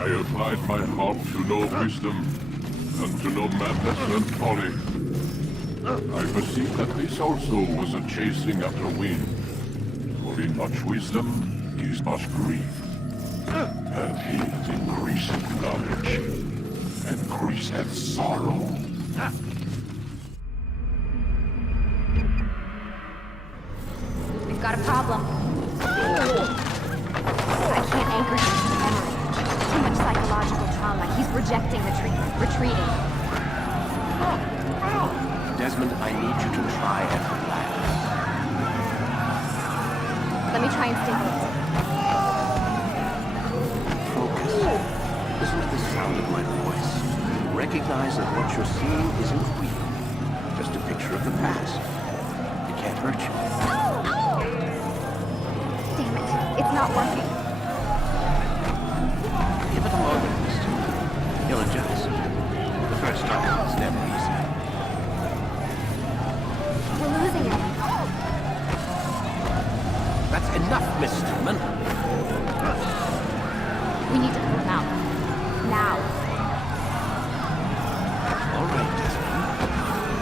I applied my heart to know wisdom, and to know madness and folly. I perceived that this also was a chasing after wind. For in much wisdom is much grief. And his increaseth knowledge, increaseth sorrow. We've got a problem. I can't anchor him to the memory. Too much psychological trauma. He's rejecting the treatment, retreating. Desmond, I need you to try and relax. Let me try and stabilize him. Focus. Listen to the sound of my voice. Recognize that what you're seeing isn't real. Just a picture of the past. It can't hurt you. Damn it. It's not working. Give it a moment, mister. You'll adjust. The first time is never easy. We're losing him. That's enough, Miss Stillman. We need to pull him out. Now. All right, Desmond.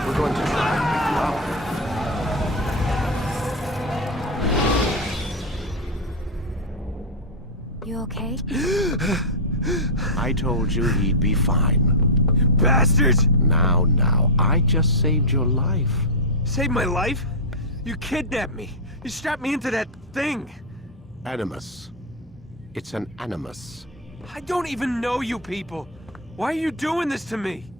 We're going to try and pick you up. You okay? I told you he'd be fine. Bastards! Now, I just saved your life. Saved my life? You kidnapped me. You strapped me into that thing. Animus. It's an animus. I don't even know you people. Why are you doing this to me?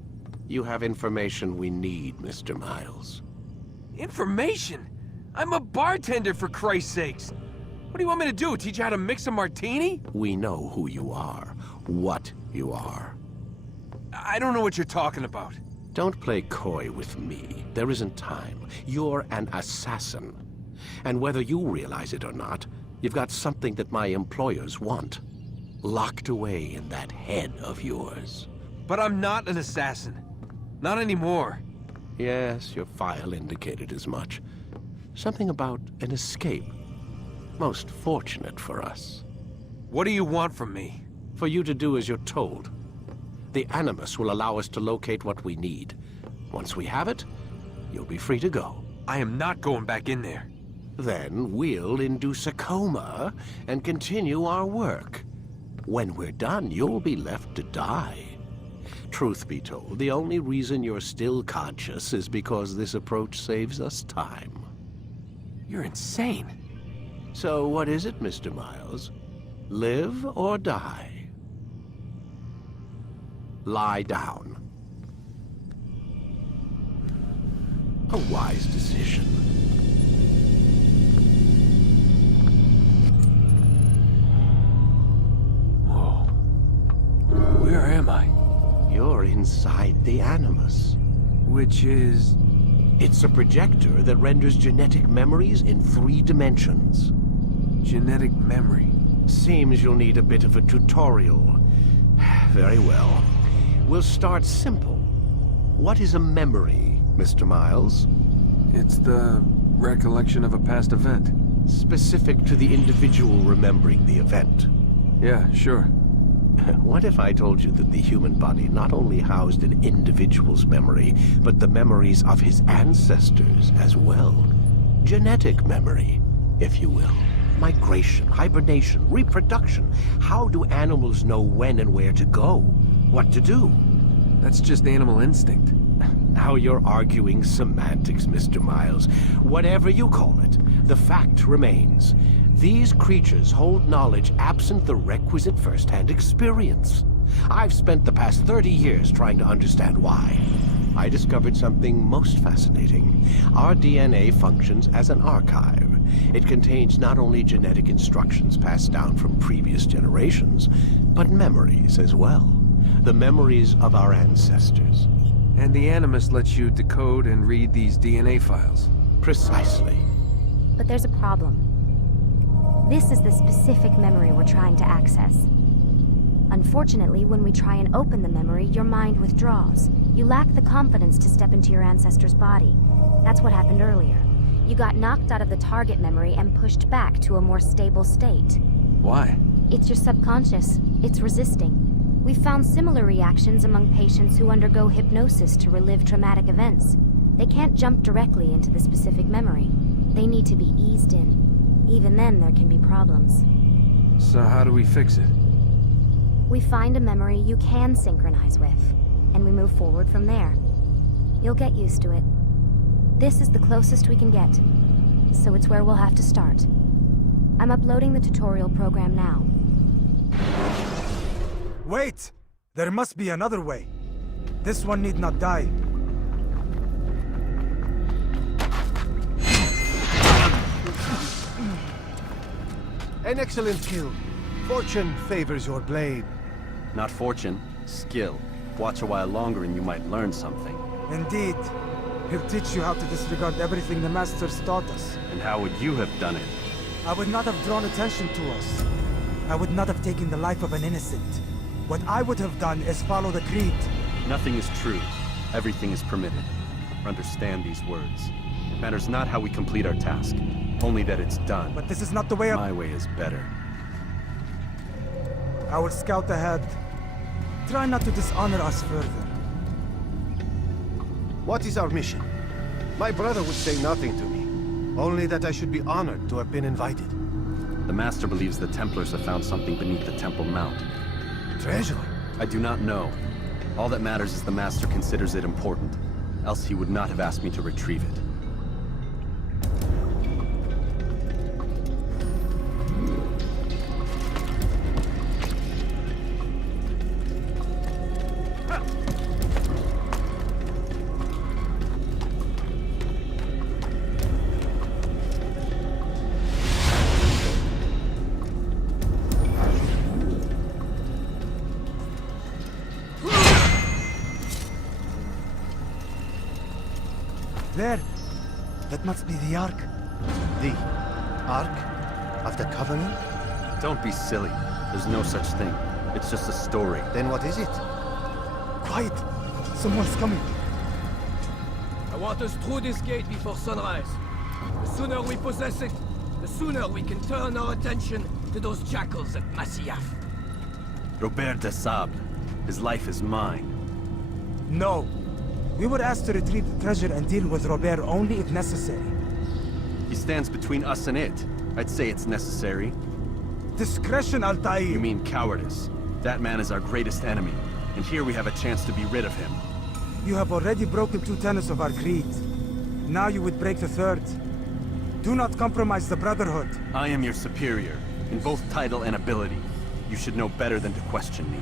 You have information we need, Mr. Miles. Information? I'm a bartender, for Christ's sakes. What do you want me to do? Teach you how to mix a martini? We know who you are, what you are. I don't know what you're talking about. Don't play coy with me. There isn't time. You're an assassin. And whether you realize it or not, you've got something that my employers want. Locked away in that head of yours. But I'm not an assassin. Not anymore. Yes, your file indicated as much. Something about an escape. Most fortunate for us. What do you want from me? For you to do as you're told. The Animus will allow us to locate what we need. Once we have it, you'll be free to go. I am not going back in there. Then we'll induce a coma and continue our work. When we're done, you'll be left to die. Truth be told, the only reason you're still conscious is because this approach saves us time. You're insane. So what is it, Mr. Miles? Live or die? Lie down. A wise decision. Whoa. Where am I? You're inside the Animus. Which is... It's a projector that renders genetic memories in 3 dimensions. genetic memory. Seems you'll need a bit of a tutorial. Very well. We'll start simple. What is a memory, Mr. Miles? It's the recollection of a past event. Specific to the individual remembering the event. Yeah, sure. What if I told you that the human body not only housed an individual's memory, but the memories of his ancestors as well? Genetic memory, if you will. Migration, hibernation, reproduction. How do animals know when and where to go? What to do? That's just animal instinct. Now you're arguing semantics, Mr. Miles. Whatever you call it, the fact remains. These creatures hold knowledge absent the requisite first-hand experience. I've spent the past 30 years trying to understand why. I discovered something most fascinating. Our DNA functions as an archive. It contains not only genetic instructions passed down from previous generations, but memories as well. The memories of our ancestors. And the Animus lets you decode and read these DNA files. Precisely. But there's a problem. This is the specific memory we're trying to access. Unfortunately, when we try and open the memory, your mind withdraws. You lack the confidence to step into your ancestor's body. That's what happened earlier. You got knocked out of the target memory and pushed back to a more stable state. Why? It's your subconscious. It's resisting. We've found similar reactions among patients who undergo hypnosis to relive traumatic events. They can't jump directly into the specific memory. They need to be eased in. Even then, there can be problems. So how do we fix it? We find a memory you can synchronize with, and we move forward from there. You'll get used to it. This is the closest we can get, so it's where we'll have to start. I'm uploading the tutorial program now. Wait! There must be another way. This one need not die. An excellent kill. Fortune favors your blade. Not fortune, skill. Watch a while longer and you might learn something. Indeed. He'll teach you how to disregard everything the Masters taught us. And how would you have done it? I would not have drawn attention to us. I would not have taken the life of an innocent. What I would have done is follow the creed. Nothing is true. Everything is permitted. Understand these words. It matters not how we complete our task, only that it's done. But this is not the way My way is better. I will scout ahead. Try not to dishonor us further. What is our mission? My brother would say nothing to me. Only that I should be honored to have been invited. The Master believes the Templars have found something beneath the Temple Mount. Treasure? I do not know. All that matters is the Master considers it important. Else he would not have asked me to retrieve it. There! That must be the Ark. The Ark of the Covenant? Don't be silly. There's no such thing. It's just a story. Then what is it? Quiet! Someone's coming. I want us through this gate before sunrise. The sooner we possess it, the sooner we can turn our attention to those jackals at Masyaf. Robert de Sable. His life is mine. No. We were asked to retrieve the treasure and deal with Robert only if necessary. He stands between us and it. I'd say it's necessary. Discretion, Altair! You mean cowardice. That man is our greatest enemy, and here we have a chance to be rid of him. You have already broken 2 tenets of our creed. Now you would break the 3rd. Do not compromise the Brotherhood. I am your superior, in both title and ability. You should know better than to question me.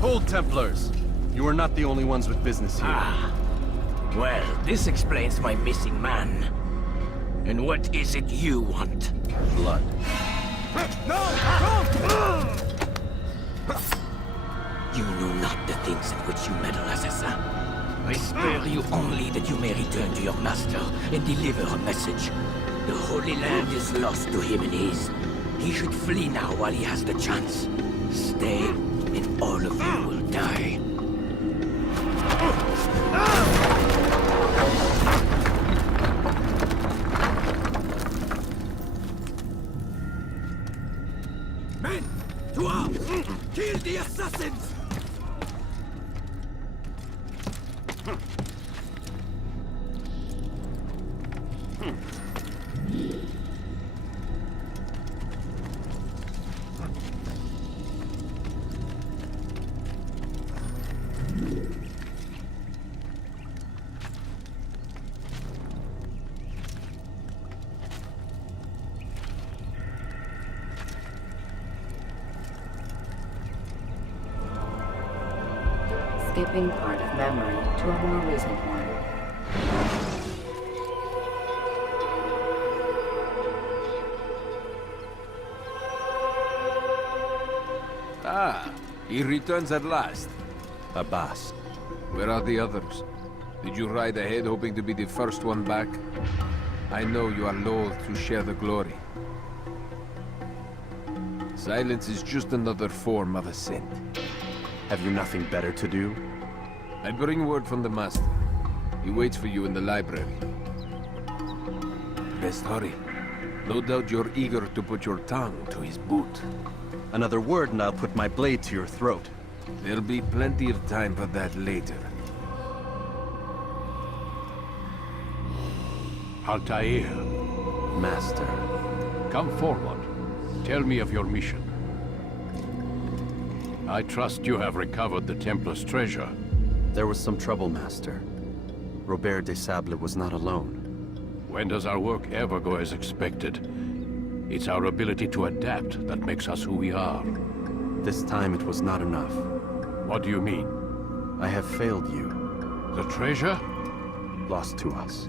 Hold, Templars! You are not the only ones with business here. Ah. Well, this explains my missing man. And what is it you want? Blood. You know not the things in which you meddle, assassin. I spare you only that you may return to your master and deliver a message. The Holy Land is lost to him and his. He should flee now while he has the chance. Stay, and all of you will die. Men, to arms! Kill the assassins! Skipping part of memory to a more recent one. Ah, he returns at last. Abbas. Where are the others? Did you ride ahead hoping to be the first one back? I know you are loath to share the glory. Silence is just another form of assent. Have you nothing better to do? I bring word from the Master. He waits for you in the library. Best hurry. No doubt you're eager to put your tongue to his boot. Another word and I'll put my blade to your throat. There'll be plenty of time for that later. Altair, Master. come forward. Tell me of your mission. I trust you have recovered the Templar's treasure. There was some trouble, Master. Robert de Sable was not alone. When does our work ever go as expected? It's our ability to adapt that makes us who we are. This time it was not enough. What do you mean? I have failed you. The treasure? Lost to us.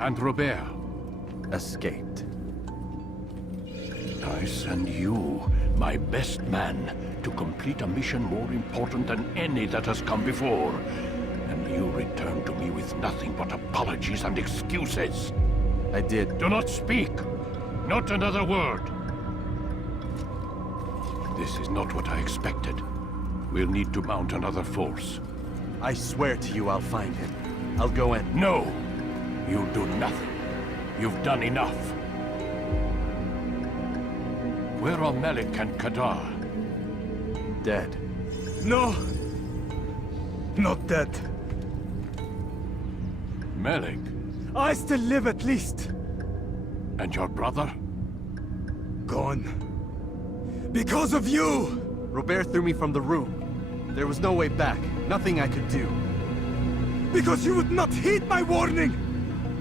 And Robert? Escaped. I send you, my best man, to complete a mission more important than any that has come before. And you return to me with nothing but apologies and excuses. I did. Do not speak! Not another word! This is not what I expected. We'll need to mount another force. I swear to you I'll find him. I'll go in. No! You'll do nothing. You've done enough. Where are Malik and Kadar? Dead. No! Not dead. Malik? I still live at least. And your brother? Gone. Because of you! Robert threw me from the room. There was no way back. Nothing I could do. Because you would not heed my warning!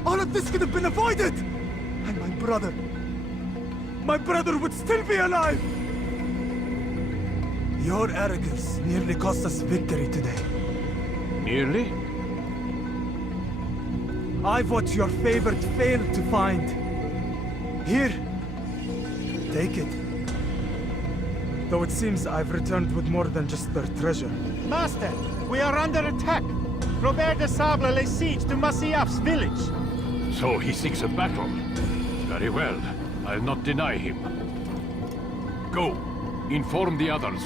All of this could have been avoided! And my brother... my brother would still be alive! Your arrogance nearly cost us victory today. Nearly? I've what your favorite failed to find. Here. Take it. Though it seems I've returned with more than just their treasure. Master, we are under attack. Robert de Sable lays siege to Masyaf's village. So he seeks a battle. Very well. I'll not deny him. Go. Inform the others.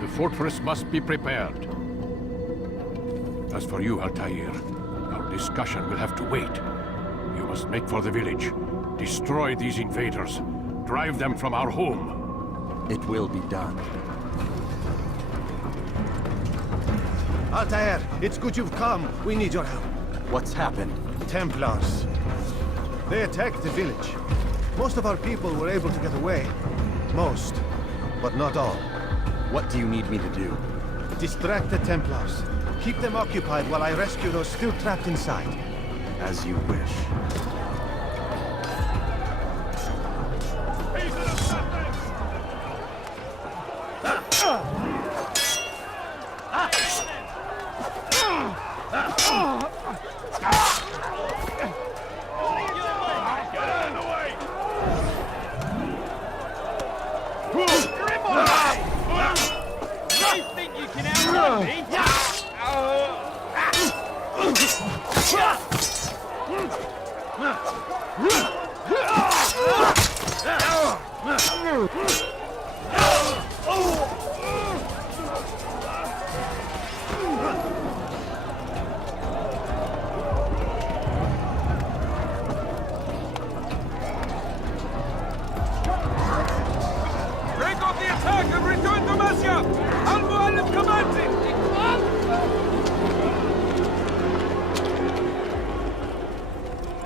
The fortress must be prepared. As for you, Altair, our discussion will have to wait. You must make for the village. Destroy these invaders. Drive them from our home. It will be done. Altair, it's good you've come. We need your help. What's happened? Templars. They attacked the village. Most of our people were able to get away. Most, but not all. What do you need me to do? Distract the Templars. Keep them occupied while I rescue those still trapped inside. As you wish.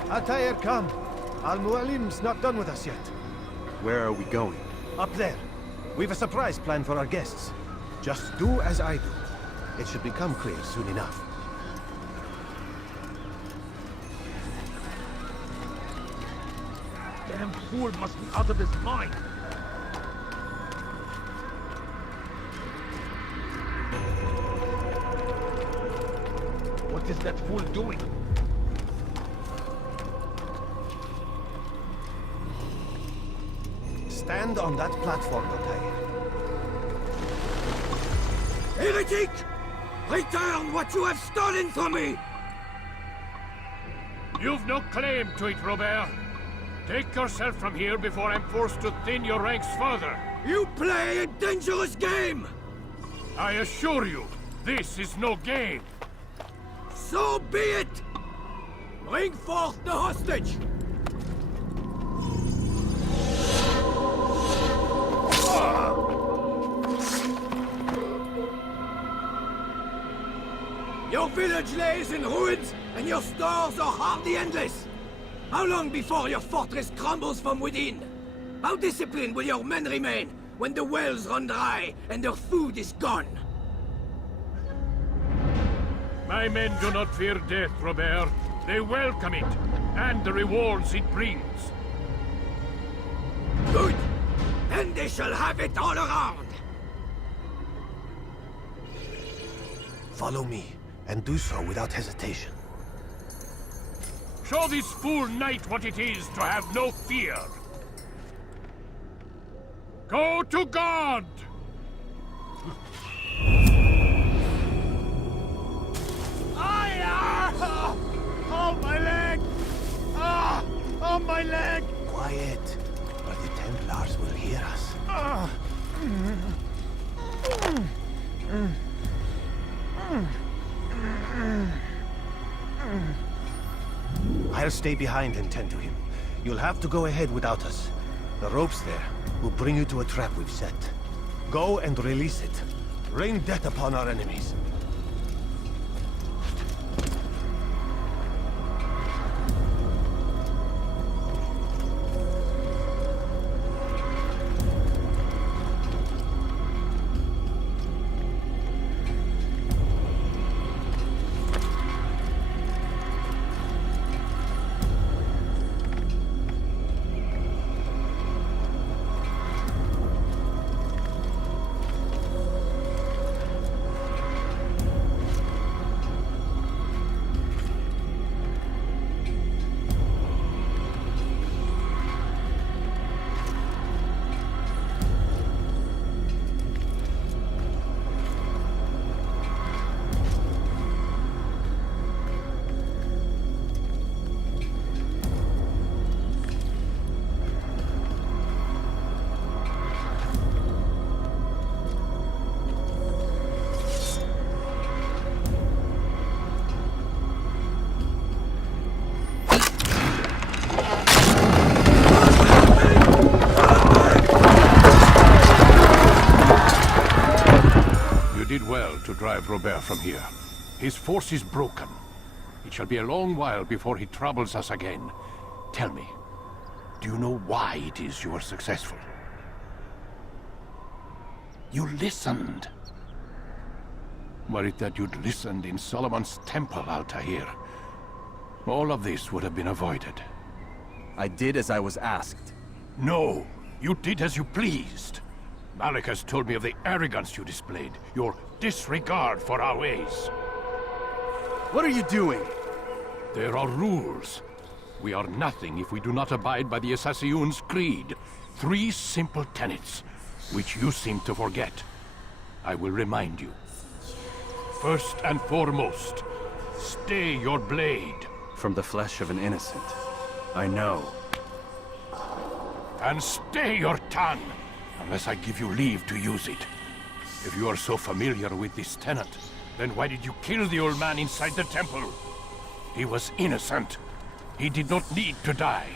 Altair, come. Al-Mualim's not done with us yet. Where are we going? Up there. We've a surprise plan for our guests. Just do as I do. It should become clear soon enough. Damn fool must be out of his mind. What is that fool doing? Stand on that platform, Altair. Heretic! Return what you have stolen from me! You've no claim to it, Robert. Take yourself from here before I'm forced to thin your ranks further. You play a dangerous game! I assure you, this is no game. So be it! Bring forth the hostage! Your village lays in ruins, and your stores are hardly endless. How long before your fortress crumbles from within? How disciplined will your men remain when the wells run dry and their food is gone? My men do not fear death, Robert. They welcome it, and the rewards it brings. Good! Then they shall have it all around! Follow me, and do so without hesitation. Show this fool knight what it is to have no fear. Go to God! Oh, my leg! Ah! Oh, my leg! Quiet, or the Templars will hear us. I'll stay behind and tend to him. You'll have to go ahead without us. The ropes there will bring you to a trap we've set. Go and release it. Rain death upon our enemies. To drive Robert from here. His force is broken. It shall be a long while before he troubles us again. Tell me, do you know why it is you were successful? You listened. Were it that you'd listened in Solomon's temple, Altair, all of this would have been avoided. I did as I was asked. No, you did as you pleased. Malik has told me of the arrogance you displayed, your disregard for our ways. What are you doing? There are rules. We are nothing if we do not abide by the Assassin's creed. 3 simple tenets, which you seem to forget. I will remind you. First and foremost, stay your blade. From the flesh of an innocent. I know. And stay your tongue, unless I give you leave to use it. If you are so familiar with this tenet, then why did you kill the old man inside the temple? He was innocent. He did not need to die.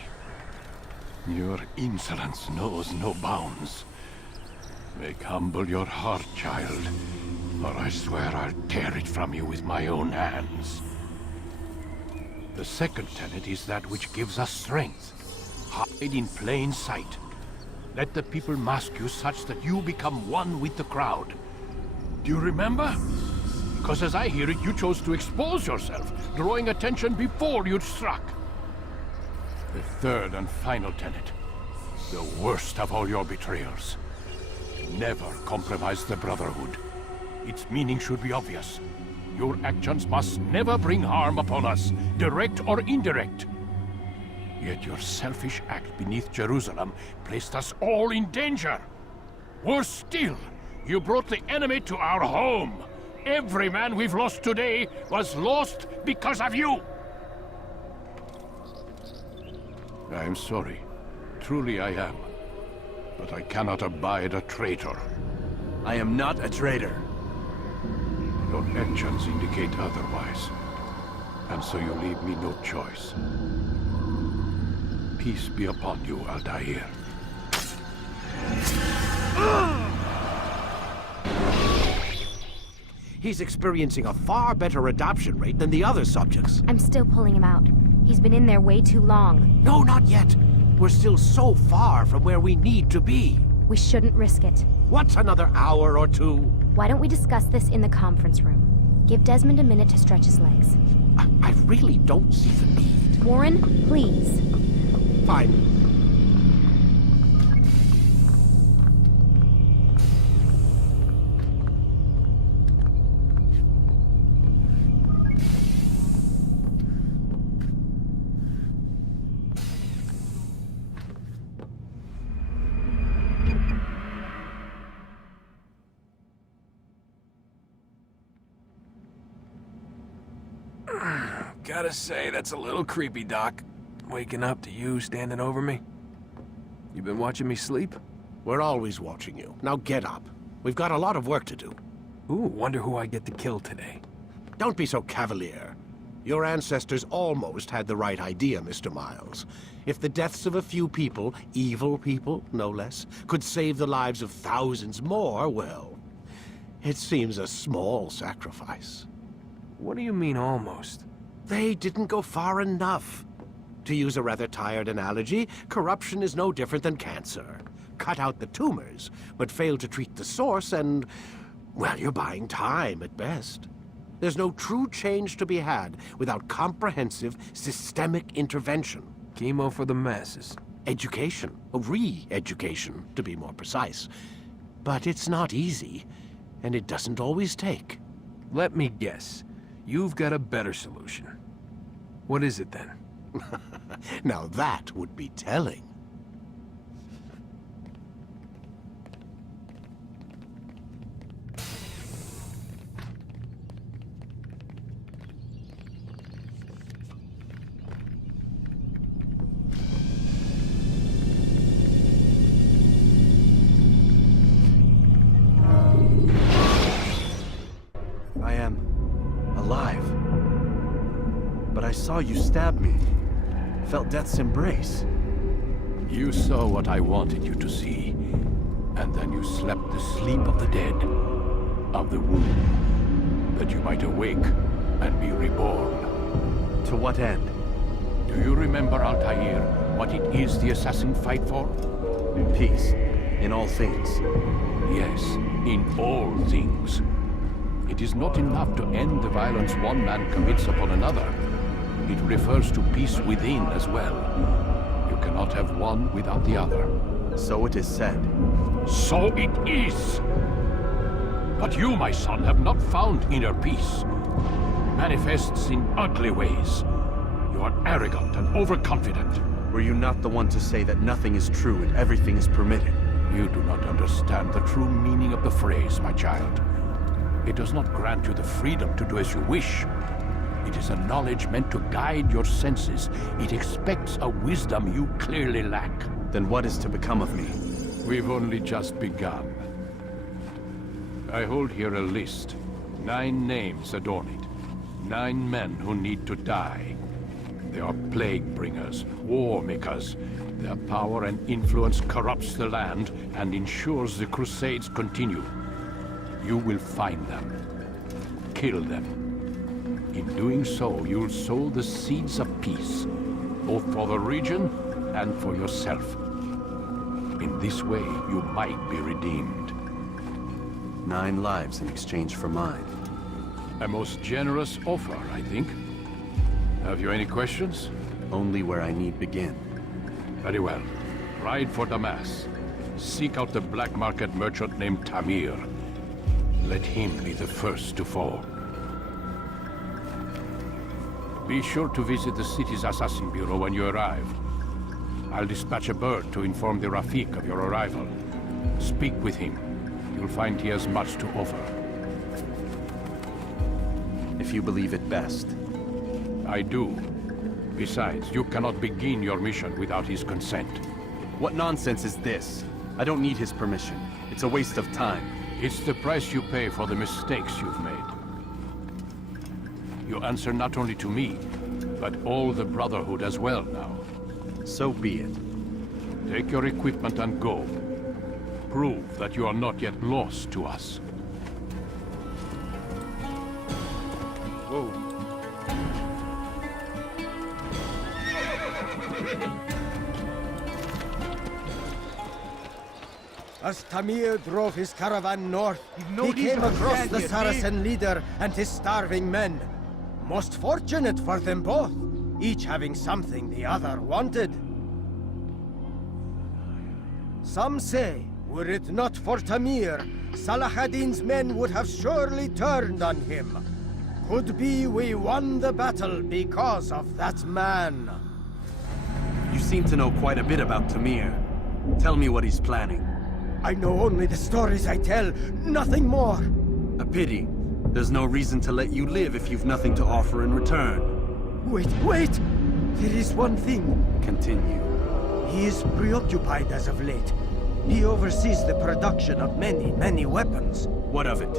Your insolence knows no bounds. Make humble your heart, child, or I swear I'll tear it from you with my own hands. The second tenet is that which gives us strength. Hide in plain sight. Let the people mask you such that you become one with the crowd. Do you remember? Because as I hear it, you chose to expose yourself, drawing attention before you'd struck. The third and final tenet. The worst of all your betrayals. Never compromise the Brotherhood. Its meaning should be obvious. Your actions must never bring harm upon us, direct or indirect. Yet your selfish act beneath Jerusalem placed us all in danger. Worse still, you brought the enemy to our home. Every man we've lost today was lost because of you. I am sorry. Truly I am. But I cannot abide a traitor. I am not a traitor. Your actions indicate otherwise. And so you leave me no choice. Peace be upon you, Altair. He's experiencing a far better adoption rate than the other subjects. I'm still pulling him out. He's been in there way too long. No, not yet. We're still so far from where we need to be. We shouldn't risk it. What's another hour or two? Why don't we discuss this in the conference room? Give Desmond a minute to stretch his legs. I really don't see the need. Warren, please. Fine. Gotta say, that's a little creepy, Doc. Waking up to you standing over me. You been watching me sleep? We're always watching you. Now get up. We've got a lot of work to do. Ooh, wonder who I get to kill today. Don't be so cavalier. Your ancestors almost had the right idea, Mr. Miles. If the deaths of a few people, evil people, no less, could save the lives of thousands more, well, it seems a small sacrifice. What do you mean, almost? They didn't go far enough. To use a rather tired analogy, corruption is no different than cancer. Cut out the tumors, but fail to treat the source and, well, you're buying time at best. There's no true change to be had without comprehensive, systemic intervention. Chemo for the masses. Education, re-education, to be more precise. But it's not easy, and it doesn't always take. Let me guess. You've got a better solution. What is it, then? Now that would be telling. I am alive. But I saw you stab me. Felt death's embrace. You saw what I wanted you to see. And then you slept the sleep of the dead. Of the womb. That you might awake and be reborn. To what end? Do you remember, Altair, what it is the assassin fight for? Peace. In all things. Yes, in all things. It is not enough to end the violence one man commits upon another. It refers to peace within as well. You cannot have one without the other. So it is said. So it is! But you, my son, have not found inner peace. Manifests in ugly ways. You are arrogant and overconfident. Were you not the one to say that nothing is true and everything is permitted? You do not understand the true meaning of the phrase, my child. It does not grant you the freedom to do as you wish. It is a knowledge meant to guide your senses. It expects a wisdom you clearly lack. Then what is to become of me? We've only just begun. I hold here a list. 9 names adorn it. 9 men who need to die. They are plague bringers, war makers. Their power and influence corrupts the land and ensures the Crusades continue. You will find them. Kill them. In doing so, you'll sow the seeds of peace, both for the region and for yourself. In this way, you might be redeemed. 9 lives in exchange for mine. A most generous offer, I think. Have you any questions? Only where I need begin. Very well. Ride for Damas. Seek out the black market merchant named Tamir. Let him be the first to fall. Be sure to visit the city's assassin bureau when you arrive. I'll dispatch a bird to inform the Rafik of your arrival. Speak with him. You'll find he has much to offer. If you believe it best. I do. Besides, you cannot begin your mission without his consent. What nonsense is this? I don't need his permission. It's a waste of time. It's the price you pay for the mistakes you've made. You answer not only to me, but all the Brotherhood as well now. So be it. Take your equipment and go. Prove that you are not yet lost to us. Whoa. As Tamir drove his caravan north, no he need came to across stand the here, Saracen leader and his starving men. Most fortunate for them both, each having something the other wanted. Some say, were it not for Tamir, Salah ad-Din's men would have surely turned on him. Could be we won the battle because of that man. You seem to know quite a bit about Tamir. Tell me what he's planning. I know only the stories I tell, nothing more. A pity. There's no reason to let you live if you've nothing to offer in return. Wait! There is one thing. Continue. He is preoccupied as of late. He oversees the production of many weapons. What of it?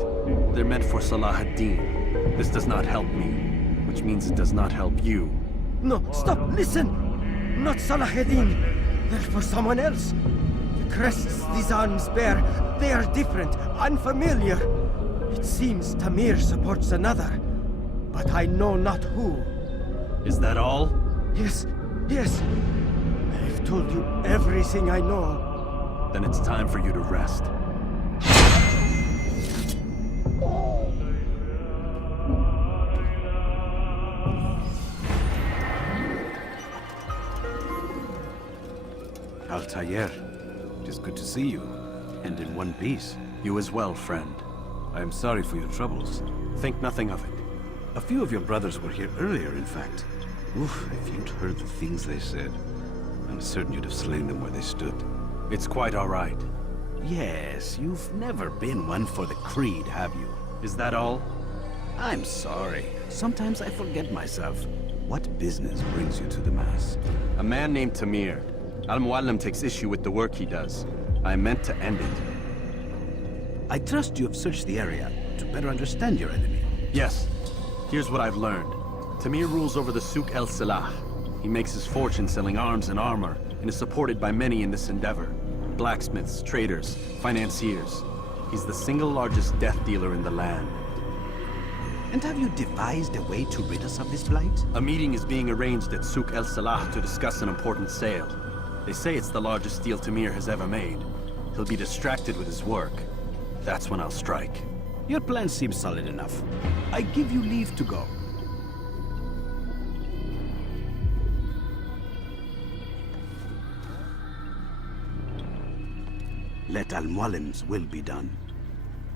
They're meant for Salah ad-Din. This does not help me, which means it does not help you. No, stop, listen! Not Salah ad-Din. They're for someone else. The crests these arms bear, they are different, unfamiliar. It seems Tamir supports another, but I know not who. Is that all? Yes. I've told you everything I know. Then it's time for you to rest. Altair, it is good to see you, and in one piece. You as well, friend. I am sorry for your troubles. Think nothing of it. A few of your brothers were here earlier, in fact. Oof, if you'd heard the things they said, I'm certain you'd have slain them where they stood. It's quite all right. Yes, you've never been one for the creed, have you? Is that all? I'm sorry. Sometimes I forget myself. What business brings you to the Mass? A man named Tamir. Al-Muallim takes issue with the work he does. I meant to end it. I trust you have searched the area to better understand your enemy. Yes. Here's what I've learned. Tamir rules over the Souk el-Salah. He makes his fortune selling arms and armor, and is supported by many in this endeavor. Blacksmiths, traders, financiers. He's the single largest death dealer in the land. And have you devised a way to rid us of this blight? A meeting is being arranged at Souk el-Salah to discuss an important sale. They say it's the largest deal Tamir has ever made. He'll be distracted with his work. That's when I'll strike. Your plan seems solid enough. I give you leave to go. Let Al-Muallim's will be done.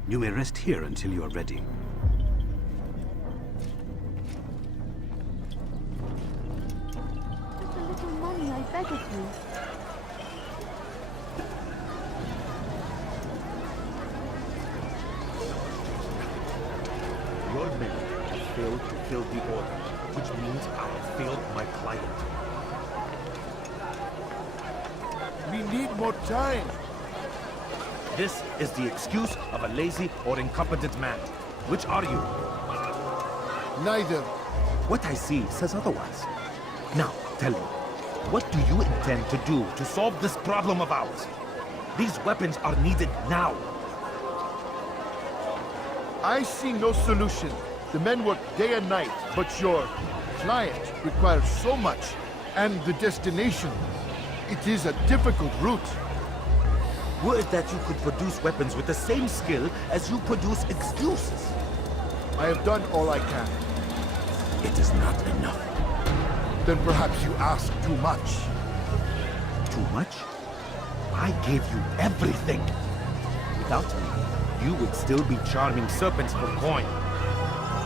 You may rest here until you are ready. Just a little money, I beg of you. Your men have failed to fill the order, which means I have failed my client. We need more time. This is the excuse of a lazy or incompetent man. Which are you? Neither. What I see says otherwise. Now, tell me, what do you intend to do to solve this problem of ours? These weapons are needed now. I see no solution. The men work day and night, but your client requires so much, and the destination. It is a difficult route. Were it that you could produce weapons with the same skill as you produce excuses. I have done all I can. It is not enough. Then perhaps you ask too much. Too much? I gave you everything. Without me, you would still be charming serpents for coin.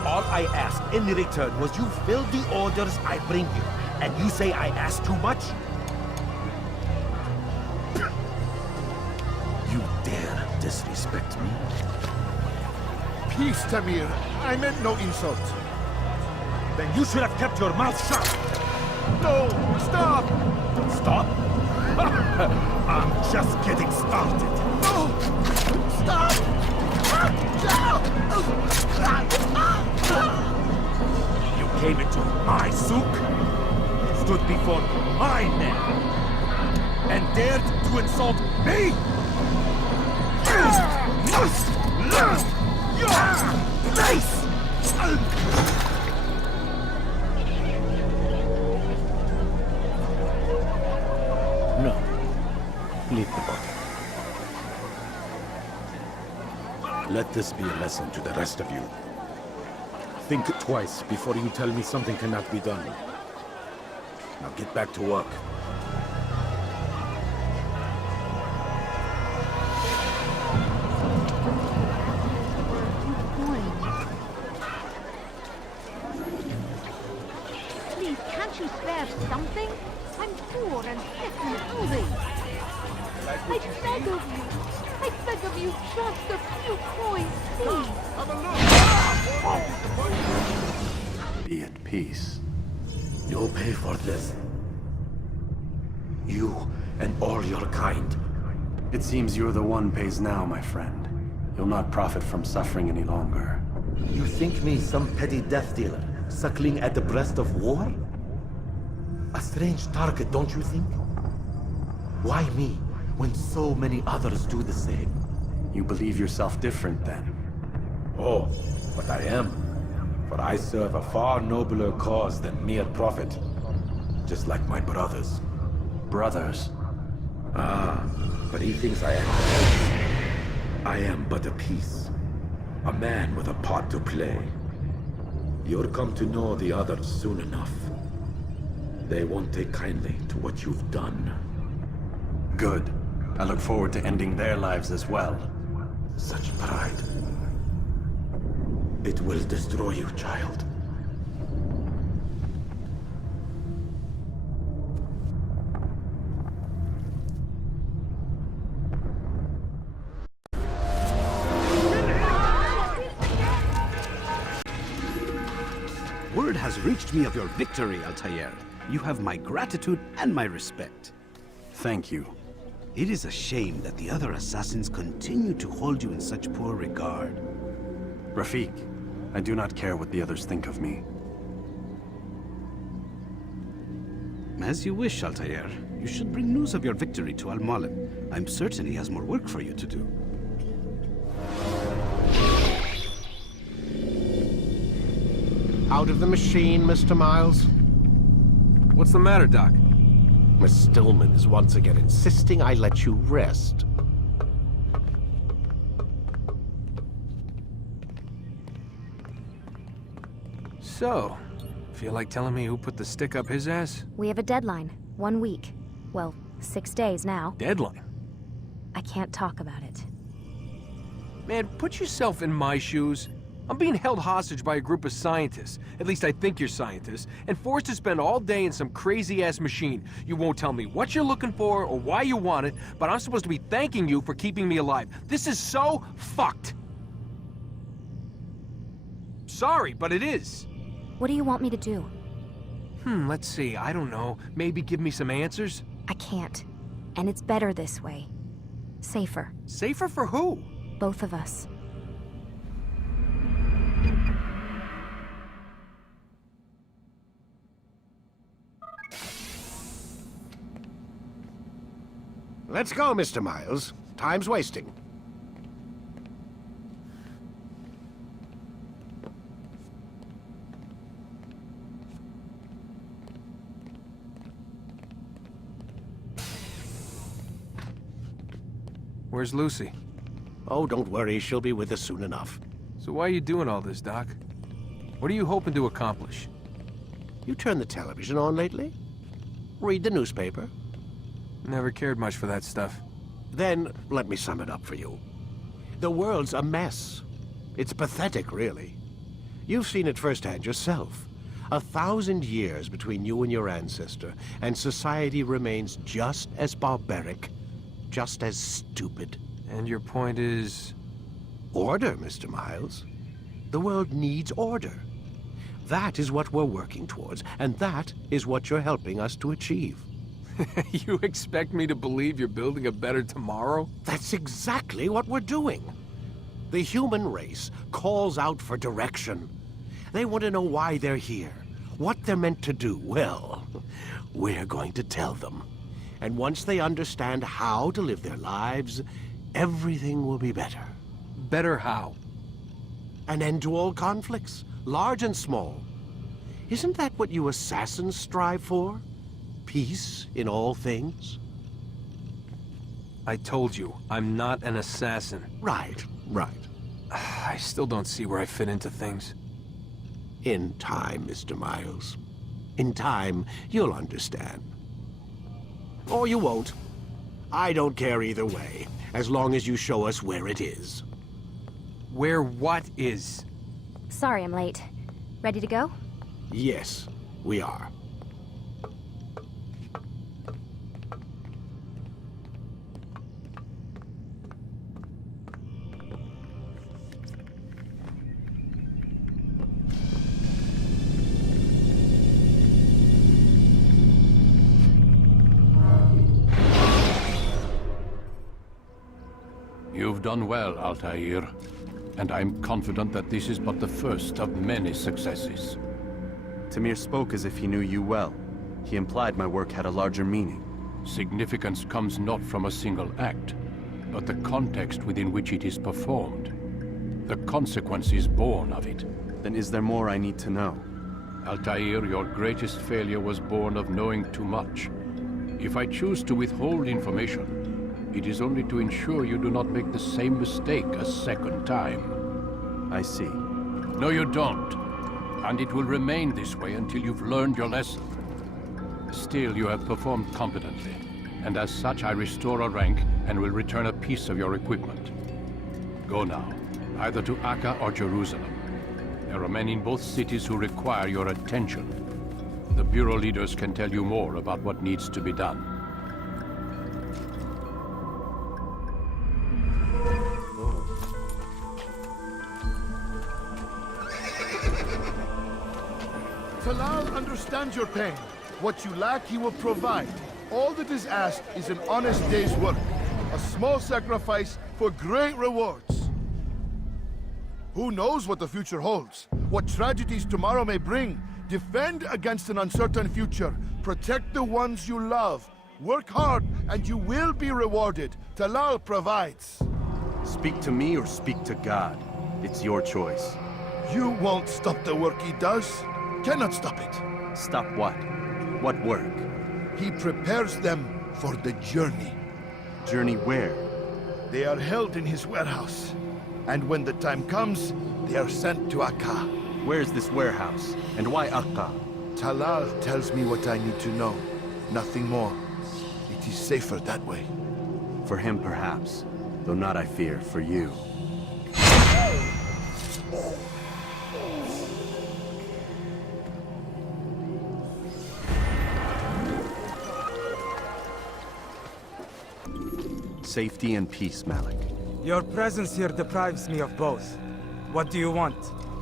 All I ask in return was you fill the orders I bring you. And you say I ask too much? You dare disrespect me? Peace, Tamir. I meant no insult. Then you should have kept your mouth shut. No! Stop! Stop? I'm just getting started. No! Stop! You came into my souk, stood before my men, and dared to insult me? You must learn your place! No. Leave the body. Let this be a lesson to the rest of you. Think twice before you tell me something cannot be done. Now get back to work. Please, can't you spare something? I'm poor and sick and hungry. I beg of you. I beg of you, just a few coins, please. Be at peace. You'll pay for this. You and all your kind. It seems you're the one pays now, my friend. You'll not profit from suffering any longer. You think me some petty death dealer, suckling at the breast of war? A strange target, don't you think? Why me, when so many others do the same? You believe yourself different, then? Oh, but I am. For I serve a far nobler cause than mere profit. Just like my brothers. Brothers? Ah, but he thinks I am. I am but a piece. A man with a part to play. You'll come to know the others soon enough. They won't take kindly to what you've done. Good. I look forward to ending their lives as well. Such pride. It will destroy you, child. Word has reached me of your victory, Altair. You have my gratitude and my respect. Thank you. It is a shame that the other assassins continue to hold you in such poor regard. Rafik, I do not care what the others think of me. As you wish, Altair. You should bring news of your victory to Al-Mualim. I'm certain he has more work for you to do. Out of the machine, Mr. Miles. What's the matter, Doc? Miss Stillman is once again insisting I let you rest. So, feel like telling me who put the stick up his ass? We have a deadline. 1 week. Well, 6 days now. Deadline? I can't talk about it. Man, put yourself in my shoes. I'm being held hostage by a group of scientists, at least I think you're scientists, and forced to spend all day in some crazy-ass machine. You won't tell me what you're looking for or why you want it, but I'm supposed to be thanking you for keeping me alive. This is so fucked. Sorry, but it is. What do you want me to do? Let's see, I don't know. Maybe give me some answers? I can't. And it's better this way. Safer. Safer for who? Both of us. Let's go, Mr. Miles. Time's wasting. Where's Lucy? Oh, don't worry. She'll be with us soon enough. So why are you doing all this, Doc? What are you hoping to accomplish? You turned the television on lately? Read the newspaper? Never cared much for that stuff. Then, let me sum it up for you. The world's a mess. It's pathetic, really. You've seen it firsthand yourself. 1,000 years between you and your ancestor, and society remains just as barbaric, just as stupid. And your point is? Order, Mr. Miles. The world needs order. That is what we're working towards, and that is what you're helping us to achieve. You expect me to believe you're building a better tomorrow? That's exactly what we're doing. The human race calls out for direction. They want to know why they're here, what they're meant to do. Well, we're going to tell them. And once they understand how to live their lives, everything will be better. Better how? An end to all conflicts, large and small. Isn't that what you assassins strive for? Peace in all things? I told you, I'm not an assassin. Right. I still don't see where I fit into things. In time, Mr. Miles. In time, you'll understand. Or you won't. I don't care either way, as long as you show us where it is. Where what is? Sorry I'm late. Ready to go? Yes, we are. You've done well, Altair. And I'm confident that this is but the first of many successes. Tamir spoke as if he knew you well. He implied my work had a larger meaning. Significance comes not from a single act, but the context within which it is performed. The consequences born of it. Then is there more I need to know? Altair, your greatest failure was born of knowing too much. If I choose to withhold information, it is only to ensure you do not make the same mistake a second time. I see. No, you don't. And it will remain this way until you've learned your lesson. Still, you have performed competently, and as such I restore a rank and will return a piece of your equipment. Go now, either to Akka or Jerusalem. There are men in both cities who require your attention. The Bureau leaders can tell you more about what needs to be done. Talal understands your pain. What you lack, he will provide. All that is asked is an honest day's work. A small sacrifice for great rewards. Who knows what the future holds? What tragedies tomorrow may bring? Defend against an uncertain future. Protect the ones you love. Work hard, and you will be rewarded. Talal provides. Speak to me or speak to God. It's your choice. You won't stop the work he does. Cannot stop it. Stop what? What work? He prepares them for the journey. Journey where? They are held in his warehouse. And when the time comes, they are sent to Akka. Where's this warehouse? And why Akka? Talal tells me what I need to know. Nothing more. It is safer that way. For him, perhaps. Though not, I fear, for you. Safety and peace, Malik. Your presence here deprives me of both. What do you want?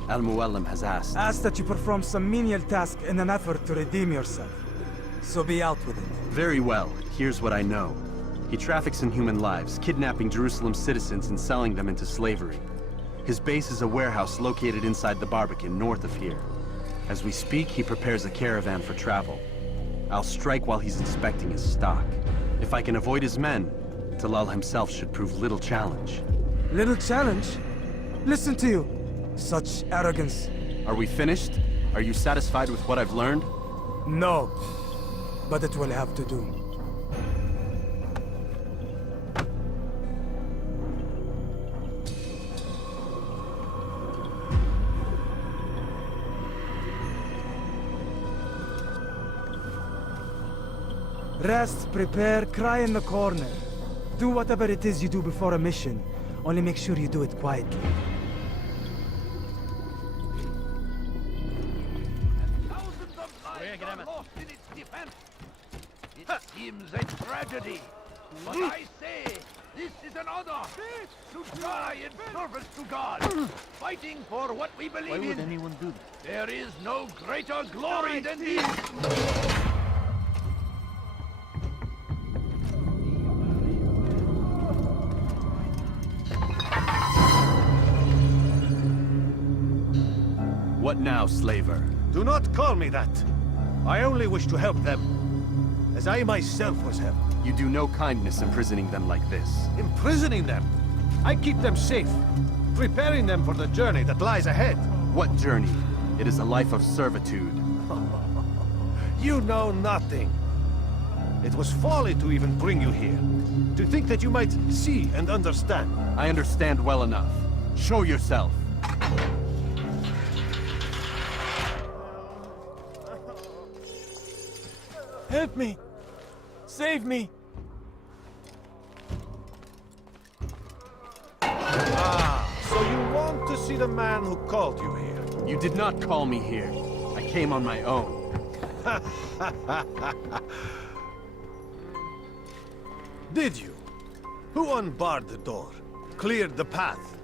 Al-Muallim has asked. Asked that you perform some menial task in an effort to redeem yourself. So be out with it. Very well. Here's what I know. He traffics in human lives, kidnapping Jerusalem citizens and selling them into slavery. His base is a warehouse located inside the Barbican, north of here. As we speak, he prepares a caravan for travel. I'll strike while he's inspecting his stock. If I can avoid his men, Talal himself should prove little challenge. Little challenge? Listen to you. Such arrogance. Are we finished? Are you satisfied with what I've learned? No. But it will have to do. Rest, prepare, cry in the corner. Do whatever it is you do before a mission. Only make sure you do it quietly. Thousands of lives are lost in its defense. It seems a tragedy. But I say, This is an honor! To die in service to God! Fighting for what we believe in! Why would anyone do that? There is no greater glory than this! What now, slaver? Do not call me that. I only wish to help them, as I myself was helped. You do no kindness imprisoning them like this. Imprisoning them? I keep them safe, preparing them for the journey that lies ahead. What journey? It is a life of servitude. You know nothing. It was folly to even bring you here. To think that you might see and understand. I understand well enough. Show yourself. Help me! Save me! So you want to see the man who called you here? You did not call me here. I came on my own. Did you? Who unbarred the door? Cleared the path?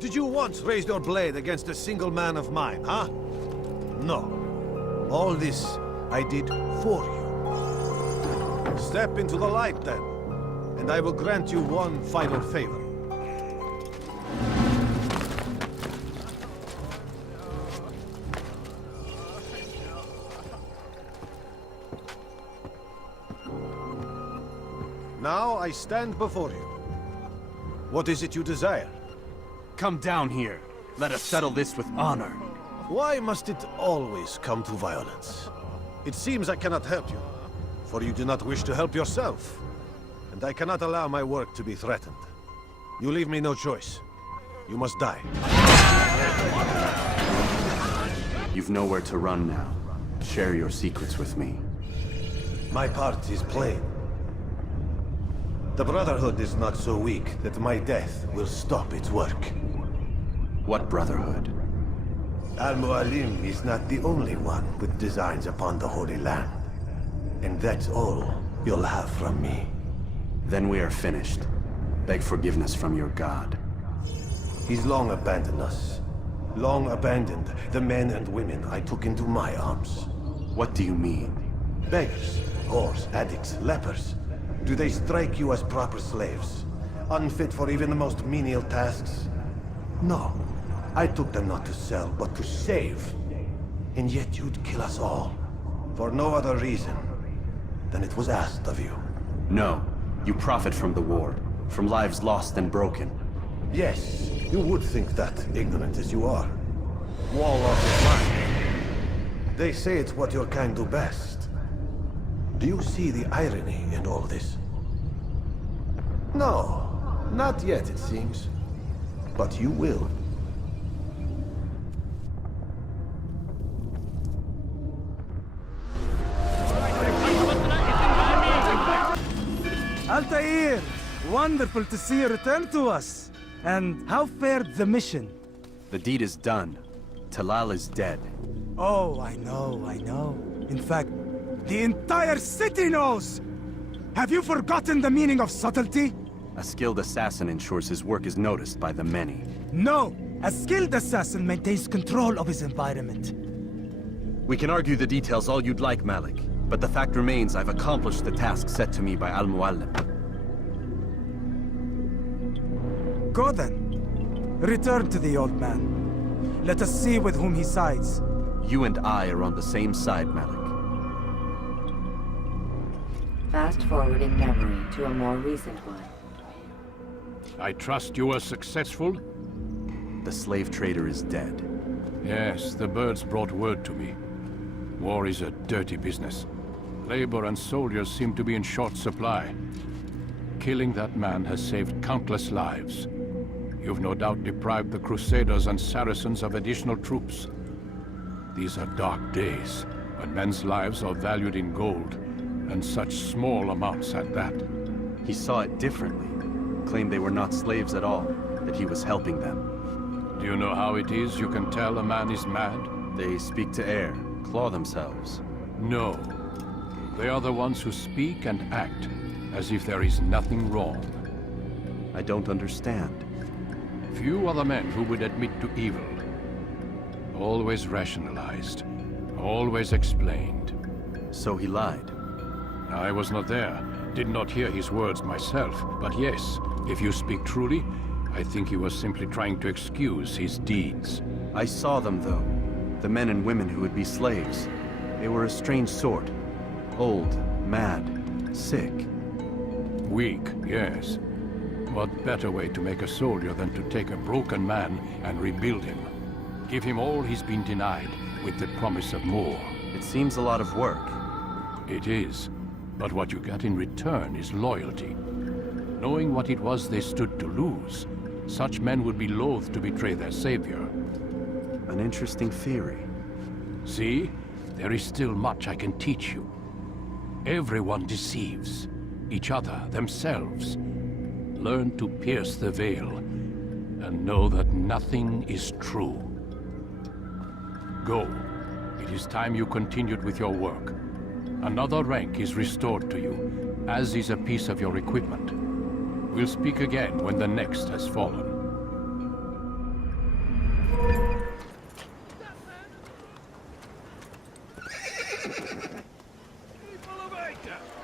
Did you once raise your blade against a single man of mine, huh? No. All this I did for you. Step into the light, then, and I will grant you one final favor. Now I stand before you. What is it you desire? Come down here. Let us settle this with honor. Why must it always come to violence? It seems I cannot help you, for you do not wish to help yourself. And I cannot allow my work to be threatened. You leave me no choice. You must die. You've nowhere to run now. Share your secrets with me. My part is plain. The Brotherhood is not so weak that my death will stop its work. What Brotherhood? Al-Mualim is not the only one with designs upon the Holy Land. And that's all you'll have from me. Then we are finished. Beg forgiveness from your god. He's long abandoned us. Long abandoned the men and women I took into my arms. What do you mean? Beggars, whores, addicts, lepers. Do they strike you as proper slaves? Unfit for even the most menial tasks? No. I took them not to sell, but to save. And yet you'd kill us all. For no other reason than it was asked of you. No. You profit from the war. From lives lost and broken. Yes, you would think that, ignorant as you are. Wall off your mind. They say it's what your kind do best. Do you see the irony in all this? No, not yet, it seems. But you will. Altair! Wonderful to see you return to us. And how fared the mission? The deed is done. Talal is dead. Oh, I know. In fact, the entire city knows! Have you forgotten the meaning of subtlety? A skilled assassin ensures his work is noticed by the many. No! A skilled assassin maintains control of his environment. We can argue the details all you'd like, Malik. But the fact remains I've accomplished the task set to me by Al-Mualim. Go then. Return to the old man. Let us see with whom he sides. You and I are on the same side, Malik. Fast-forwarding memory to a more recent one. I trust you were successful? The slave trader is dead. Yes, the birds brought word to me. War is a dirty business. Labor and soldiers seem to be in short supply. Killing that man has saved countless lives. You've no doubt deprived the Crusaders and Saracens of additional troops. These are dark days, when men's lives are valued in gold, and such small amounts at that. He saw it differently. Claimed they were not slaves at all, that he was helping them. Do you know how it is you can tell a man is mad? They speak to air, claw themselves. No. They are the ones who speak and act as if there is nothing wrong. I don't understand. Few are the men who would admit to evil. Always rationalized. Always explained. So he lied? I was not there. Did not hear his words myself. But yes, if you speak truly, I think he was simply trying to excuse his deeds. I saw them, though. The men and women who would be slaves. They were a strange sort. Old, mad, sick. Weak, yes. What better way to make a soldier than to take a broken man and rebuild him? Give him all he's been denied, with the promise of more. It seems a lot of work. It is. But what you get in return is loyalty. Knowing what it was they stood to lose, such men would be loath to betray their savior. An interesting theory. See? There is still much I can teach you. Everyone deceives. Each other, themselves. Learn to pierce the veil, and know that nothing is true. Go. It is time you continued with your work. Another rank is restored to you, as is a piece of your equipment. We'll speak again when the next has fallen.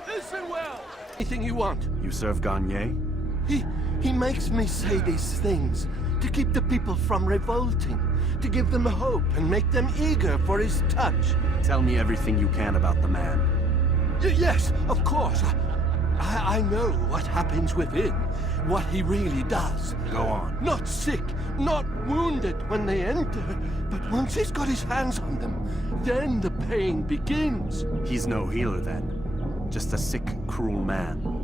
Listen well! Anything you want. You serve Gagne? He makes me say these things to keep the people from revolting, to give them hope and make them eager for his touch. Tell me everything you can about the man. Yes, of course. I know what happens within, what he really does. Go on. Not sick, not wounded when they enter, but once he's got his hands on them, then the pain begins. He's no healer then. Just a sick, cruel man.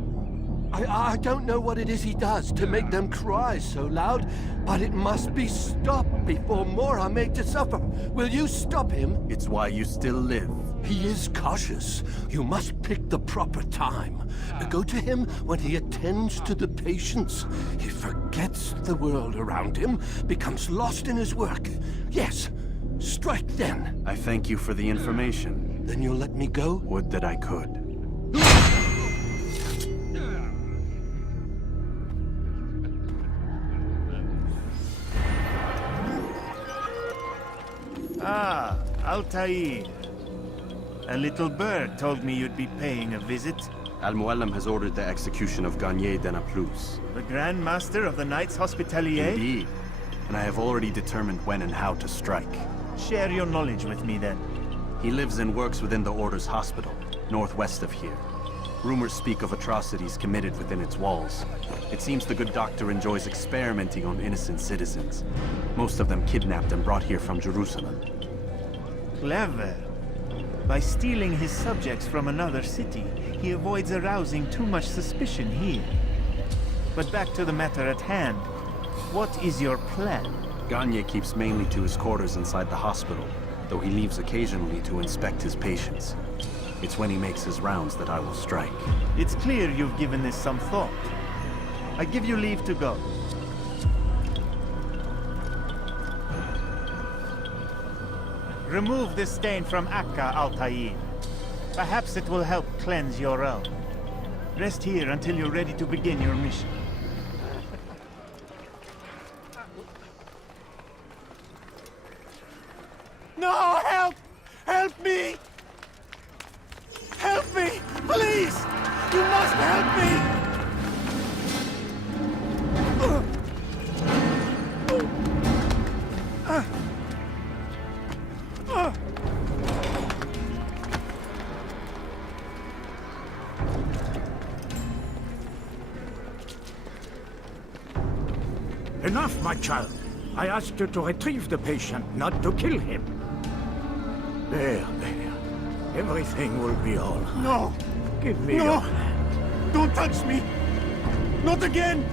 I don't know what it is he does to make them cry so loud, but it must be stopped before more are made to suffer. Will you stop him? It's why you still live. He is cautious. You must pick the proper time. Go to him when he attends to the patients. He forgets the world around him, becomes lost in his work. Yes, strike then. I thank you for the information. Then you'll let me go? Would that I could. Ah, Altair. A little bird told me you'd be paying a visit. Al-Muallim has ordered the execution of Gagne de Naplouse. The Grand Master of the Knights Hospitalier? Indeed. And I have already determined when and how to strike. Share your knowledge with me then. He lives and works within the Order's hospital, northwest of here. Rumors speak of atrocities committed within its walls. It seems the good doctor enjoys experimenting on innocent citizens. Most of them kidnapped and brought here from Jerusalem. Clever. By stealing his subjects from another city, he avoids arousing too much suspicion here. But back to the matter at hand. What is your plan? Gagne keeps mainly to his quarters inside the hospital, though he leaves occasionally to inspect his patients. It's when he makes his rounds that I will strike. It's clear you've given this some thought. I give you leave to go. Remove this stain from Akka, Altair. Perhaps it will help cleanse your realm. Rest here until you're ready to begin your mission. No, help! Help me! Help me! Please! You must help me! Enough, my child. I asked you to retrieve the patient, not to kill him. There. Everything will be all right. No! Give me No! your hand. Don't touch me! Not again!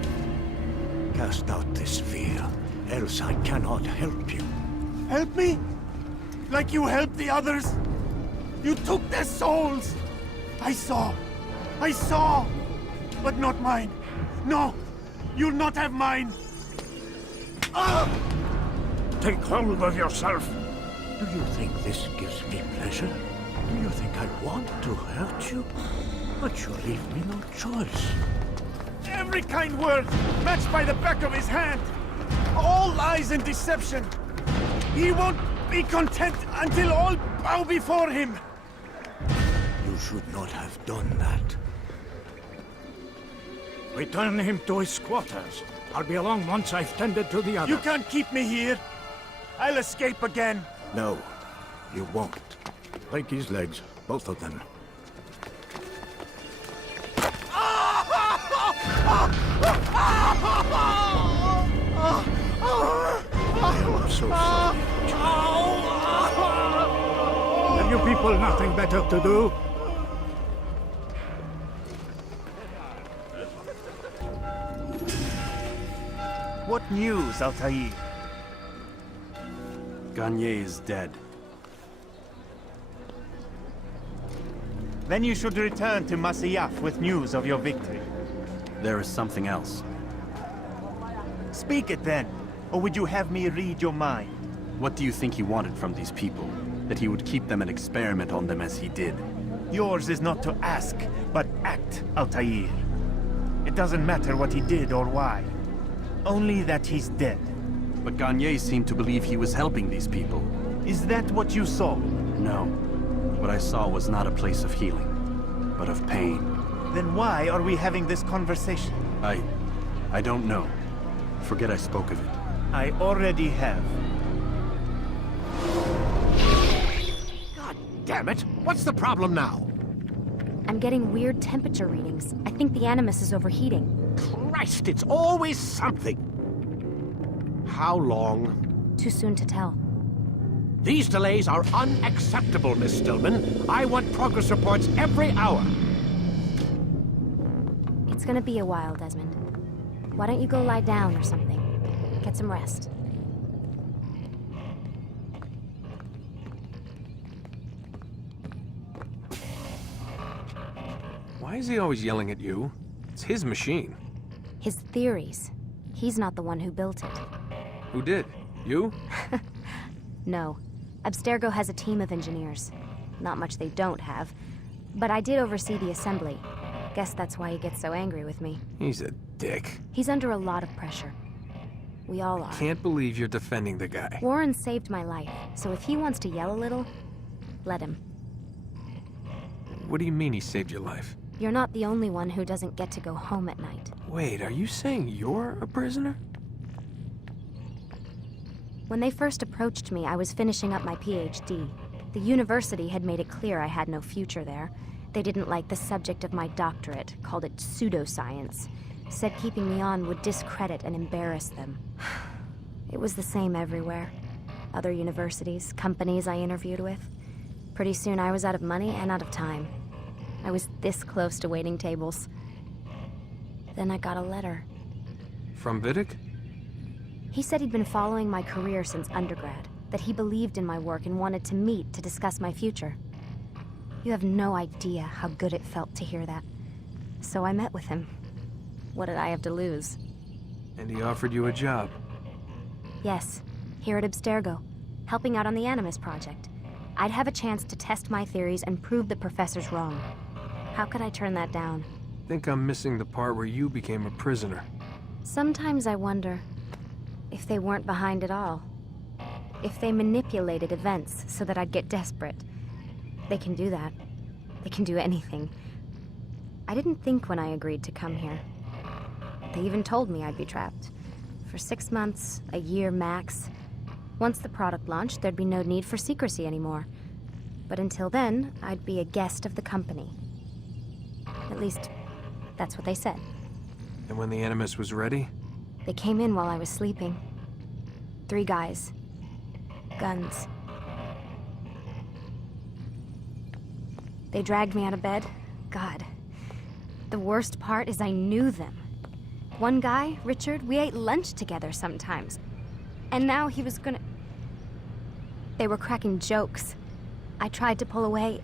Cast out this fear, else I cannot help you. Help me? Like you helped the others? You took their souls! I saw! But not mine! No! You'll not have mine! Ah! Take hold of yourself! Do you think this gives me pleasure? Do you think I want to hurt you? But you leave me no choice. Every kind word matched by the back of his hand. All lies and deception. He won't be content until all bow before him. You should not have done that. Return him to his quarters. I'll be along once I've tended to the other. You can't keep me here. I'll escape again. No, you won't. Break his legs, both of them. I'm so sorry. Have you people nothing better to do? What news, Altair? Gagne is dead. Then you should return to Masyaf with news of your victory. There is something else. Speak it then, or would you have me read your mind? What do you think he wanted from these people? That he would keep them and experiment on them as he did? Yours is not to ask, but act, Altair. It doesn't matter what he did or why. Only that he's dead. But Gagne seemed to believe he was helping these people. Is that what you saw? No. What I saw was not a place of healing, but of pain. Then why are we having this conversation? I don't know. Forget I spoke of it. I already have. God damn it! What's the problem now? I'm getting weird temperature readings. I think the Animus is overheating. Christ, it's always something! How long? Too soon to tell. These delays are unacceptable, Miss Stillman. I want progress reports every hour. It's gonna be a while, Desmond. Why don't you go lie down or something? Get some rest. Why is he always yelling at you? It's his machine. His theories. He's not the one who built it. Who did? You? No. Abstergo has a team of engineers. Not much they don't have. But I did oversee the assembly. Guess that's why he gets so angry with me. He's a dick. He's under a lot of pressure. We all are. Can't believe you're defending the guy. Warren saved my life, so if he wants to yell a little, let him. What do you mean he saved your life? You're not the only one who doesn't get to go home at night. Wait, are you saying you're a prisoner? When they first approached me, I was finishing up my PhD. The university had made it clear I had no future there. They didn't like the subject of my doctorate, called it pseudoscience. Said keeping me on would discredit and embarrass them. It was the same everywhere. Other universities, companies I interviewed with. Pretty soon I was out of money and out of time. I was this close to waiting tables. Then I got a letter. From Vidic? He said he'd been following my career since undergrad, that he believed in my work and wanted to meet to discuss my future. You have no idea how good it felt to hear that. So I met with him. What did I have to lose? And he offered you a job? Yes, here at Abstergo, helping out on the Animus project. I'd have a chance to test my theories and prove the professors wrong. How could I turn that down? Think I'm missing the part where you became a prisoner. Sometimes I wonder if they weren't behind it all. If they manipulated events so that I'd get desperate. They can do that. They can do anything. I didn't think when I agreed to come here. They even told me I'd be trapped. For 6 months, a year max. Once the product launched, there'd be no need for secrecy anymore. But until then, I'd be a guest of the company. At least, that's what they said. And when the Animus was ready? They came in while I was sleeping. 3 guys. Guns. They dragged me out of bed. God. The worst part is I knew them. One guy, Richard, we ate lunch together sometimes. And now he was gonna... They were cracking jokes. I tried to pull away.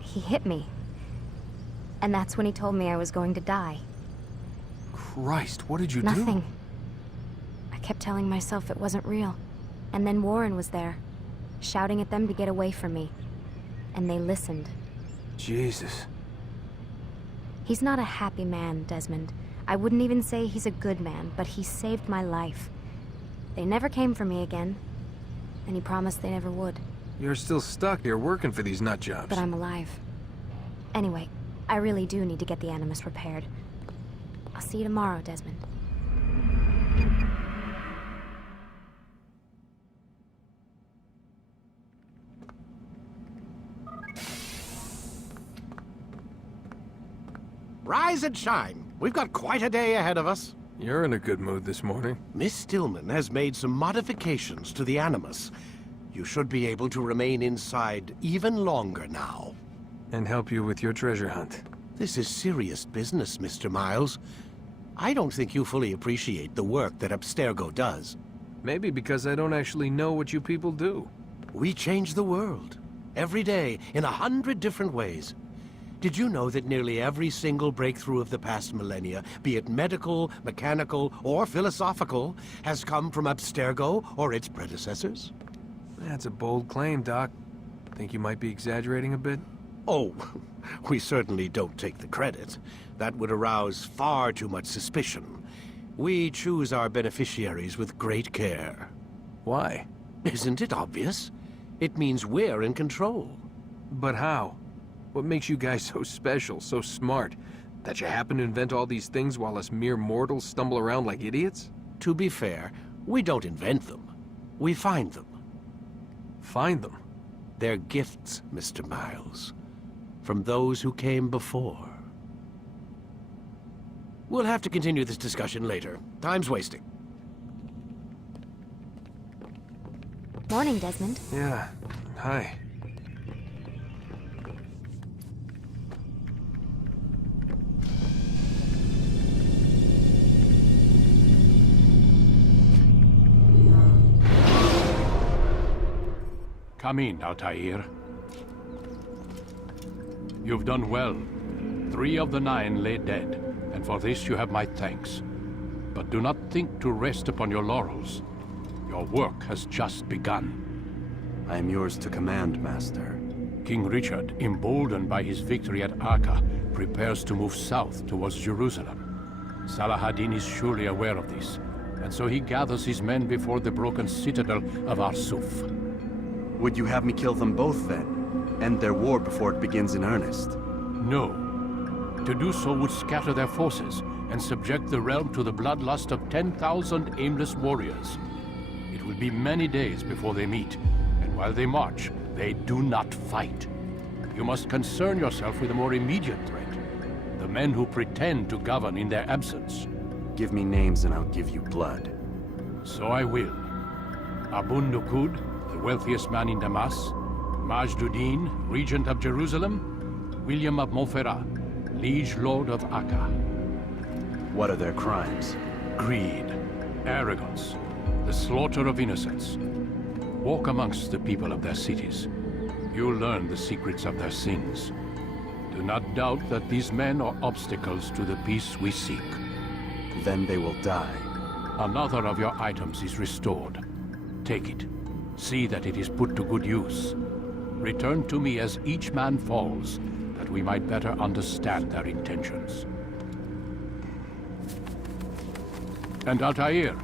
He hit me. And that's when he told me I was going to die. Christ, what did you do? Nothing. I kept telling myself it wasn't real. And then Warren was there, shouting at them to get away from me. And they listened. Jesus. He's not a happy man, Desmond. I wouldn't even say he's a good man, but he saved my life. They never came for me again, and he promised they never would. You're still stuck here working for these nut jobs. But I'm alive. Anyway, I really do need to get the Animus repaired. I'll see you tomorrow, Desmond. Rise and shine. We've got quite a day ahead of us. You're in a good mood this morning. Miss Stillman has made some modifications to the Animus. You should be able to remain inside even longer now. And help you with your treasure hunt. This is serious business, Mr. Miles. I don't think you fully appreciate the work that Abstergo does. Maybe because I don't actually know what you people do. We change the world. Every day, in 100 different ways. Did you know that nearly every single breakthrough of the past millennia, be it medical, mechanical, or philosophical, has come from Abstergo or its predecessors? That's a bold claim, Doc. Think you might be exaggerating a bit? Oh, we certainly don't take the credit. That would arouse far too much suspicion. We choose our beneficiaries with great care. Why? Isn't it obvious? It means we're in control. But how? What makes you guys so special, so smart? That you happen to invent all these things while us mere mortals stumble around like idiots? To be fair, we don't invent them. We find them. Find them? They're gifts, Mr. Miles. From those who came before. We'll have to continue this discussion later. Time's wasting. Morning, Desmond. Yeah. Hi. Come in, Altair. You've done well. 3 of the 9 lay dead, and for this you have my thanks. But do not think to rest upon your laurels. Your work has just begun. I am yours to command, Master. King Richard, emboldened by his victory at Acre, prepares to move south towards Jerusalem. Salah-ad-Din is surely aware of this, and so he gathers his men before the broken citadel of Arsuf. Would you have me kill them both, then? End their war before it begins in earnest? No. To do so would scatter their forces and subject the realm to the bloodlust of 10,000 aimless warriors. It will be many days before they meet, and while they march, they do not fight. You must concern yourself with a more immediate threat. The men who pretend to govern in their absence. Give me names and I'll give you blood. So I will. Abun Nukud, the wealthiest man in Damas, Majduddin, regent of Jerusalem, William of Montferrat, liege lord of Acre. What are their crimes? Greed, arrogance, the slaughter of innocents. Walk amongst the people of their cities. You'll learn the secrets of their sins. Do not doubt that these men are obstacles to the peace we seek. Then they will die. Another of your items is restored. Take it. See that it is put to good use. Return to me as each man falls, that we might better understand their intentions. And Altair,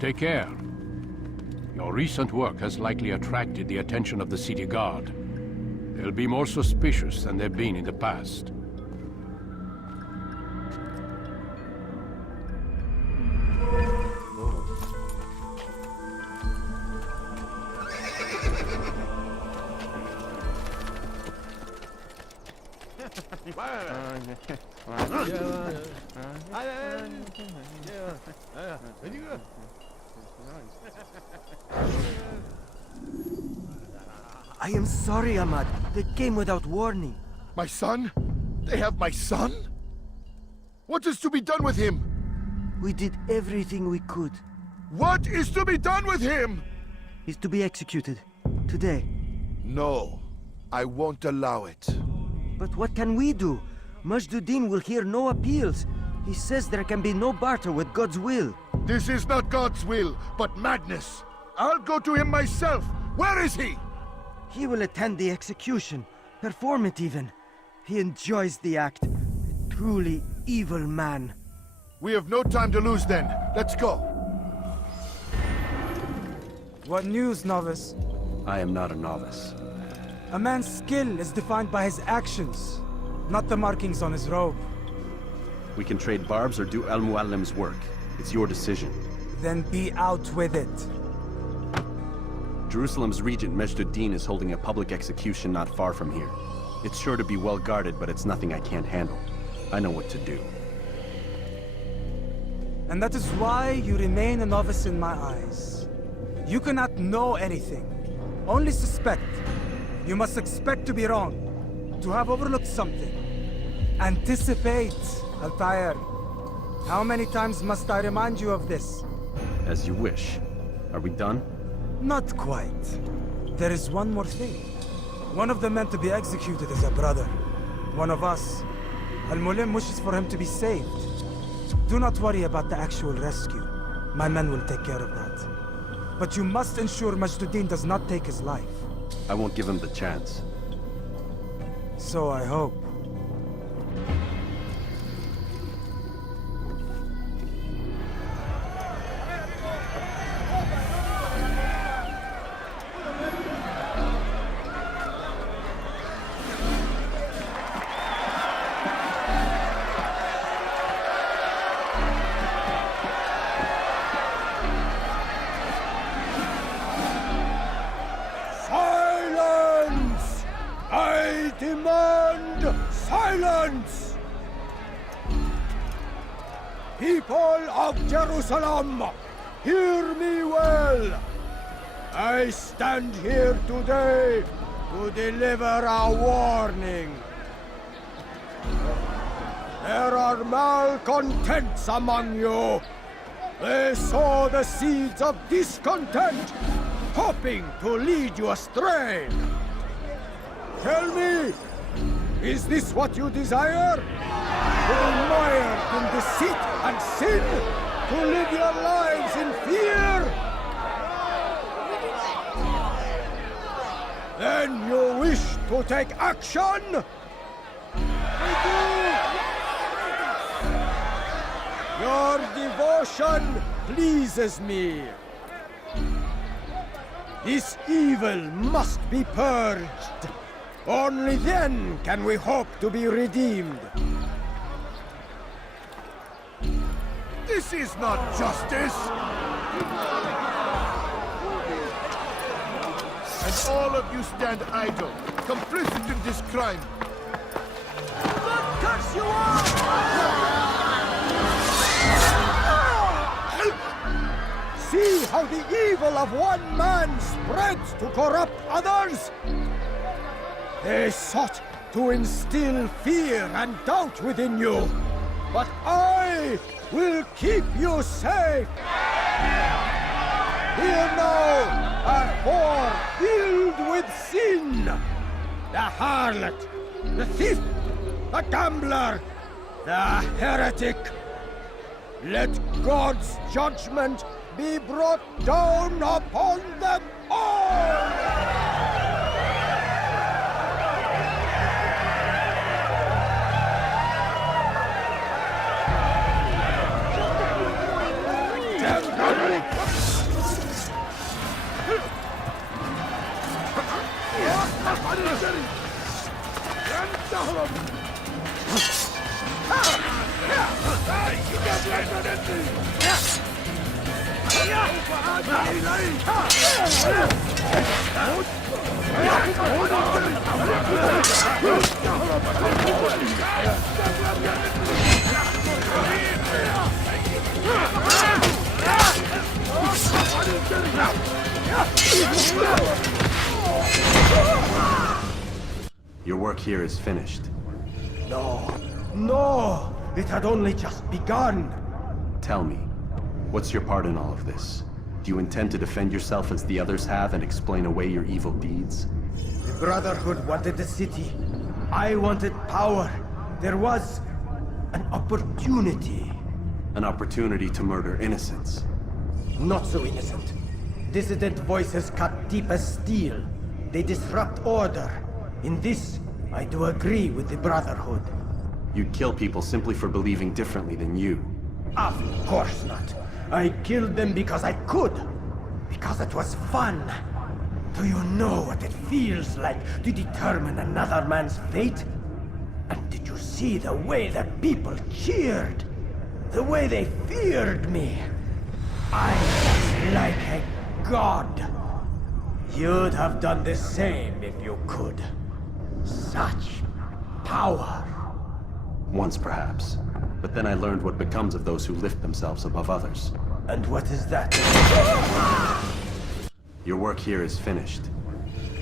take care. Your recent work has likely attracted the attention of the city guard. They'll be more suspicious than they've been in the past. I am sorry, Ahmad. They came without warning. My son? They have my son? What is to be done with him? We did everything we could. What is to be done with him? He's to be executed. Today. No. I won't allow it. But what can we do? Majduddin will hear no appeals. He says there can be no barter with God's will. This is not God's will, but madness. I'll go to him myself. Where is he? He will attend the execution. Perform it even. He enjoys the act. A truly evil man. We have no time to lose then. Let's go. What news, novice? I am not a novice. A man's skill is defined by his actions, not the markings on his robe. We can trade barbs or do Al-Muallim's work. It's your decision. Then be out with it. Jerusalem's regent Majd-ud-Din is holding a public execution not far from here. It's sure to be well guarded, but it's nothing I can't handle. I know what to do. And that is why you remain a novice in my eyes. You cannot know anything, only suspect. You must expect to be wrong, to have overlooked something. Anticipate, Altair. How many times must I remind you of this? As you wish. Are we done? Not quite. There is one more thing. One of the men to be executed is a brother. One of us. Al-Mulim wishes for him to be saved. Do not worry about the actual rescue. My men will take care of that. But you must ensure Majd-ud-Din does not take his life. I won't give him the chance. So I hope. Silence! I demand silence! People of Jerusalem, hear me well! I stand here today to deliver a warning. There are malcontents among you. They sow the seeds of discontent, hoping to lead you astray. Tell me, is this what you desire? To be mired in deceit and sin? To live your lives in fear? Then you wish to take action? I do! Your devotion pleases me. This evil must be purged. Only then can we hope to be redeemed. This is not justice! And all of you stand idle, complicit in this crime. Curse you all! See how the evil of one man spreads to corrupt others? They sought to instill fear and doubt within you, but I will keep you safe. Here now are four filled with sin. The harlot, the thief, the gambler, the heretic. Let God's judgment be brought down upon them all! Your work here is finished. No, no! It had only just begun! Tell me, what's your part in all of this? Do you intend to defend yourself as the others have and explain away your evil deeds? The Brotherhood wanted the city. I wanted power. There was an opportunity. An opportunity to murder innocents. Not so innocent. Dissident voices cut deep as steel. They disrupt order. In this, I do agree with the Brotherhood. You'd kill people simply for believing differently than you. Of course not. I killed them because I could. Because it was fun. Do you know what it feels like to determine another man's fate? And did you see the way that people cheered? The way they feared me? I was like a god. You'd have done the same if you could. Such power. Once, perhaps. But then I learned what becomes of those who lift themselves above others. And what is that? Your work here is finished.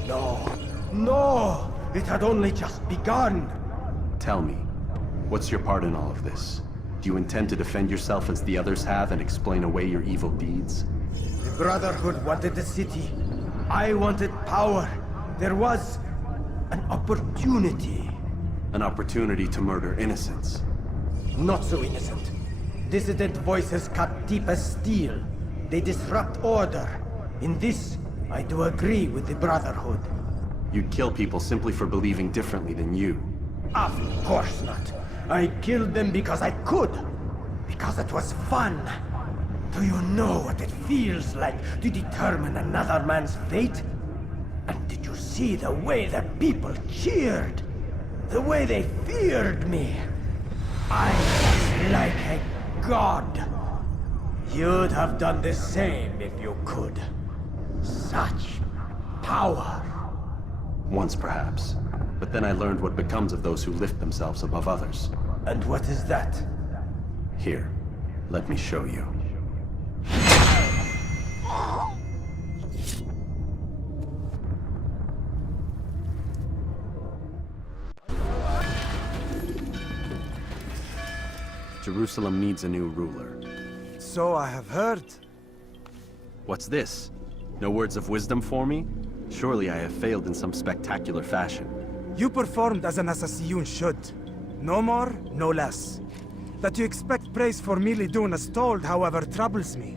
No. No! It had only just begun. Tell me, what's your part in all of this? Do you intend to defend yourself as the others have and explain away your evil deeds? The Brotherhood wanted the city. I wanted power. There was an opportunity. An opportunity to murder innocents. Not so innocent. Dissident voices cut deep as steel. They disrupt order. In this, I do agree with the Brotherhood. You'd kill people simply for believing differently than you. Of course not. I killed them because I could. Because it was fun. Do you know what it feels like to determine another man's fate? And did you see the way that people cheered? The way they feared me? I was like a god. You'd have done the same if you could. Such power. Once, perhaps. But then I learned what becomes of those who lift themselves above others. And what is that? Here, let me show you. Jerusalem needs a new ruler. So I have heard. What's this? No words of wisdom for me? Surely I have failed in some spectacular fashion. You performed as an assassin should. No more, no less. That you expect praise for merely doing as told, however, troubles me.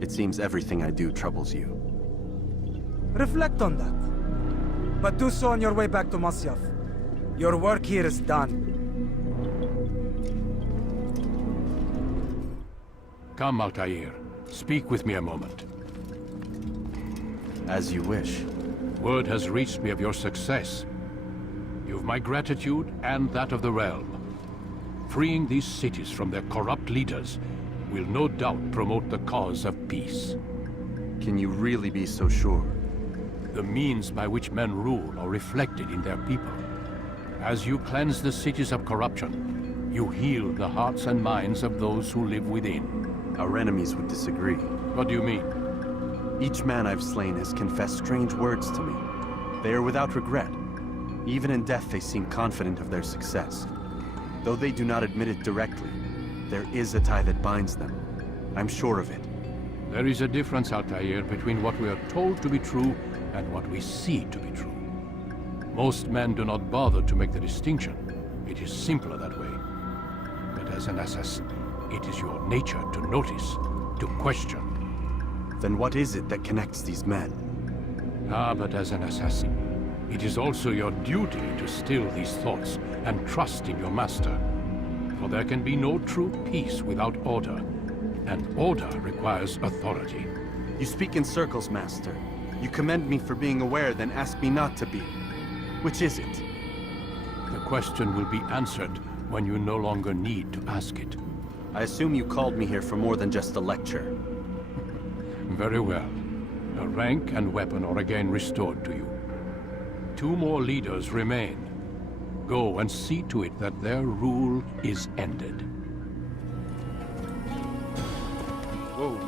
It seems everything I do troubles you. Reflect on that. But do so on your way back to Masyaf. Your work here is done. Come, Altair. Speak with me a moment. As you wish. Word has reached me of your success. You've my gratitude and that of the realm. Freeing these cities from their corrupt leaders will no doubt promote the cause of peace. Can you really be so sure? The means by which men rule are reflected in their people. As you cleanse the cities of corruption, you heal the hearts and minds of those who live within. Our enemies would disagree. What do you mean? Each man I've slain has confessed strange words to me. They are without regret. Even in death they seem confident of their success. Though they do not admit it directly, there is a tie that binds them. I'm sure of it. There is a difference, Altair, between what we are told to be true and what we see to be true. Most men do not bother to make the distinction. It is simpler that way. But as an assassin, it is your nature to notice, to question. Then what is it that connects these men? But as an assassin, it is also your duty to still these thoughts and trust in your master. For there can be no true peace without order, and order requires authority. You speak in circles, Master. You commend me for being aware, then ask me not to be. Which is it? The question will be answered when you no longer need to ask it. I assume you called me here for more than just a lecture. Very well. Your rank and weapon are again restored to you. 2 more leaders remain. Go and see to it that their rule is ended. Whoa.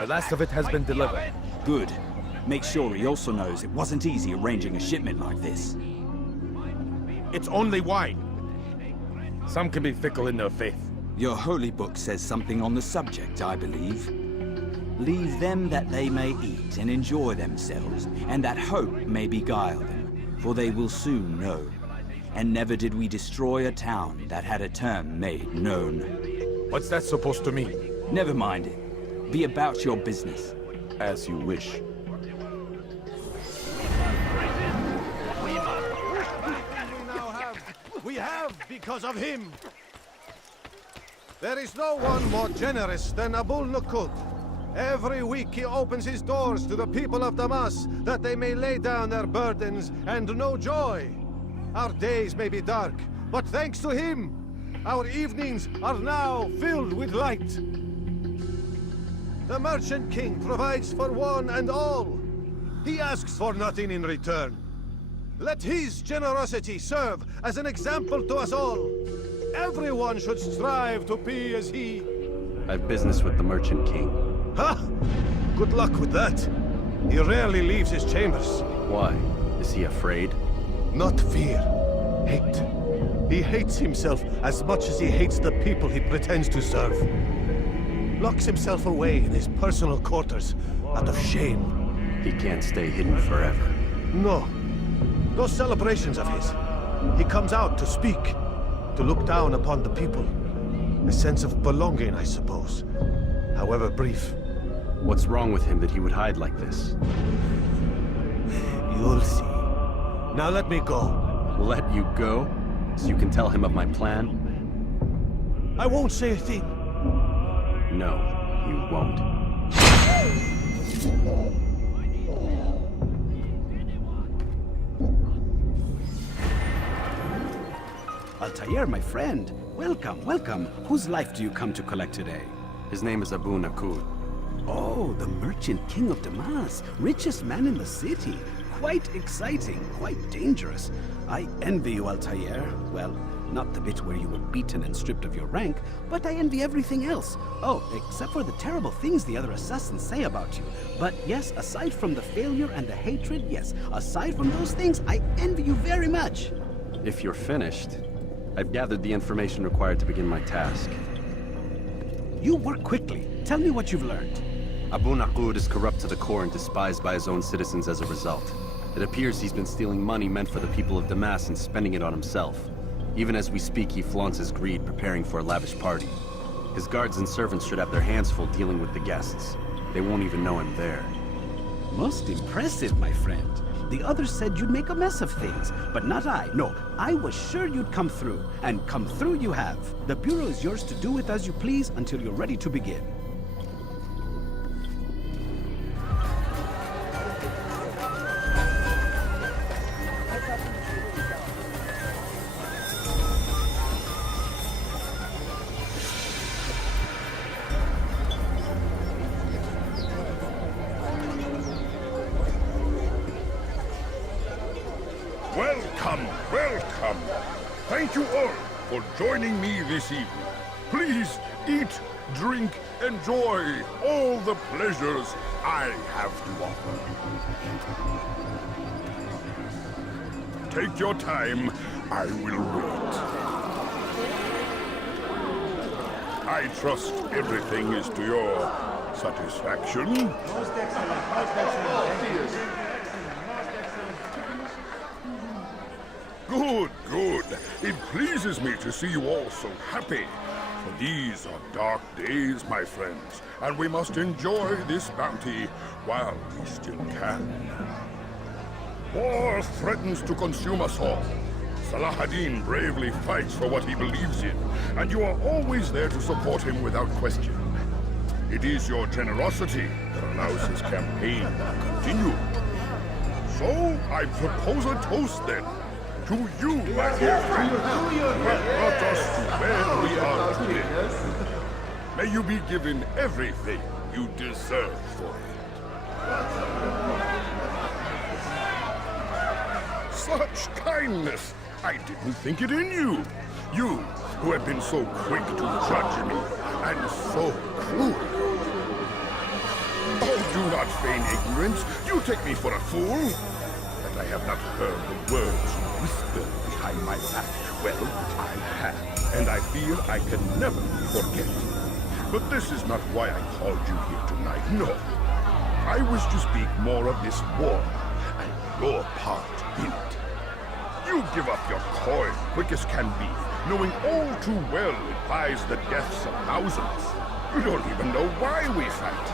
The last of it has been delivered. Good. Make sure he also knows it wasn't easy arranging a shipment like this. It's only wine. Some can be fickle in their faith. Your holy book says something on the subject, I believe. Leave them that they may eat and enjoy themselves, and that hope may beguile them, for they will soon know. And never did we destroy a town that had a term made known. What's that supposed to mean? Never mind it. Be about your business. As you wish. because of him. There is no one more generous than Abul Nukud. Every week he opens his doors to the people of Damas, that they may lay down their burdens and know joy. Our days may be dark, but thanks to him, our evenings are now filled with light. The Merchant King provides for one and all. He asks for nothing in return. Let his generosity serve as an example to us all. Everyone should strive to be as he. I have business with the Merchant King. Ha! Good luck with that. He rarely leaves his chambers. Why? Is he afraid? Not fear. Hate. He hates himself as much as he hates the people he pretends to serve. Locks himself away in his personal quarters out of shame. He can't stay hidden forever. No. Those celebrations of his. He comes out to speak, to look down upon the people. A sense of belonging, I suppose. However brief. What's wrong with him that he would hide like this? You'll see. Now let me go. Let you go? So you can tell him of my plan? I won't say a thing. No, you won't. Altair, my friend. Welcome, welcome. Whose life do you come to collect today? His name is Abu Nakud. Oh, the Merchant King of Damas. Richest man in the city. Quite exciting, quite dangerous. I envy you, Altair. Well, not the bit where you were beaten and stripped of your rank, but I envy everything else. Oh, except for the terrible things the other assassins say about you. But yes, aside from the failure and the hatred, yes, aside from those things, I envy you very much. If you're finished, I've gathered the information required to begin my task. You work quickly. Tell me what you've learned. Abu Nakud is corrupt to the core and despised by his own citizens as a result. It appears he's been stealing money meant for the people of Damas and spending it on himself. Even as we speak, he flaunts his greed, preparing for a lavish party. His guards and servants should have their hands full dealing with the guests. They won't even know I'm there. Most impressive, my friend. The others said you'd make a mess of things, but not I. No, I was sure you'd come through, and come through you have. The Bureau is yours to do with as you please until you're ready to begin. Welcome, welcome. Thank you all for joining me this evening. Please eat, drink, enjoy all the pleasures I have to offer. Take your time. I will wait. I trust everything is to your satisfaction. Most excellent, most excellent. Good, good. It pleases me to see you all so happy. For these are dark days, my friends, and we must enjoy this bounty while we still can. War threatens to consume us all. Salah ad-Din bravely fights for what he believes in, and you are always there to support him without question. It is your generosity that allows his campaign to continue. So, I propose a toast then. To you, my dear friend, who have brought us to where we are today. May you be given everything you deserve for it. Such kindness! I didn't think it in you. You, who have been so quick to judge me, and so cruel. Oh, do not feign ignorance. You take me for a fool. That I have not heard the words whispered behind my back. Well, I have, and I fear I can never forget. But this is not why I called you here tonight, no. I wish to speak more of this war, and your part in it. You give up your coin quick as can be, knowing all too well it buys the deaths of thousands. You don't even know why we fight.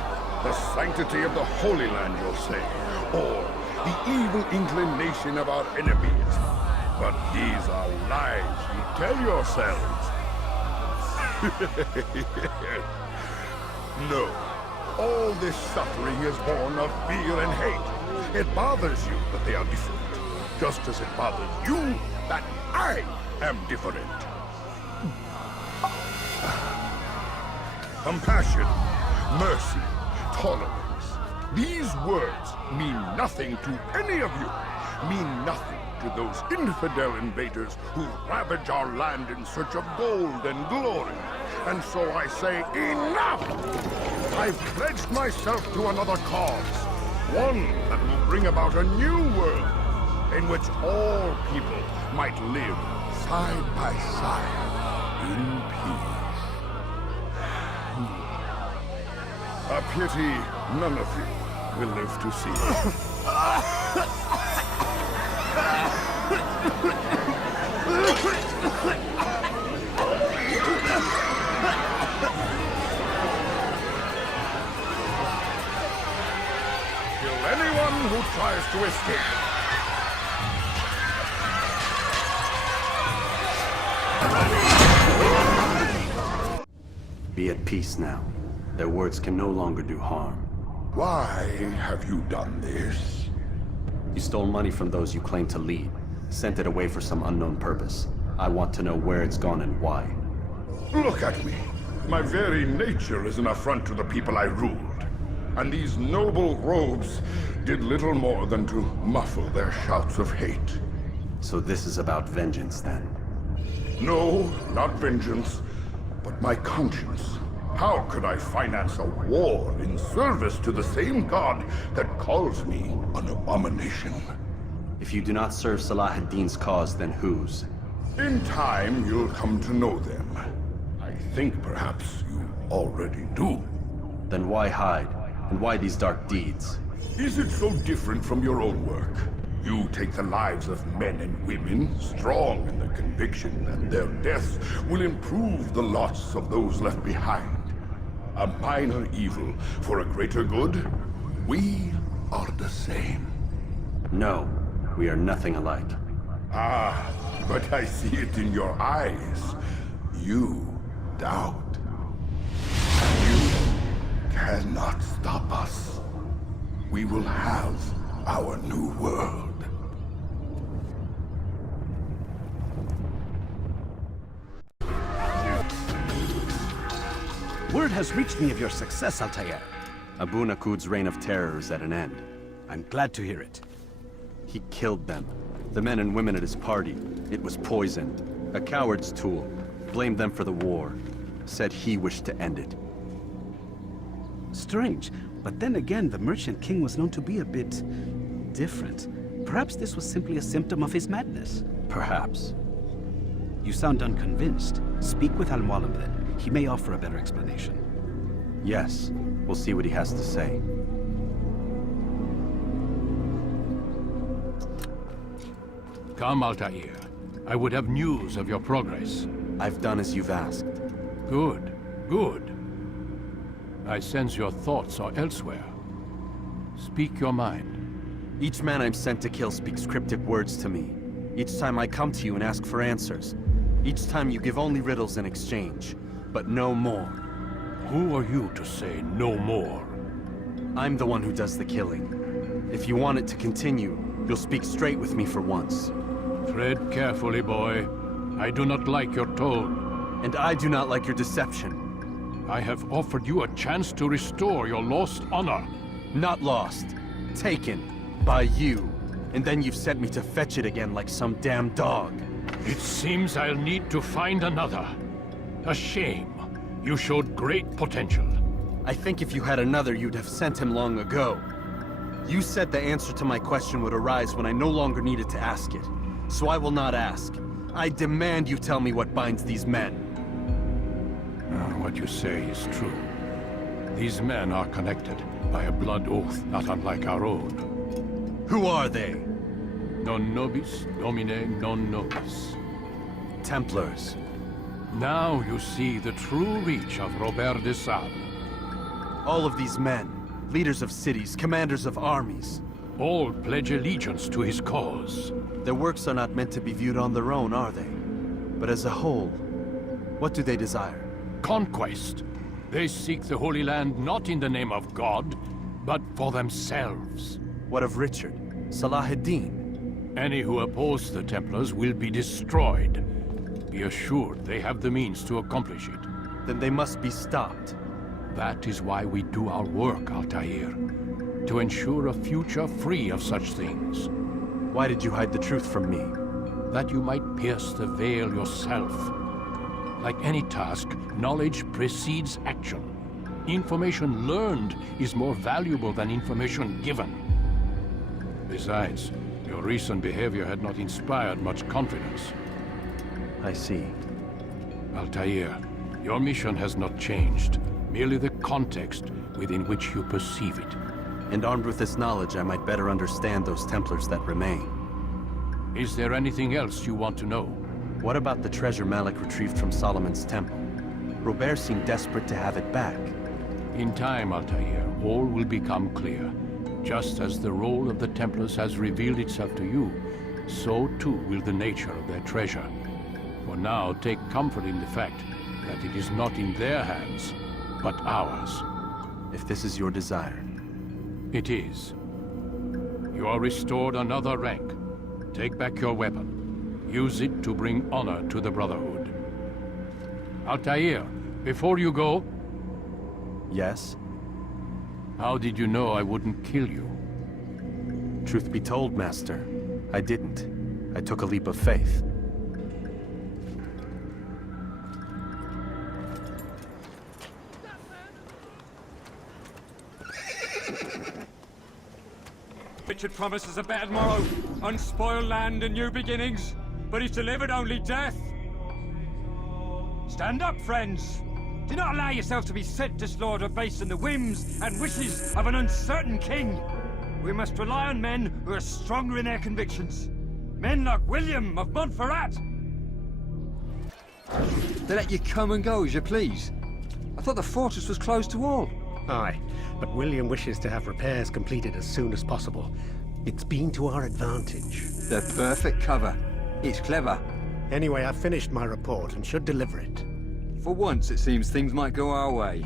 The sanctity of the Holy Land, you'll say, or the evil inclination of our enemies. But these are lies you tell yourselves. No. All this suffering is born of fear and hate. It bothers you that they are different. Just as it bothers you that I am different. Compassion, mercy, tolerance. These words mean nothing to any of you. Mean nothing to those infidel invaders who ravage our land in search of gold and glory. And so I say, enough! I've pledged myself to another cause. One that will bring about a new world in which all people might live side by side in peace. A pity none of you will live to see it. Kill anyone who tries to escape. Be at peace now. Their words can no longer do harm. Why have you done this? You stole money from those you claim to lead, sent it away for some unknown purpose. I want to know where it's gone and why. Look at me. My very nature is an affront to the people I ruled. And these noble robes did little more than to muffle their shouts of hate. So this is about vengeance, then? No, not vengeance, but my conscience. How could I finance a war in service to the same god that calls me an abomination? If you do not serve Salah ad-Din's cause, then whose? In time, you'll come to know them. I think perhaps you already do. Then why hide? And why these dark deeds? Is it so different from your own work? You take the lives of men and women, strong in the conviction that their deaths will improve the lots of those left behind. A minor evil for a greater good? We are the same. No, we are nothing alike. Ah, but I see it in your eyes. You doubt. You cannot stop us. We will have our new world. Word has reached me of your success, Altair. Abu Nakud's reign of terror is at an end. I'm glad to hear it. He killed them. The men and women at his party. It was poisoned. A coward's tool. Blamed them for the war. Said he wished to end it. Strange, but then again, the Merchant King was known to be a bit different. Perhaps this was simply a symptom of his madness. Perhaps. You sound unconvinced. Speak with Al-Mualim then. He may offer a better explanation. Yes. We'll see what he has to say. Come, Altair. I would have news of your progress. I've done as you've asked. Good, good. I sense your thoughts are elsewhere. Speak your mind. Each man I'm sent to kill speaks cryptic words to me. Each time I come to you and ask for answers. Each time you give only riddles in exchange, but no more. Who are you to say no more? I'm the one who does the killing. If you want it to continue, you'll speak straight with me for once. Tread carefully, boy. I do not like your tone. And I do not like your deception. I have offered you a chance to restore your lost honor. Not lost. Taken. By you. And then you've sent me to fetch it again like some damn dog. It seems I'll need to find another. A shame. You showed great potential. I think if you had another, you'd have sent him long ago. You said the answer to my question would arise when I no longer needed to ask it. So I will not ask. I demand you tell me what binds these men. What you say is true. These men are connected by a blood oath not unlike our own. Who are they? Non nobis, domine non nobis. Templars. Now you see the true reach of Robert de Sable. All of these men, leaders of cities, commanders of armies. All pledge allegiance to his cause. Their works are not meant to be viewed on their own, are they? But as a whole, what do they desire? Conquest. They seek the Holy Land not in the name of God, but for themselves. What of Richard? Salah ad-Din? Any who oppose the Templars will be destroyed. Be assured they have the means to accomplish it. Then they must be stopped. That is why we do our work, Altair. To ensure a future free of such things. Why did you hide the truth from me? That you might pierce the veil yourself. Like any task, knowledge precedes action. Information learned is more valuable than information given. Besides, your recent behavior had not inspired much confidence. I see. Altair, your mission has not changed. Merely the context within which you perceive it. And armed with this knowledge, I might better understand those Templars that remain. Is there anything else you want to know? What about the treasure Malik retrieved from Solomon's temple? Robert seemed desperate to have it back. In time, Altair, all will become clear. Just as the role of the Templars has revealed itself to you, so too will the nature of their treasure. For now, take comfort in the fact that it is not in their hands, but ours. If this is your desire. It is. You are restored another rank. Take back your weapon. Use it to bring honor to the Brotherhood. Altair, before you go... Yes? How did you know I wouldn't kill you? Truth be told, Master, I didn't. I took a leap of faith. Richard promises a better tomorrow, unspoiled land and new beginnings, but he's delivered only death. Stand up, friends. Do not allow yourselves to be sent to slaughter based on the whims and wishes of an uncertain king. We must rely on men who are stronger in their convictions. Men like William of Montferrat. They let you come and go as you please. I thought the fortress was closed to all. Aye, but William wishes to have repairs completed as soon as possible. It's been to our advantage. The perfect cover. It's clever. Anyway, I've finished my report and should deliver it. For once, it seems things might go our way,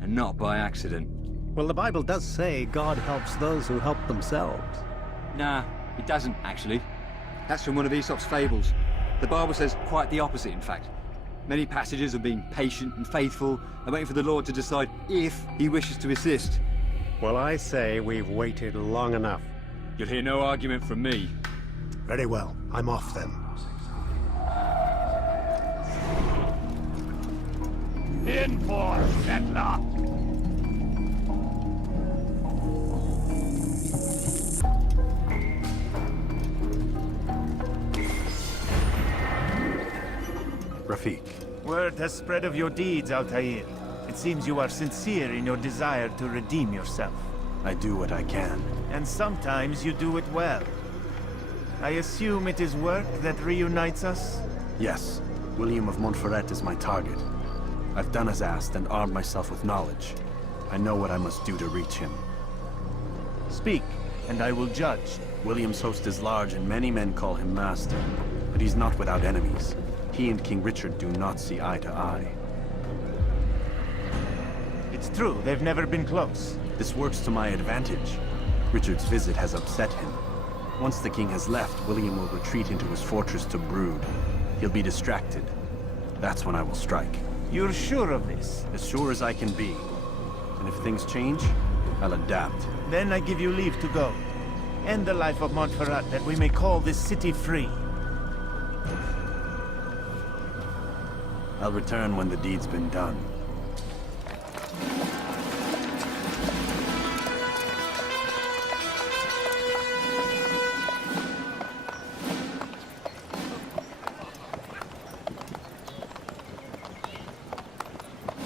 and not by accident. Well, the Bible does say God helps those who help themselves. Nah, it doesn't, actually. That's from one of Aesop's fables. The Bible says quite the opposite, in fact. Many passages of being patient and faithful and waiting for the Lord to decide if he wishes to assist. Well, I say we've waited long enough. You'll hear no argument from me. Very well. I'm off then. In for Settler! Rafiq. Word has spread of your deeds, Altair. It seems you are sincere in your desire to redeem yourself. I do what I can. And sometimes you do it well. I assume it is work that reunites us? Yes. William of Montferrat is my target. I've done as asked and armed myself with knowledge. I know what I must do to reach him. Speak, and I will judge. William's host is large and many men call him master. But he's not without enemies. He and King Richard do not see eye to eye. It's true, they've never been close. This works to my advantage. Richard's visit has upset him. Once the king has left, William will retreat into his fortress to brood. He'll be distracted. That's when I will strike. You're sure of this? As sure as I can be. And if things change, I'll adapt. Then I give you leave to go. End the life of Montferrat, that we may call this city free. I'll return when the deed's been done.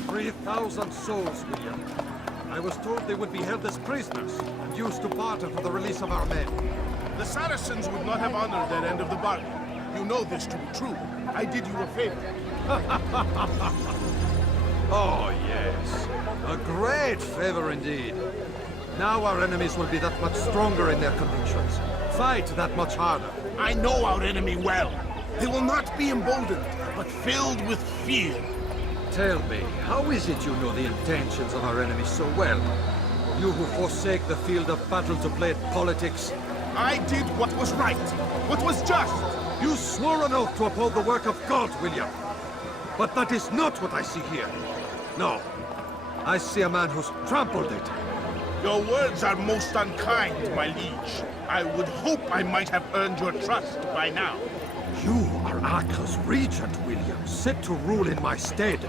3,000 souls, William. I was told they would be held as prisoners and used to barter for the release of our men. The Saracens would not have honored their end of the bargain. You know this to be true. I did you a favor. Oh, yes. A great favor indeed. Now our enemies will be that much stronger in their convictions. Fight that much harder. I know our enemy well. They will not be emboldened, but filled with fear. Tell me, how is it you know the intentions of our enemy so well? You who forsake the field of battle to play at politics? I did what was right, what was just. You swore an oath to uphold the work of God, William. But that is not what I see here. No. I see a man who's trampled it. Your words are most unkind, my liege. I would hope I might have earned your trust by now. You are Acre's regent, William, set to rule in my stead.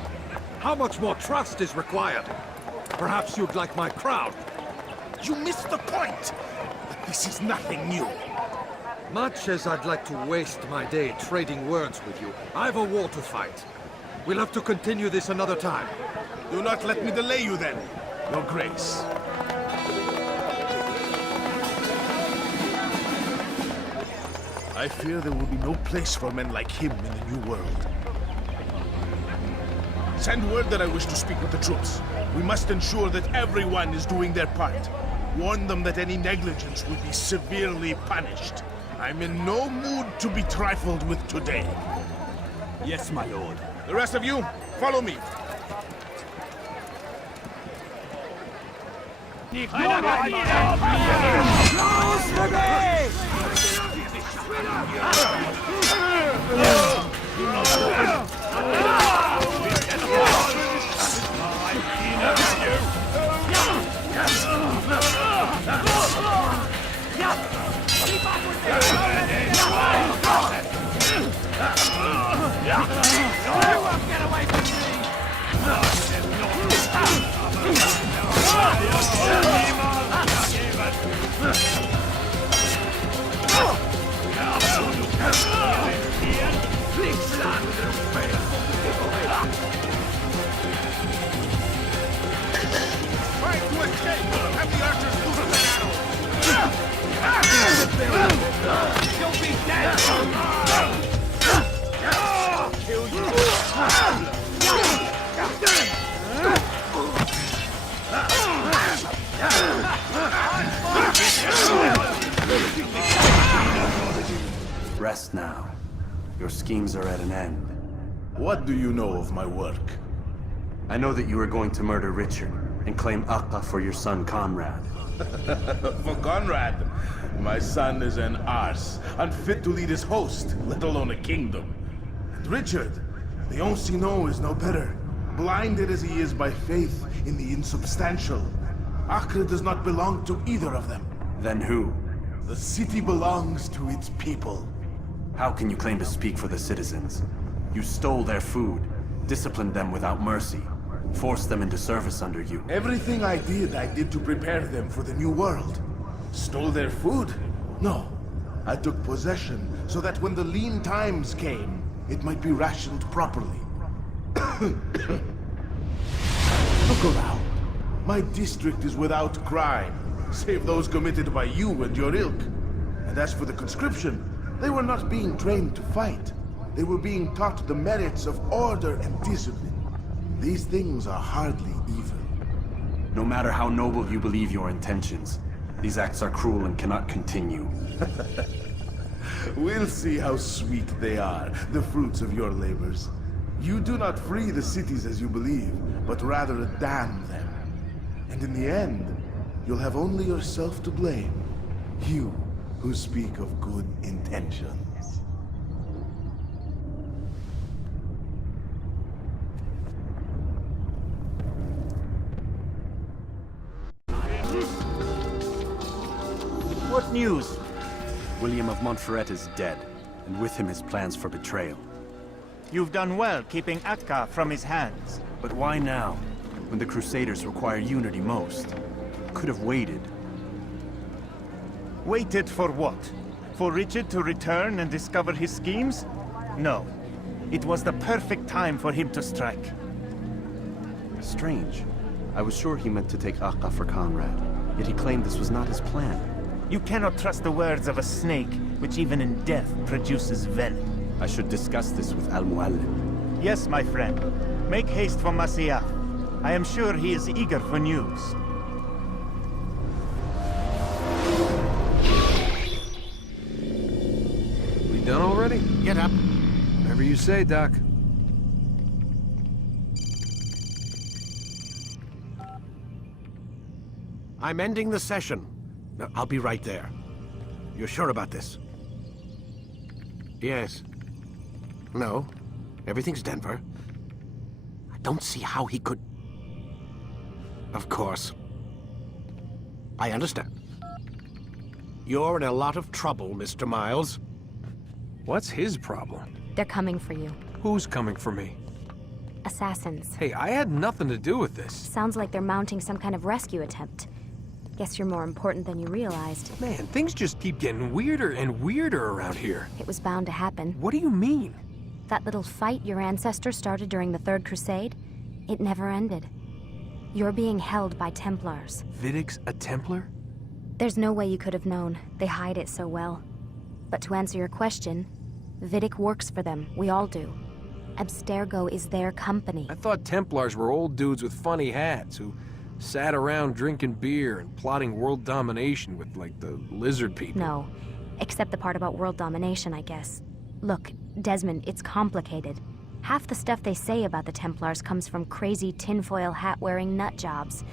How much more trust is required? Perhaps you'd like my crown. You missed the point! This is nothing new. Much as I'd like to waste my day trading words with you, I've a war to fight. We'll have to continue this another time. Do not let me delay you then, Your Grace. I fear there will be no place for men like him in the New World. Send word that I wish to speak with the troops. We must ensure that everyone is doing their part. Warn them that any negligence will be severely punished. I'm in no mood to be trifled with today. Yes, my lord. The rest of you, follow me. Close the gate! Trying to escape! Have the archers move that arrow! You'll be dead! I'll kill you! Rest now. Your schemes are at an end. What do you know of my work? I know that you are going to murder Richard and claim Akka for your son Conrad. For Conrad? My son is an arse, unfit to lead his host, let alone a kingdom. And Richard, the Ancien is no better, blinded as he is by faith in the insubstantial. Acre does not belong to either of them. Then who? The city belongs to its people. How can you claim to speak for the citizens? You stole their food, disciplined them without mercy, forced them into service under you. Everything I did to prepare them for the new world. Stole their food? No. I took possession so that when the lean times came, it might be rationed properly. Look around. My district is without crime, save those committed by you and your ilk. And as for the conscription, they were not being trained to fight. They were being taught the merits of order and discipline. These things are hardly evil. No matter how noble you believe your intentions, these acts are cruel and cannot continue. We'll see how sweet they are, the fruits of your labors. You do not free the cities as you believe, but rather damn them. And in the end, you'll have only yourself to blame. You who speak of good intentions. What news? William of Montferrat is dead, and with him his plans for betrayal. You've done well keeping Akka from his hands. But why now, when the Crusaders require unity most? Could have waited. Waited for what? For Richard to return and discover his schemes? No. It was the perfect time for him to strike. Strange. I was sure he meant to take Akka for Conrad, yet he claimed this was not his plan. You cannot trust the words of a snake, which even in death produces venom. I should discuss this with Al-Muallim. Yes, my friend. Make haste for Masyaf. I am sure he is eager for news. Get up. Whatever you say, Doc. I'm ending the session. No, I'll be right there. You're sure about this? Yes. No. Everything's Denver. I don't see how he could... Of course. I understand. You're in a lot of trouble, Mr. Miles. What's his problem? They're coming for you. Who's coming for me? Assassins. Hey, I had nothing to do with this. Sounds like they're mounting some kind of rescue attempt. Guess you're more important than you realized. Man, things just keep getting weirder and weirder around here. It was bound to happen. What do you mean? That little fight your ancestors started during the Third Crusade, it never ended. You're being held by Templars. Vidic's a Templar? There's no way you could have known. They hide it so well. But to answer your question, Vidic works for them. We all do. Abstergo is their company. I thought Templars were old dudes with funny hats who sat around drinking beer and plotting world domination with, like, the lizard people. No. Except the part about world domination, I guess. Look, Desmond, it's complicated. Half the stuff they say about the Templars comes from crazy tinfoil hat-wearing nut jobs.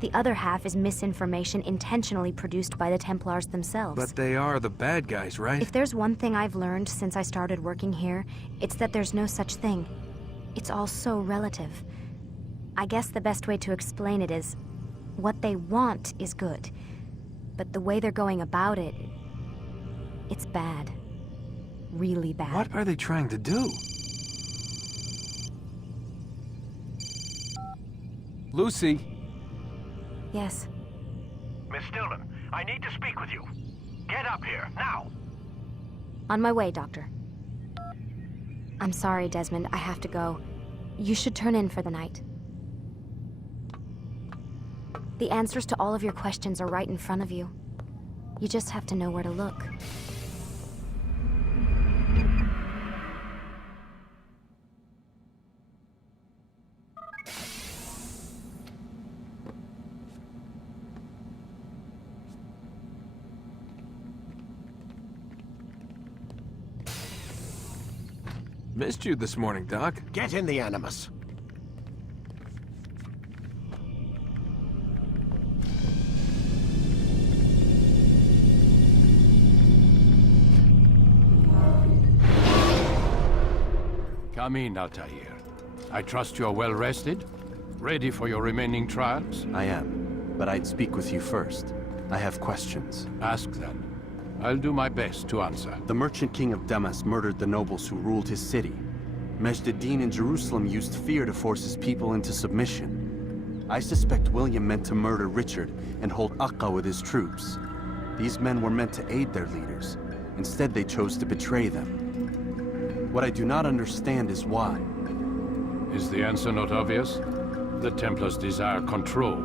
The other half is misinformation intentionally produced by the Templars themselves. But they are the bad guys, right? If there's one thing I've learned since I started working here, it's that there's no such thing. It's all so relative. I guess the best way to explain it is, what they want is good. But the way they're going about it, it's bad. Really bad. What are they trying to do? Lucy? Yes. Miss Stillman, I need to speak with you. Get up here, now! On my way, Doctor. I'm sorry, Desmond. I have to go. You should turn in for the night. The answers to all of your questions are right in front of you. You just have to know where to look. Missed you this morning, Doc. Get in the Animus. Come in, Altair. I trust you're well rested? Ready for your remaining trials? I am, but I'd speak with you first. I have questions. Ask then. I'll do my best to answer. The merchant king of Damas murdered the nobles who ruled his city. Majd-ad-Din in Jerusalem used fear to force his people into submission. I suspect William meant to murder Richard and hold Akka with his troops. These men were meant to aid their leaders. Instead, they chose to betray them. What I do not understand is why. Is the answer not obvious? The Templars desire control.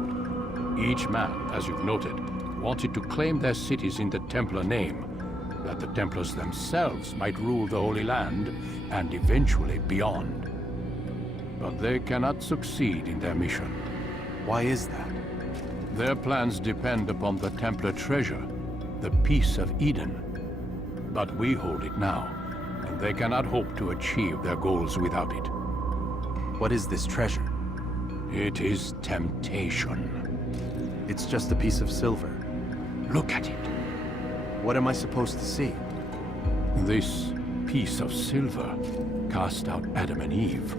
Each man, as you've noted, wanted to claim their cities in the Templar name, that the Templars themselves might rule the Holy Land, and eventually beyond. But they cannot succeed in their mission. Why is that? Their plans depend upon the Templar treasure, the Peace of Eden. But we hold it now, and they cannot hope to achieve their goals without it. What is this treasure? It is temptation. It's just a piece of silver. Look at it. What am I supposed to see? This piece of silver cast out Adam and Eve.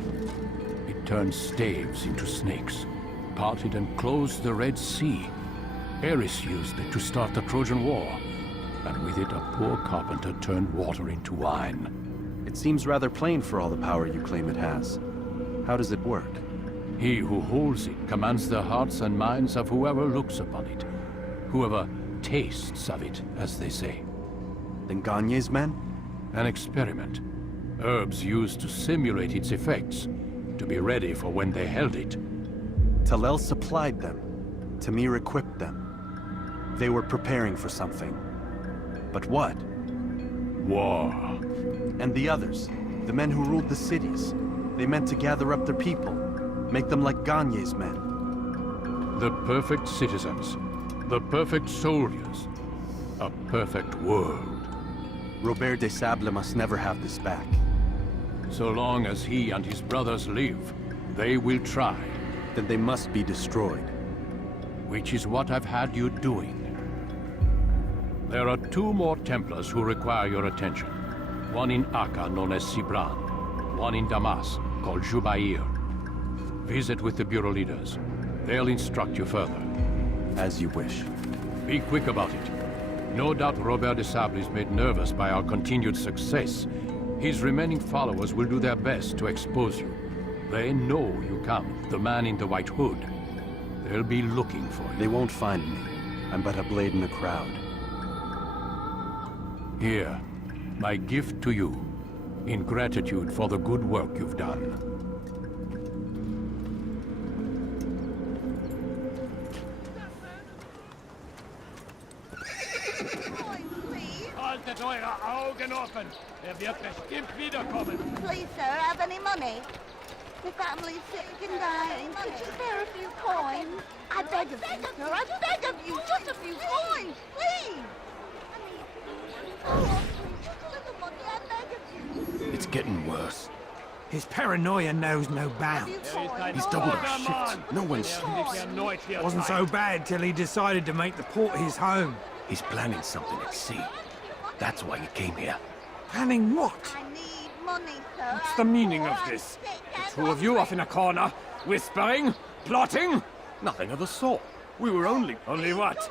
It turned staves into snakes, parted and closed the Red Sea. Ares used it to start the Trojan War, and with it a poor carpenter turned water into wine. It seems rather plain for all the power you claim it has. How does it work? He who holds it commands the hearts and minds of whoever looks upon it. Whoever tastes of it, as they say. Then Gagne's men? An experiment. Herbs used to simulate its effects, to be ready for when they held it. Talel supplied them. Tamir equipped them. They were preparing for something. But what? War. And the others, the men who ruled the cities, they meant to gather up their people, make them like Gagne's men. The perfect citizens, the perfect soldiers, a perfect world. Robert de Sable must never have this back. So long as he and his brothers live, they will try. Then they must be destroyed. Which is what I've had you doing. There are 2 more Templars who require your attention. One in Acre known as Sibran, one in Damas called Jubair. Visit with the Bureau leaders. They'll instruct you further. As you wish. Be quick about it. No doubt Robert de Sable is made nervous by our continued success. His remaining followers will do their best to expose you. They know you come, the man in the white hood. They'll be looking for you. They won't find me. I'm but a blade in the crowd. Here, my gift to you, in gratitude for the good work you've done. Haltet eure Augen offen! Wird bestimmt wiederkommen! Please, sir, have any money? The family's sick and dying. Could you spare a few coins? I beg of you, sir. I beg of you. Just a few coins, please. Oh, just a little money. I beg of you. It's getting worse. His paranoia knows no bounds. He's doubled our shifts. No one sleeps. Wasn't so bad till he decided to make the port his home. He's planning something at sea. That's why he came here. Planning what? I need money, sir. What's the meaning of this? The 2 of you off in a corner, whispering, plotting? Nothing of the sort. We were only... Only what?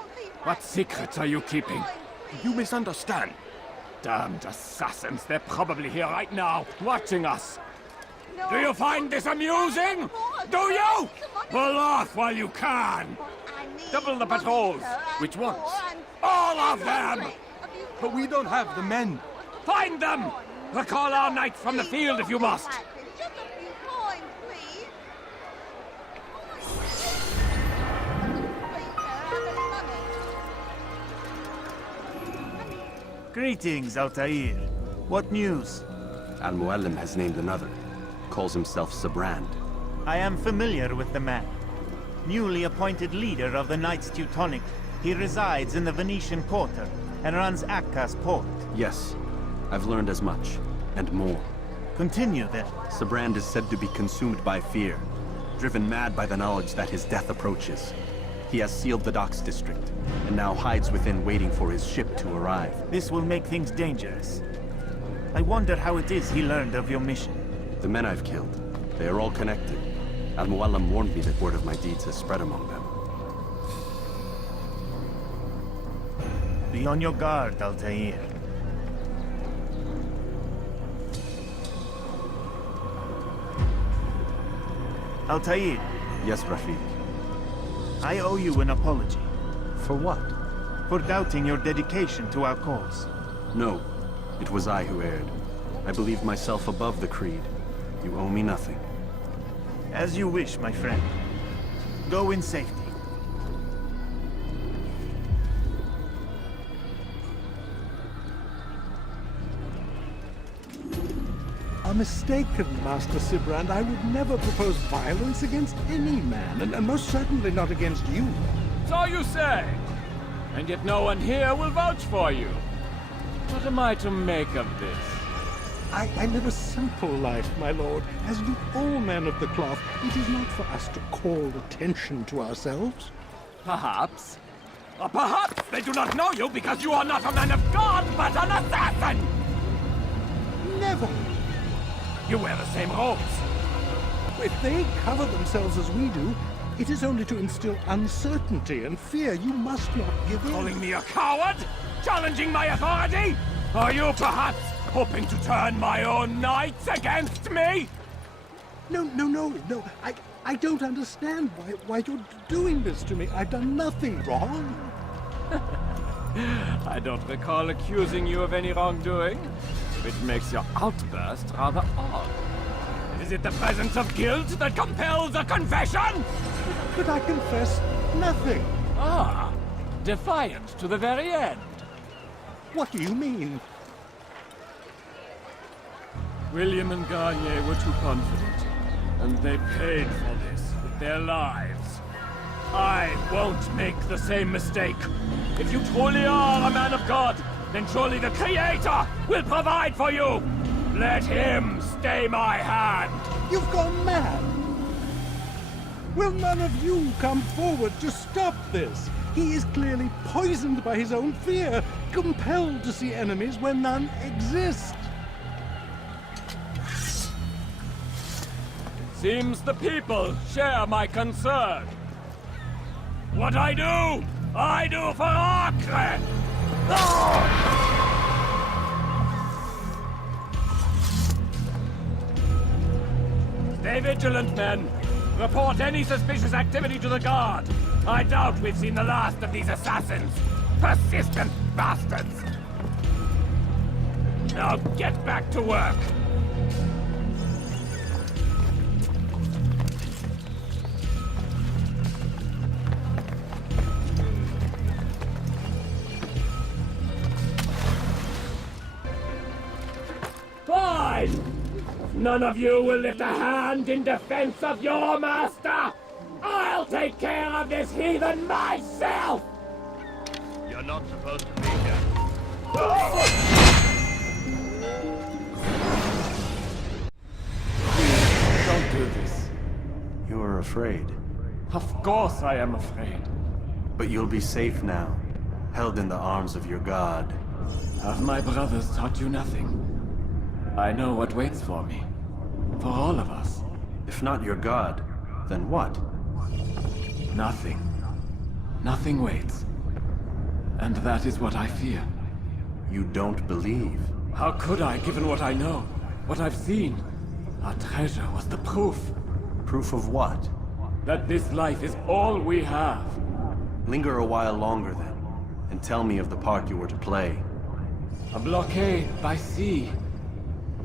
What secrets are you keeping? You misunderstand. Damned assassins, they're probably here right now, watching us. Do you find this amusing? Do you? Pull off while you can. Double the patrols. Which ones? All of them! But we don't have the men. Find them! Recall our knights from the field if you must. Just a few coins, please. Please, sir, have any money? Greetings, Altair. What news? Al-Mualim has named another. Calls himself Sabrand. I am familiar with the man. Newly appointed leader of the Knights Teutonic, he resides in the Venetian Quarter and runs Acca's port. Yes, I've learned as much, and more. Continue then. Sabrand is said to be consumed by fear, driven mad by the knowledge that his death approaches. He has sealed the docks district, and now hides within waiting for his ship to arrive. This will make things dangerous. I wonder how it is he learned of your mission. The men I've killed, they are all connected. Al-Mualim warned me that word of my deeds has spread among them. Be on your guard, Altair. Altair. Yes, Rafiq. I owe you an apology. For what? For doubting your dedication to our cause. No, it was I who erred. I believed myself above the creed. You owe me nothing. As you wish, my friend. Go in safety. A mistaken, Master Sibrand. I would never propose violence against any man, and most certainly not against you. So you say. And yet no one here will vouch for you. What am I to make of this? I live a simple life, my lord. As do all men of the cloth, it is not for us to call attention to ourselves. Perhaps. Or perhaps they do not know you because you are not a man of God, but an assassin! Never! You wear the same robes. If they cover themselves as we do, it is only to instill uncertainty and fear. You must not give in. Calling me a coward? Challenging my authority? Are you perhaps hoping to turn my own knights against me? No. I don't understand why you're doing this to me. I've done nothing wrong. I don't recall accusing you of any wrongdoing, which makes your outburst rather odd. Is it the presence of guilt that compels a confession? But I confess nothing. Ah, defiant to the very end. What do you mean? William and Garnier were too confident, and they paid for this with their lives. I won't make the same mistake. If you truly are a man of God, then surely the Creator will provide for you! Let him stay my hand! You've gone mad! Will none of you come forward to stop this? He is clearly poisoned by his own fear, compelled to see enemies where none exist. Seems the people share my concern. What I do for Acre! Stay vigilant, men. Report any suspicious activity to the guard. I doubt we've seen the last of these assassins. Persistent bastards! Now get back to work. Fine! None of you will lift a hand in defense of your master! I'll take care of this heathen myself! You're not supposed to be here. Don't do this. You are afraid. Of course I am afraid. But you'll be safe now, held in the arms of your god. Have my brothers taught you nothing? I know what waits for me. For all of us. If not your god, then what? Nothing. Nothing waits. And that is what I fear. You don't believe? How could I, given what I know? What I've seen? Our treasure was the proof. Proof of what? That this life is all we have. Linger a while longer then, and tell me of the part you were to play. A blockade by sea.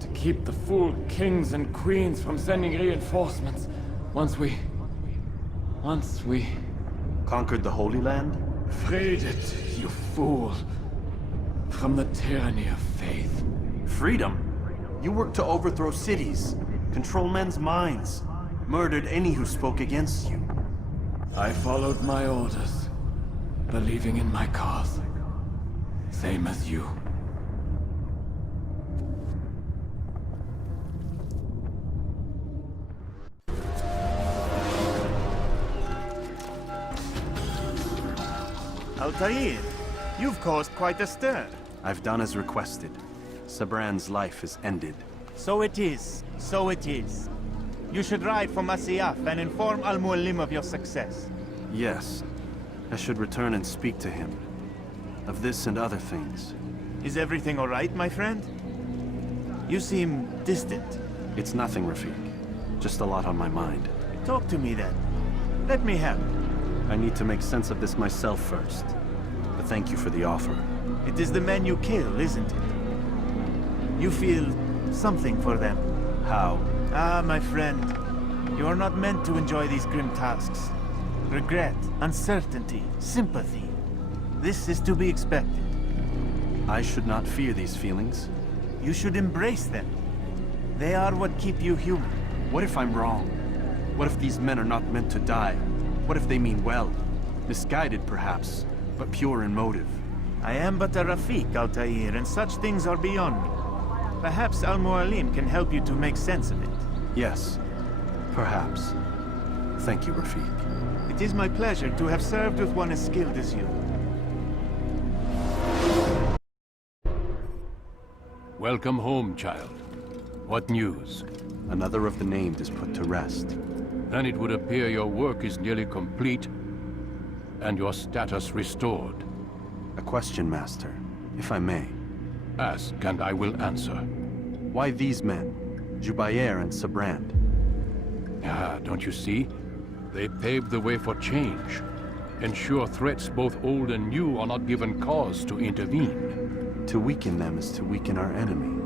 To keep the fool kings and queens from sending reinforcements. Once we... Conquered the Holy Land? Freed it, you fool. From the tyranny of faith. Freedom? You worked to overthrow cities, control men's minds, murdered any who spoke against you. I followed my orders, believing in my cause. Same as you. Altair, you've caused quite a stir. I've done as requested. Sabran's life is ended. So it is. So it is. You should ride for Masyaf and inform Al-Mualim of your success. Yes. I should return and speak to him. Of this and other things. Is everything all right, my friend? You seem distant. It's nothing, Rafiq. Just a lot on my mind. Talk to me then. Let me help. I need to make sense of this myself first. But thank you for the offer. It is the men you kill, isn't it? You feel something for them. How? Ah, my friend. You are not meant to enjoy these grim tasks. Regret, uncertainty, sympathy. This is to be expected. I should not fear these feelings. You should embrace them. They are what keep you human. What if I'm wrong? What if these men are not meant to die? What if they mean well? Misguided, perhaps, but pure in motive. I am but a Rafiq, Altair, and such things are beyond me. Perhaps Al-Mualim can help you to make sense of it. Yes, perhaps. Thank you, Rafiq. It is my pleasure to have served with one as skilled as you. Welcome home, child. What news? Another of the named is put to rest. Then it would appear your work is nearly complete, and your status restored. A question, Master, if I may. Ask, and I will answer. Why these men? Jubair and Sabrand? Ah, don't you see? They paved the way for change. Ensure threats both old and new are not given cause to intervene. To weaken them is to weaken our enemy.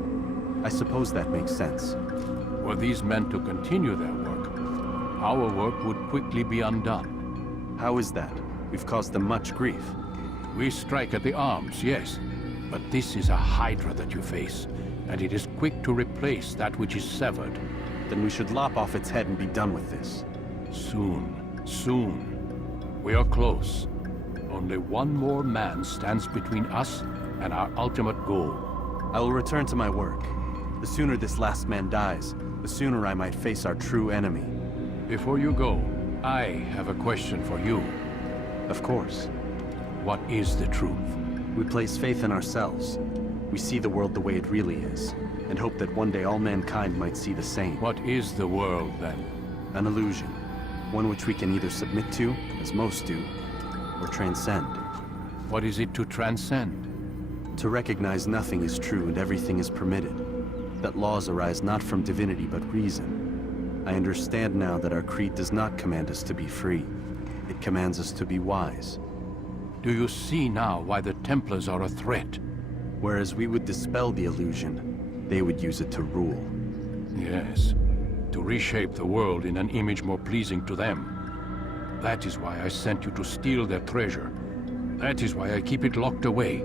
I suppose that makes sense. Were these men to continue their work, our work would quickly be undone. How is that? We've caused them much grief. We strike at the arms, yes. But this is a hydra that you face, and it is quick to replace that which is severed. Then we should lop off its head and be done with this. Soon, soon. We are close. Only one more man stands between us and our ultimate goal. I will return to my work. The sooner this last man dies, the sooner I might face our true enemy. Before you go, I have a question for you. Of course. What is the truth? We place faith in ourselves. We see the world the way it really is, and hope that one day all mankind might see the same. What is the world, then? An illusion. One which we can either submit to, as most do, or transcend. What is it to transcend? To recognize nothing is true and everything is permitted. That laws arise not from divinity but reason. I understand now that our creed does not command us to be free. It commands us to be wise. Do you see now why the Templars are a threat? Whereas we would dispel the illusion, they would use it to rule. Yes, to reshape the world in an image more pleasing to them. That is why I sent you to steal their treasure. That is why I keep it locked away.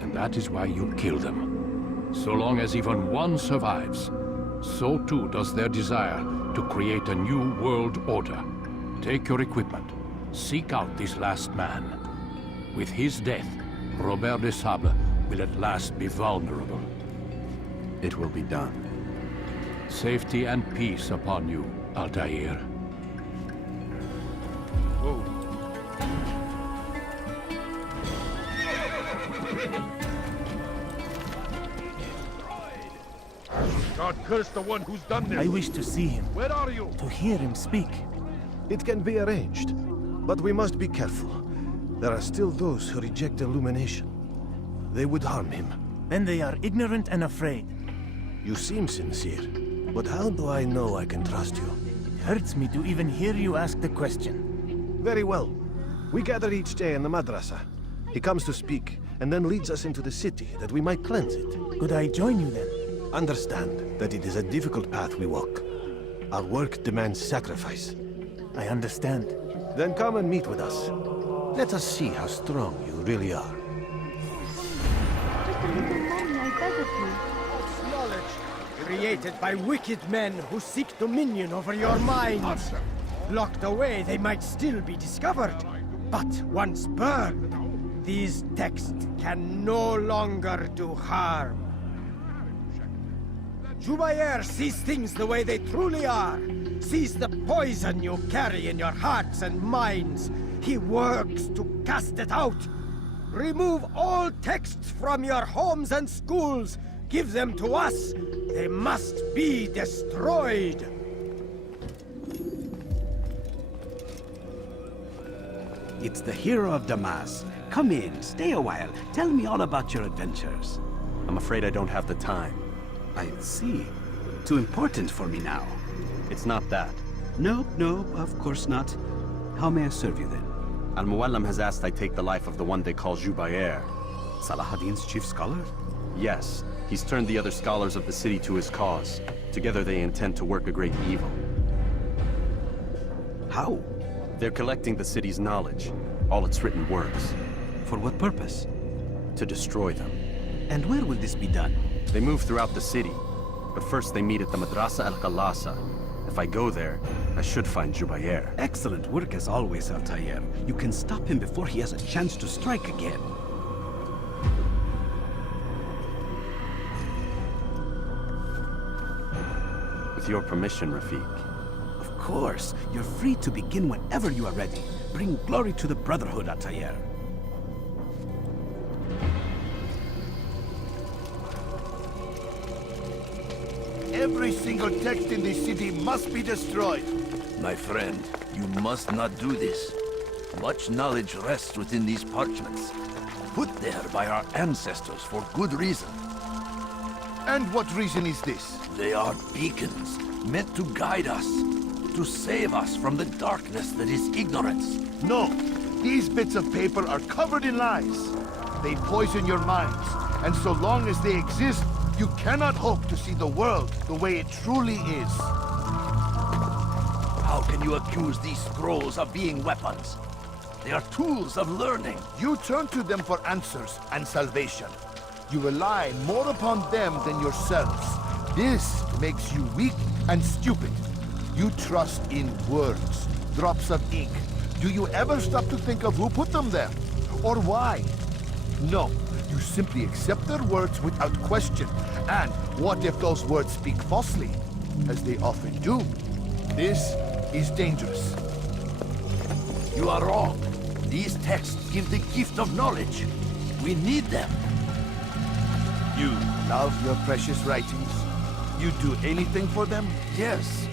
And that is why you kill them. So long as even one survives, so too does their desire to create a new world order. Take your equipment. Seek out this last man. With his death, Robert de Sable will at last be vulnerable. It will be done. Safety and peace upon you, Altair. God curse the one who's done this! I wish to see him. Where are you? To hear him speak. It can be arranged, but we must be careful. There are still those who reject illumination. They would harm him. Then they are ignorant and afraid. You seem sincere, but how do I know I can trust you? It hurts me to even hear you ask the question. Very well. We gather each day in the madrasa. He comes to speak, and then leads us into the city, that we might cleanse it. Could I join you then? Understand that it is a difficult path we walk. Our work demands sacrifice. I understand. Then come and meet with us. Let us see how strong you really are. Just a little money, I beg of you. False knowledge, created by wicked men who seek dominion over your minds. Locked away, they might still be discovered. But once burned, these texts can no longer do harm. Jubair sees things the way they truly are. Sees the poison you carry in your hearts and minds. He works to cast it out. Remove all texts from your homes and schools. Give them to us. They must be destroyed. It's the hero of Damas. Come in, stay a while. Tell me all about your adventures. I'm afraid I don't have the time. I see. Too important for me now. It's not that. No, of course not. How may I serve you then? Al-Muallim has asked I take the life of the one they call Jubair. Saladin's chief scholar? Yes. He's turned the other scholars of the city to his cause. Together they intend to work a great evil. How? They're collecting the city's knowledge, all its written works. For what purpose? To destroy them. And where will this be done? They move throughout the city, but first they meet at the Madrasa al-Qalasa. If I go there, I should find Jubair. Excellent work as always, Altair. You can stop him before he has a chance to strike again. With your permission, Rafiq. Of course. You're free to begin whenever you are ready. Bring glory to the Brotherhood, Altair. Every single text in this city must be destroyed. My friend, you must not do this. Much knowledge rests within these parchments, put there by our ancestors for good reason. And what reason is this? They are beacons, meant to guide us, to save us from the darkness that is ignorance. No, these bits of paper are covered in lies. They poison your minds, and so long as they exist, you cannot hope to see the world the way it truly is. How can you accuse these scrolls of being weapons? They are tools of learning. You turn to them for answers and salvation. You rely more upon them than yourselves. This makes you weak and stupid. You trust in words, drops of ink. Do you ever stop to think of who put them there? Or why? No, You simply accept their words without question. And what if those words speak falsely? As they often do. This is dangerous. You are wrong. These texts give the gift of knowledge. We need them. You love your precious writings? You'd do anything for them? Yes.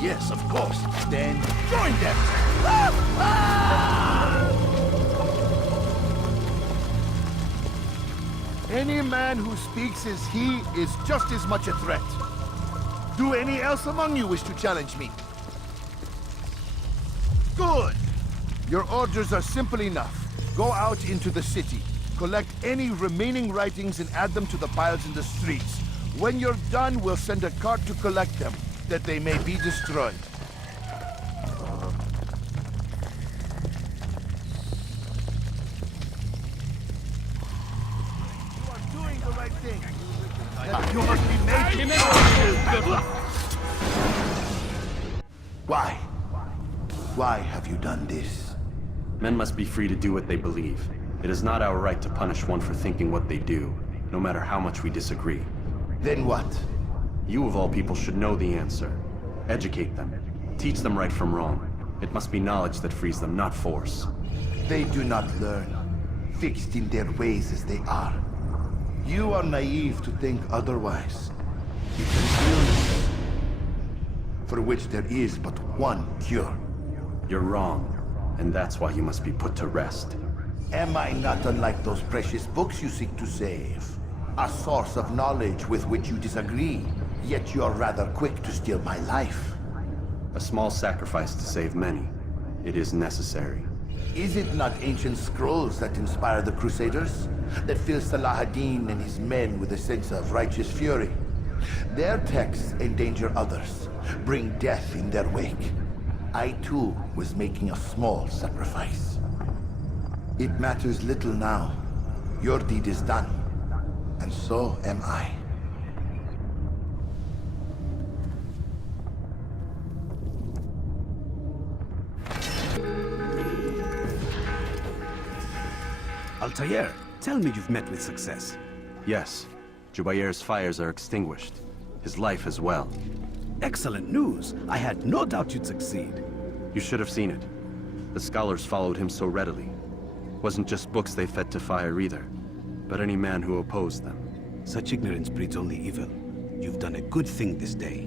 Yes, of course. Then join them! Any man who speaks as he is just as much a threat. Do any else among you wish to challenge me? Good! Your orders are simple enough. Go out into the city, collect any remaining writings and add them to the piles in the streets. When you're done, we'll send a cart to collect them, that they may be destroyed. You are doing the right thing. You must be made to... Why? Why have you done this? Men must be free to do what they believe. It is not our right to punish one for thinking what they do, no matter how much we disagree. Then what? You of all people should know the answer. Educate them. Teach them right from wrong. It must be knowledge that frees them, not force. They do not learn, fixed in their ways as they are. You are naive to think otherwise. It's an illness, for which there is but one cure. You're wrong, and that's why you must be put to rest. Am I not unlike those precious books you seek to save? A source of knowledge with which you disagree, yet you are rather quick to steal my life. A small sacrifice to save many. It is necessary. Is it not ancient scrolls that inspire the Crusaders? That fill Salah ad-Din and his men with a sense of righteous fury? Their texts endanger others, bring death in their wake. I too was making a small sacrifice. It matters little now. Your deed is done, and so am I. Altair, tell me you've met with success. Yes. Jubair's fires are extinguished. His life as well. Excellent news. I had no doubt you'd succeed. You should have seen it. The scholars followed him so readily. Wasn't just books they fed to fire either, but any man who opposed them. Such ignorance breeds only evil. You've done a good thing this day.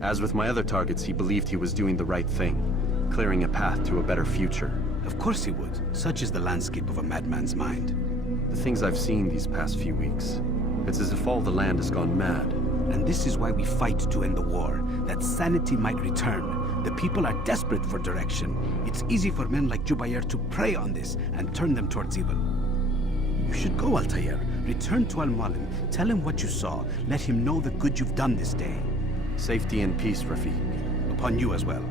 As with my other targets, he believed he was doing the right thing, clearing a path to a better future. Of course he would. Such is the landscape of a madman's mind. The things I've seen these past few weeks, it's as if all the land has gone mad. And this is why we fight to end the war, that sanity might return. The people are desperate for direction. It's easy for men like Jubair to prey on this and turn them towards evil. You should go, Altair. Return to Al-Mualim. Tell him what you saw. Let him know the good you've done this day. Safety and peace, Rafiq. Upon you as well.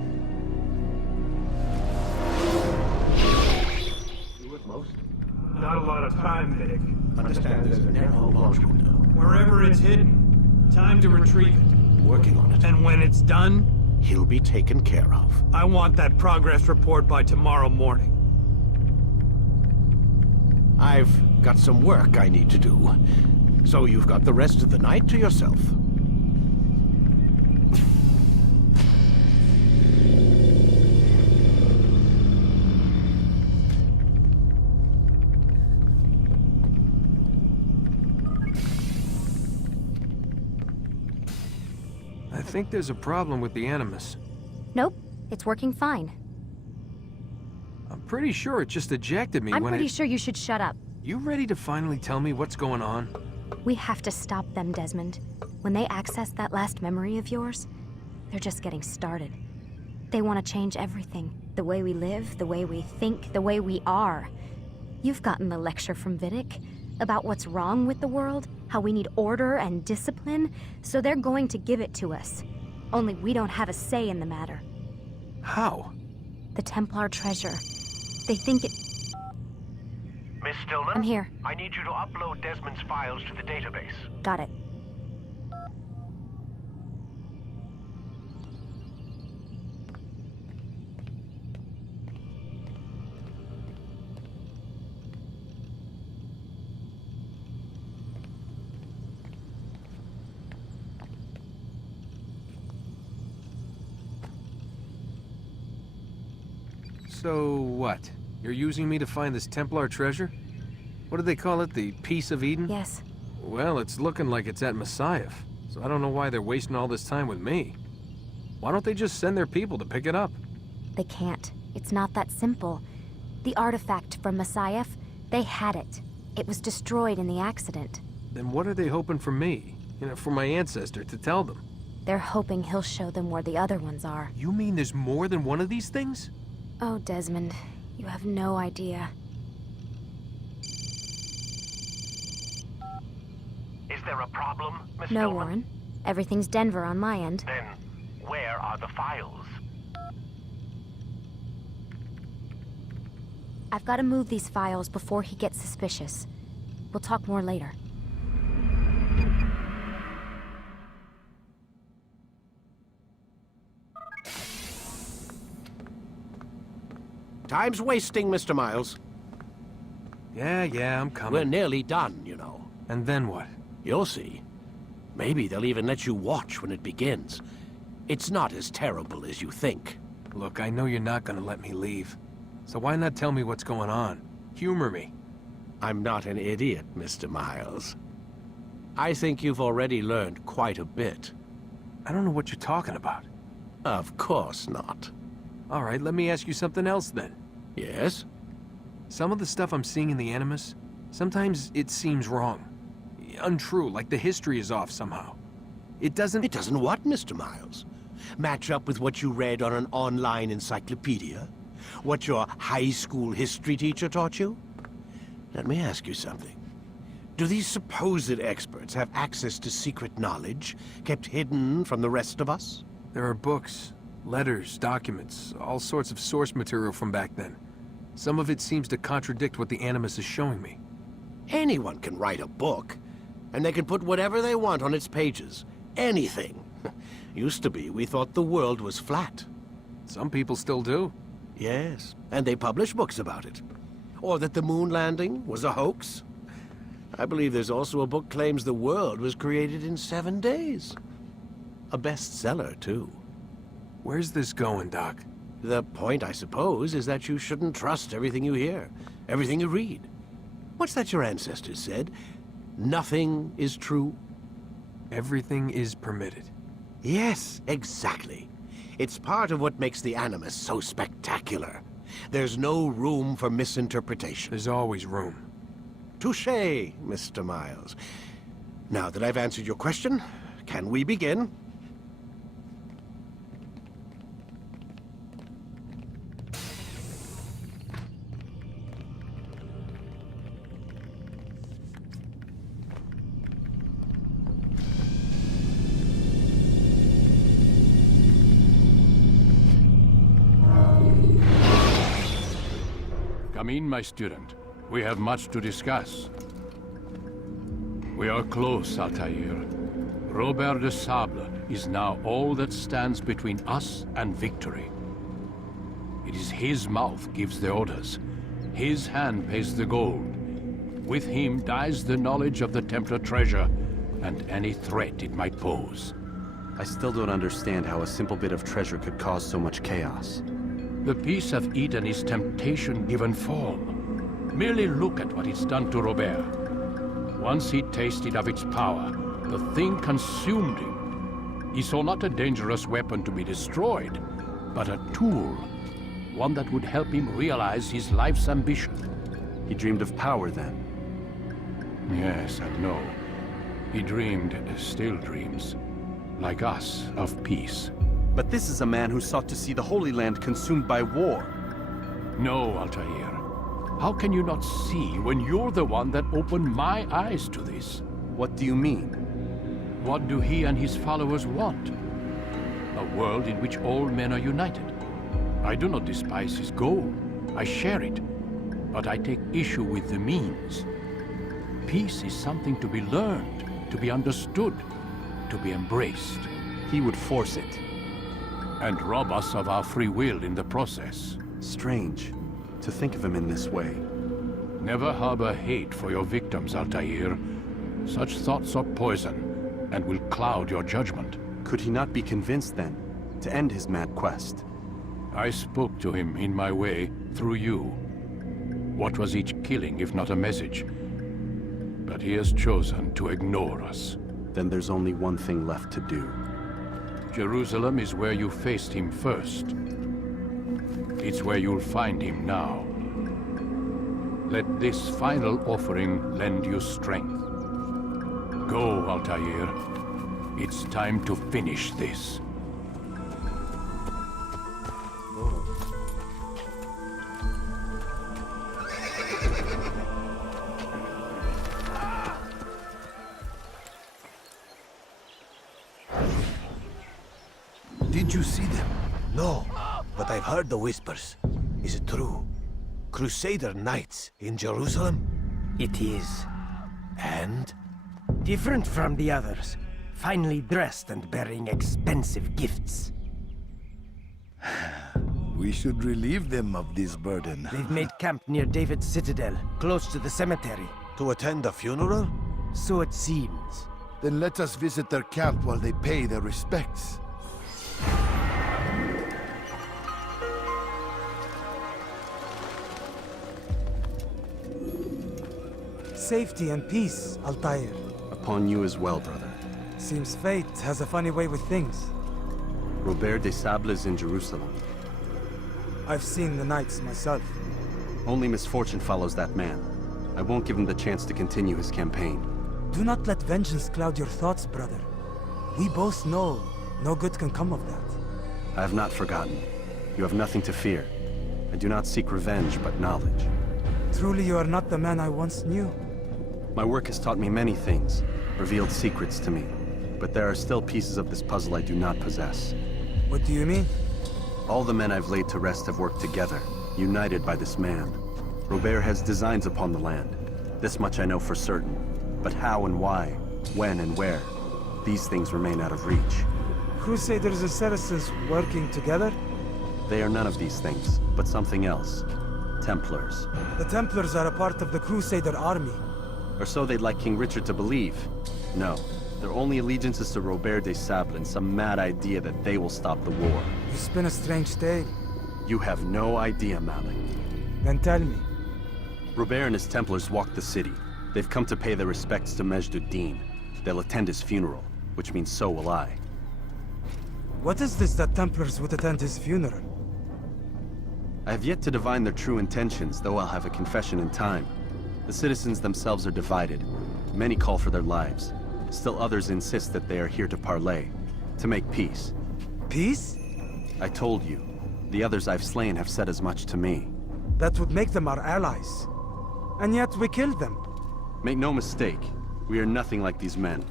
Not a lot of time, Vic. Understand there's a narrow launch window. Wherever it's hidden, time to retrieve it. Working on it. And when it's done, he'll be taken care of. I want that progress report by tomorrow morning. I've got some work I need to do. So you've got the rest of the night to yourself. I think there's a problem with the Animus. Nope, it's working fine. I'm pretty sure it just ejected me I'm when pretty sure you should shut up. You ready to finally tell me what's going on? We have to stop them, Desmond. When they access that last memory of yours, they're just getting started. They want to change everything. The way we live, the way we think, the way we are. You've gotten the lecture from Vidic about what's wrong with the world, how we need order and discipline, so they're going to give it to us. Only we don't have a say in the matter. How? The Templar treasure. They think it... Miss Stillman? I'm here. I need you to upload Desmond's files to the database. Got it. So what? You're using me to find this Templar treasure? What do they call it? The Piece of Eden? Yes. Well, it's looking like it's at Messiah, so I don't know why they're wasting all this time with me. Why don't they just send their people to pick it up? They can't. It's not that simple. The artifact from Messiah, they had it. It was destroyed in the accident. Then what are they hoping for me? You know, for my ancestor to tell them? They're hoping he'll show them where the other ones are. You mean there's more than one of these things? Oh, Desmond, you have no idea. Is there a problem, Miss No, Stillman? Warren. Everything's Denver on my end. Then, where are the files? I've got to move these files before he gets suspicious. We'll talk more later. Time's wasting, Mr. Miles. Yeah, I'm coming. We're nearly done, you know. And then what? You'll see. Maybe they'll even let you watch when it begins. It's not as terrible as you think. Look, I know you're not gonna let me leave. So why not tell me what's going on? Humor me. I'm not an idiot, Mr. Miles. I think you've already learned quite a bit. I don't know what you're talking about. Of course not. All right, let me ask you something else then. Yes? Some of the stuff I'm seeing in the Animus, sometimes it seems wrong. Untrue, like the history is off somehow. It doesn't... It doesn't what, Mr. Miles? Match up with what you read on an online encyclopedia? What your high school history teacher taught you? Let me ask you something. Do these supposed experts have access to secret knowledge kept hidden from the rest of us? There are books, letters, documents, all sorts of source material from back then. Some of it seems to contradict what the Animus is showing me. Anyone can write a book, and they can put whatever they want on its pages. Anything. Used to be, we thought the world was flat. Some people still do. Yes, and they publish books about it. Or that the moon landing was a hoax. I believe there's also a book claims the world was created in 7 days. A bestseller, too. Where's this going, Doc? The point, I suppose, is that you shouldn't trust everything you hear, everything you read. What's that your ancestors said? Nothing is true? Everything is permitted. Yes, exactly. It's part of what makes the Animus so spectacular. There's no room for misinterpretation. There's always room. Touché, Mr. Miles. Now that I've answered your question, can we begin? Come in, my student. We have much to discuss. We are close, Altair. Robert de Sable is now all that stands between us and victory. It is his mouth gives the orders. His hand pays the gold. With him dies the knowledge of the Templar treasure and any threat it might pose. I still don't understand how a simple bit of treasure could cause so much chaos. The Piece of Eden is temptation given form. Merely look at what it's done to Robert. Once he tasted of its power, the thing consumed him. He saw not a dangerous weapon to be destroyed, but a tool. One that would help him realize his life's ambition. He dreamed of power then? Yes, I know. He dreamed, still dreams, like us, of peace. But this is a man who sought to see the Holy Land consumed by war. No, Altair. How can you not see when you're the one that opened my eyes to this? What do you mean? What do he and his followers want? A world in which all men are united. I do not despise his goal. I share it. But I take issue with the means. Peace is something to be learned, to be understood, to be embraced. He would force it. And rob us of our free will in the process. Strange, to think of him in this way. Never harbor hate for your victims, Altair. Such thoughts are poison, and will cloud your judgment. Could he not be convinced, then, to end his mad quest? I spoke to him in my way, through you. What was each killing if not a message? But he has chosen to ignore us. Then there's only one thing left to do. Jerusalem is where you faced him first. It's where you'll find him now. Let this final offering lend you strength. Go, Altair. It's time to finish this. Did you see them? No, but I've heard the whispers. Is it true? Crusader knights in Jerusalem? It is. And? Different from the others. Finely dressed and bearing expensive gifts. We should relieve them of this burden. They've made camp near David's citadel, close to the cemetery. To attend a funeral? So it seems. Then let us visit their camp while they pay their respects. Safety and peace, Altair. Upon you as well, brother. Seems fate has a funny way with things. Robert de Sable is in Jerusalem. I've seen the knights myself. Only misfortune follows that man. I won't give him the chance to continue his campaign. Do not let vengeance cloud your thoughts, brother. We both know no good can come of that. I have not forgotten. You have nothing to fear. I do not seek revenge, but knowledge. Truly you are not the man I once knew. My work has taught me many things, revealed secrets to me. But there are still pieces of this puzzle I do not possess. What do you mean? All the men I've laid to rest have worked together, united by this man. Robert has designs upon the land. This much I know for certain. But how and why, when and where, these things remain out of reach. Crusaders and Saracens working together? They are none of these things, but something else. Templars. The Templars are a part of the Crusader army. Or so they'd like King Richard to believe. No, their only allegiance is to Robert de Sable and some mad idea that they will stop the war. You spin a strange tale. You have no idea, Malik. Then tell me. Robert and his Templars walk the city. They've come to pay their respects to Majd-ud-Din. They'll attend his funeral, which means so will I. What is this that Templars would attend his funeral? I have yet to divine their true intentions, though I'll have a confession in time. The citizens themselves are divided. Many call for their lives. Still others insist that they are here to parley, to make peace. Peace? I told you. The others I've slain have said as much to me. That would make them our allies. And yet we killed them. Make no mistake, we are nothing like these men.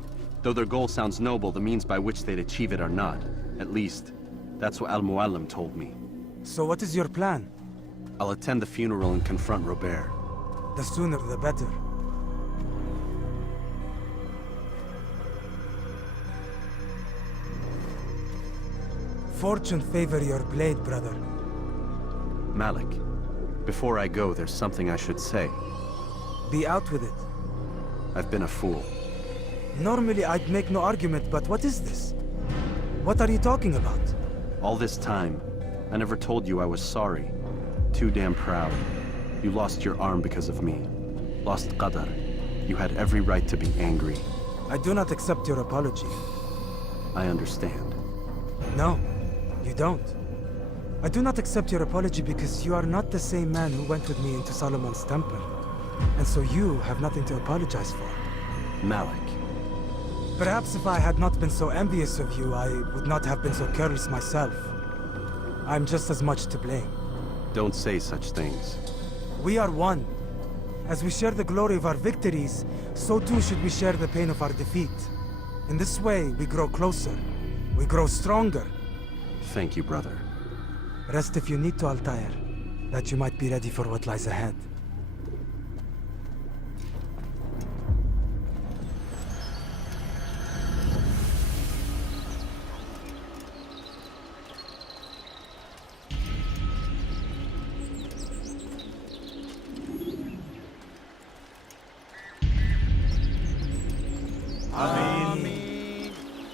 Though their goal sounds noble, the means by which they'd achieve it are not. At least, that's what Al-Mualim told me. So what is your plan? I'll attend the funeral and confront Robert. The sooner the better. Fortune favor your blade, brother. Malik, before I go, there's something I should say. Be out with it. I've been a fool. Normally I'd make no argument, but what is this? What are you talking about? All this time, I never told you I was sorry. Too damn proud. You lost your arm because of me. Lost Qadar. You had every right to be angry. I do not accept your apology. I understand. No, you don't. I do not accept your apology because you are not the same man who went with me into Solomon's temple. And so you have nothing to apologize for. Malik. Perhaps if I had not been so envious of you, I would not have been so careless myself. I'm just as much to blame. Don't say such things. We are one. As we share the glory of our victories, so too should we share the pain of our defeat. In this way, we grow closer. We grow stronger. Thank you, brother. Rest if you need to, Altair, that you might be ready for what lies ahead.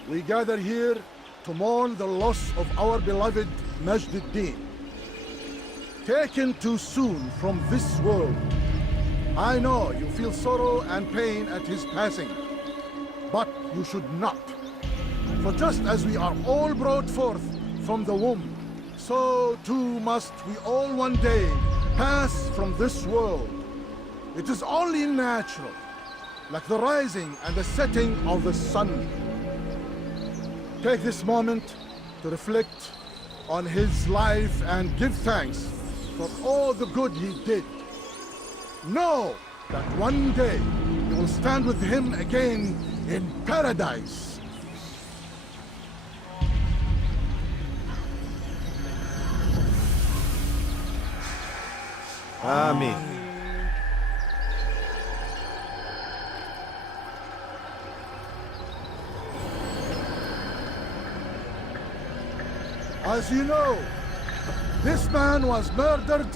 We gather here to mourn the loss of our beloved Majd-ud-Din. taken too soon from this world. I know you feel sorrow and pain at his passing, but you should not. For just as we are all brought forth from the womb, so too must we all one day pass from this world. It is only natural, like the rising and the setting of the sun. Take this moment to reflect on his life and give thanks for all the good he did. Know that one day you will stand with him again in paradise. Amen. As you know, this man was murdered.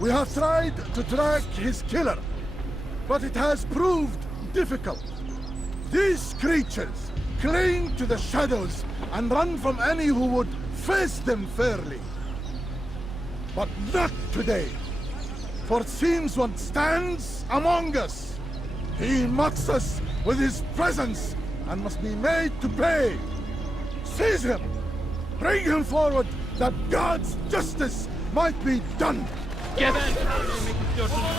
We have tried to track his killer, but it has proved difficult. These creatures cling to the shadows and run from any who would face them fairly. But not today, for it seems one stands among us. He mocks us with his presence and must be made to pay. Seize him! Bring him forward that God's justice might be done! Get it!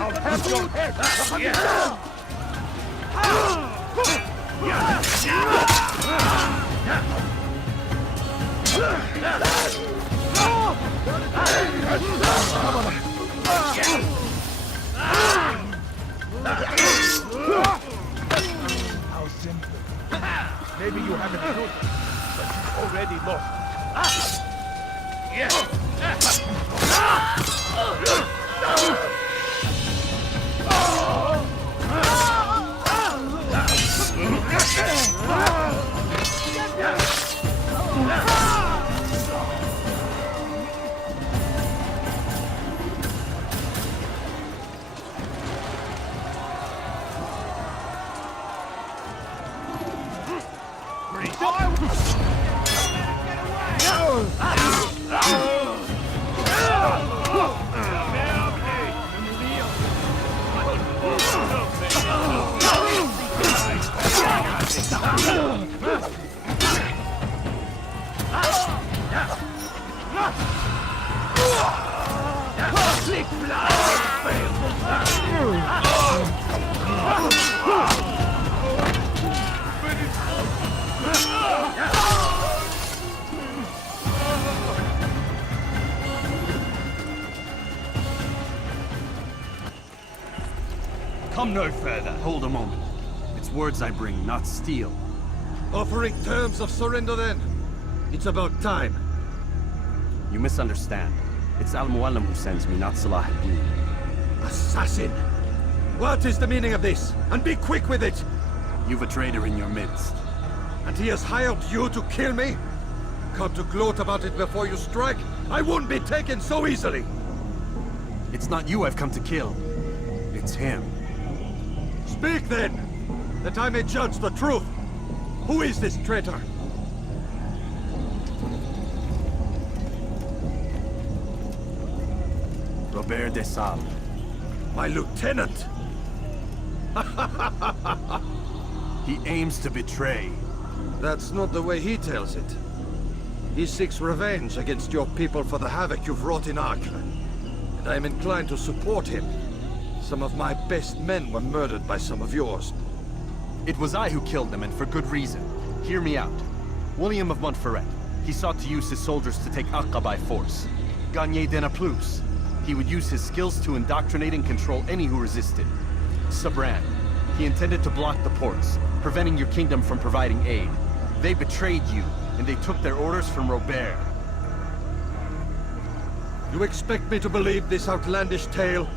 I'll have your head! How simple. Maybe you haven't noticed, but you've already lost. Come no further. Hold a moment. It's words I bring, not steel. Offering terms of surrender then. It's about time. You misunderstand. It's Al-Mualim who sends me, not Salah ad-Din. Assassin! What is the meaning of this? And be quick with it! You've a traitor in your midst. And he has hired you to kill me? Come to gloat about it before you strike? I won't be taken so easily! It's not you I've come to kill. It's him. Speak then, that I may judge the truth. Who is this traitor? Robert de Sal. My lieutenant! He aims to betray. That's not the way he tells it. He seeks revenge against your people for the havoc you've wrought in Acre. And I am inclined to support him. Some of my best men were murdered by some of yours. It was I who killed them, and for good reason. Hear me out. William of Montferrat. He sought to use his soldiers to take Acre by force. Gagne de Naplouse. He would use his skills to indoctrinate and control any who resisted. Sabran. He intended to block the ports, preventing your kingdom from providing aid. They betrayed you, and they took their orders from Robert. You expect me to believe this outlandish tale?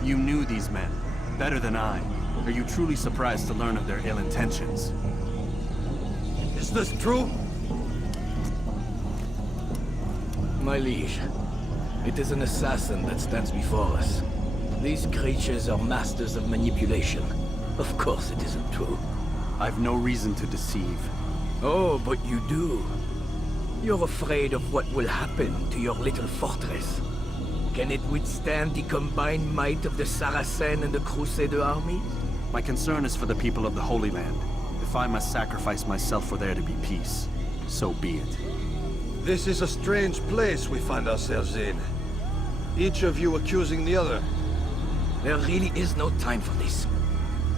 You knew these men, better than I. Are you truly surprised to learn of their ill intentions? Is this true? My liege, it is an assassin that stands before us. These creatures are masters of manipulation. Of course it isn't true. I've no reason to deceive. Oh, but you do. You're afraid of what will happen to your little fortress. Can it withstand the combined might of the Saracen and the Crusader armies? My concern is for the people of the Holy Land. If I must sacrifice myself for there to be peace, so be it. This is a strange place we find ourselves in. Each of you accusing the other. There really is no time for this.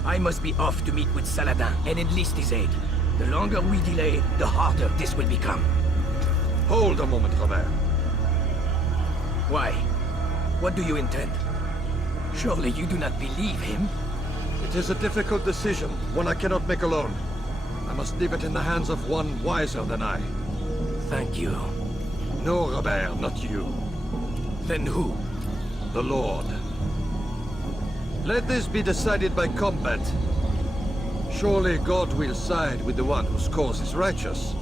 I must be off to meet with Saladin and enlist his aid. The longer we delay, the harder this will become. Hold a moment, Robert. Why? What do you intend? Surely you do not believe him? It is a difficult decision, one I cannot make alone. must leave it in the hands of one wiser than I. Thank you. No, Robert, not you. Then who? The Lord. Let this be decided by combat. Surely God will side with the one whose cause is righteous.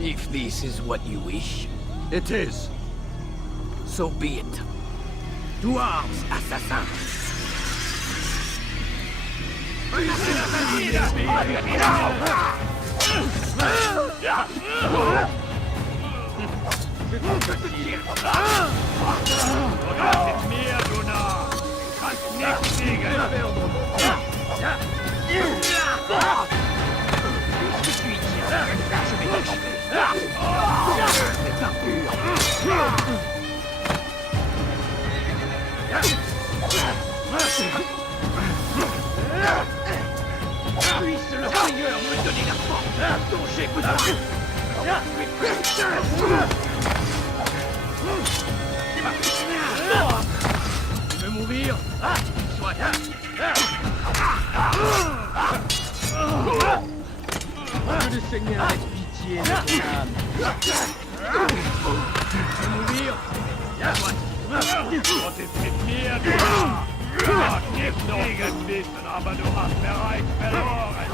If this is what you wish. It is. So be it. To arms, assassin! Mir, du Narr! Kannst nicht siegen! Puisse le Seigneur me donner la force dont j'ai besoin! Tu veux mourir? Soit. Que le Seigneur ait pitié de ton âme. Tu veux mourir? Und es mit mir, du Narr! Mag nicht noch siegen wissen, aber du hast bereits verloren!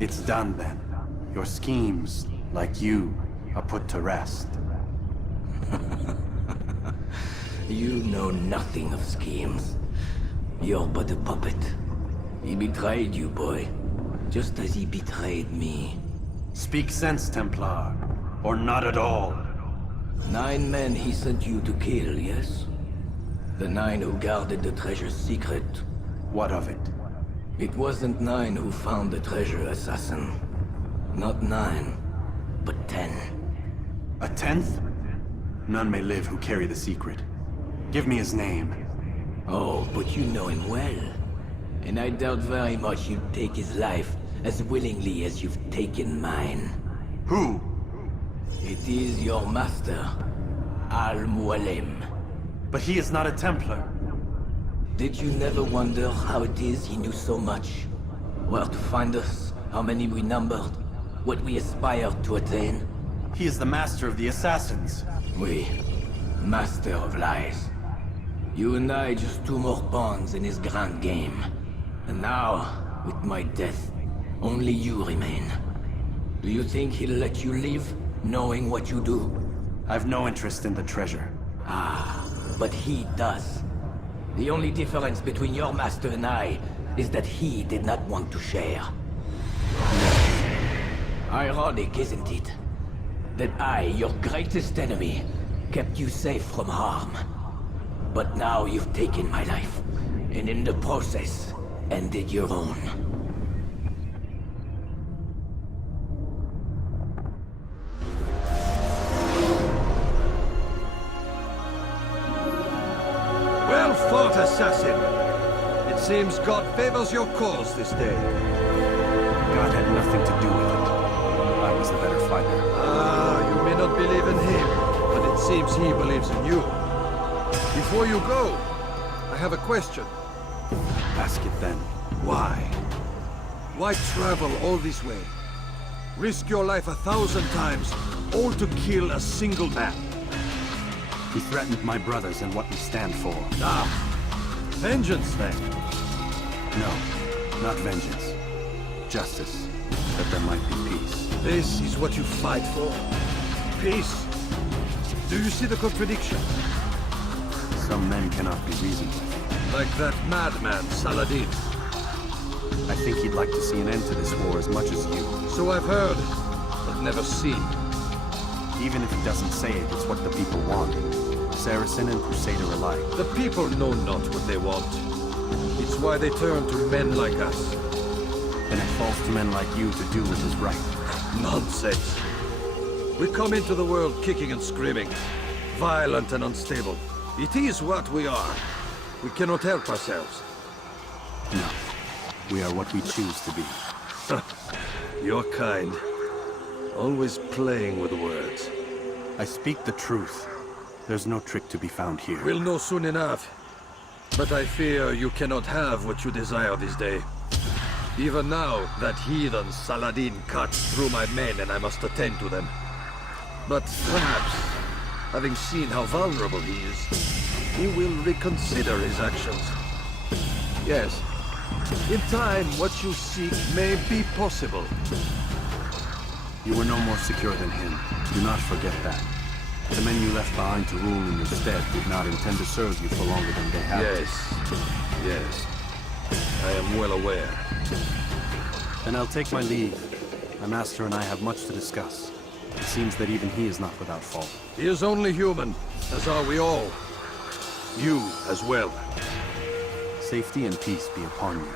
It's done then. Your schemes, like you, are put to rest. You know nothing of schemes. You're but a puppet. He betrayed you, boy. Just as he betrayed me. Speak sense, Templar. Or not at all. 9 men he sent you to kill, yes? The 9 who guarded the treasure's secret. What of it? It wasn't 9 who found the treasure, assassin. Not 9, but 10. A 10th? None may live who carry the secret. Give me his name. Oh, but you know him well. And I doubt very much you'd take his life as willingly as you've taken mine. Who? It is your master, Al-Mualim. But he is not a Templar. Did you never wonder how it is he knew so much? Where to find us, how many we numbered, what we aspired to attain? He is the master of the assassins. Oui, master of lies. You and I just 2 more pawns in his grand game. And now, with my death, only you remain. Do you think he'll let you live, knowing what you do? I've no interest in the treasure. Ah, but he does. The only difference between your master and I is that he did not want to share. Ironic, isn't it? That I, your greatest enemy, kept you safe from harm. But now you've taken my life, and in the process, ended your own. Well fought, assassin. It seems God favors your cause this day. God had nothing to do with it. I is the better fighter. You may not believe in him, but it seems he believes in you. Before you go, I have a question. Ask it then. Why? Why travel all this way? Risk your life 1,000 times, all to kill a single man. He threatened my brothers and what we stand for. Vengeance then? No, not vengeance. Justice, that there might be peace. This is what you fight for? Peace? Do you see the contradiction? Some men cannot be reasoned with. Like that madman, Saladin. I think he'd like to see an end to this war as much as you. So I've heard, but never seen. Even if he doesn't say it, it's what the people want. Saracen and Crusader alike. The people know not what they want. It's why they turn to men like us. Then it falls to men like you to do what is right. Nonsense. We come into the world kicking and screaming, violent and unstable. It is what we are. We cannot help ourselves. No. We are what we choose to be. Your kind. Always playing with words. I speak the truth. There's no trick to be found here. We'll know soon enough. But I fear you cannot have what you desire this day. Even now, that heathen Saladin cuts through my men and I must attend to them. But perhaps, having seen how vulnerable he is, he will reconsider his actions. Yes, in time, what you seek may be possible. You were no more secure than him. Do not forget that. The men you left behind to rule in your stead did not intend to serve you for longer than they have. Yes. I am well aware. Then I'll take my leave. My master and I have much to discuss. It seems that even he is not without fault. He is only human, as are we all. You as well. Safety and peace be upon you.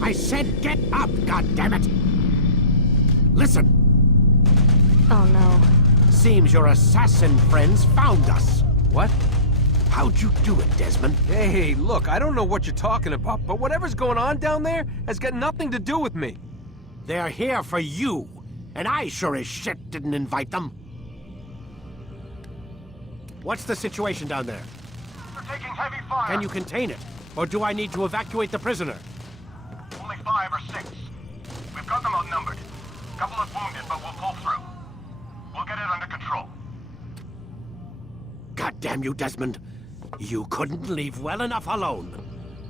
I said get up, goddammit! Listen! Oh no. Seems your assassin friends found us. What? How'd you do it, Desmond? Hey, look, I don't know what you're talking about, but whatever's going on down there has got nothing to do with me. They're here for you, and I sure as shit didn't invite them. What's the situation down there? They're taking heavy fire. Can you contain it? Or do I need to evacuate the prisoner? Only 5 or 6. We've got them outnumbered. Couple of wounded, but we'll pull through. We'll get it under control. God damn you, Desmond. You couldn't leave well enough alone.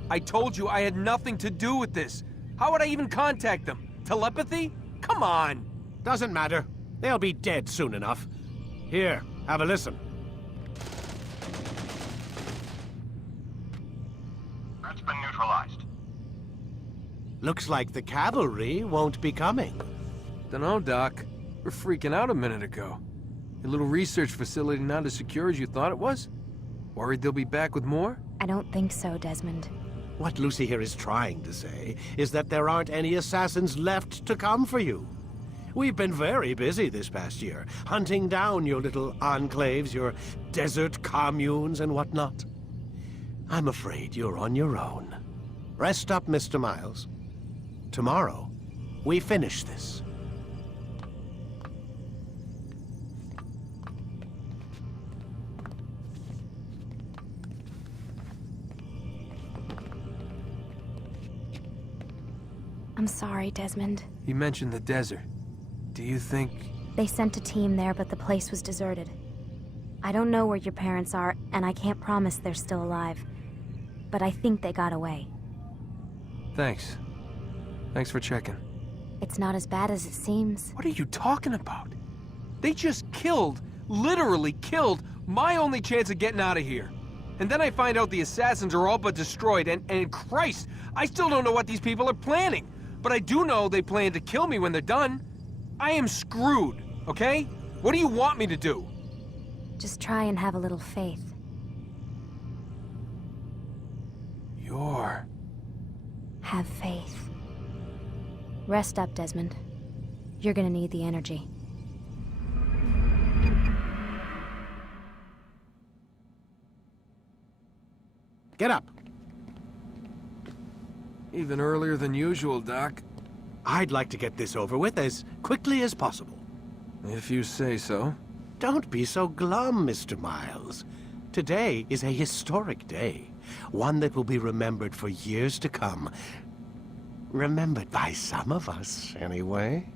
I told you I had nothing to do with this. How would I even contact them? Telepathy? Come on. Doesn't matter. They'll be dead soon enough. Here, have a listen. It's been neutralized. Looks like the cavalry won't be coming. Dunno, Doc. We're freaking out a minute ago. Your little research facility not as secure as you thought it was? Worried they'll be back with more? I don't think so, Desmond. What Lucy here is trying to say is that there aren't any assassins left to come for you. We've been very busy this past year, hunting down your little enclaves, your desert communes and whatnot. I'm afraid you're on your own. Rest up, Mr. Miles. Tomorrow, we finish this. I'm sorry, Desmond. You mentioned the desert. Do you think... They sent a team there, but the place was deserted. I don't know where your parents are, and I can't promise they're still alive. But I think they got away. Thanks. Thanks for checking. It's not as bad as it seems. What are you talking about? They just killed, literally killed, my only chance of getting out of here. And then I find out the assassins are all but destroyed, and Christ, I still don't know what these people are planning. But I do know they plan to kill me when they're done. I am screwed, okay? What do you want me to do? Just try and have a little faith. Have faith. Rest up, Desmond. You're gonna need the energy. Get up. Even earlier than usual, Doc. I'd like to get this over with as quickly as possible. If you say so. Don't be so glum, Mr. Miles. Today is a historic day. One that will be remembered for years to come. Remembered by some of us, anyway.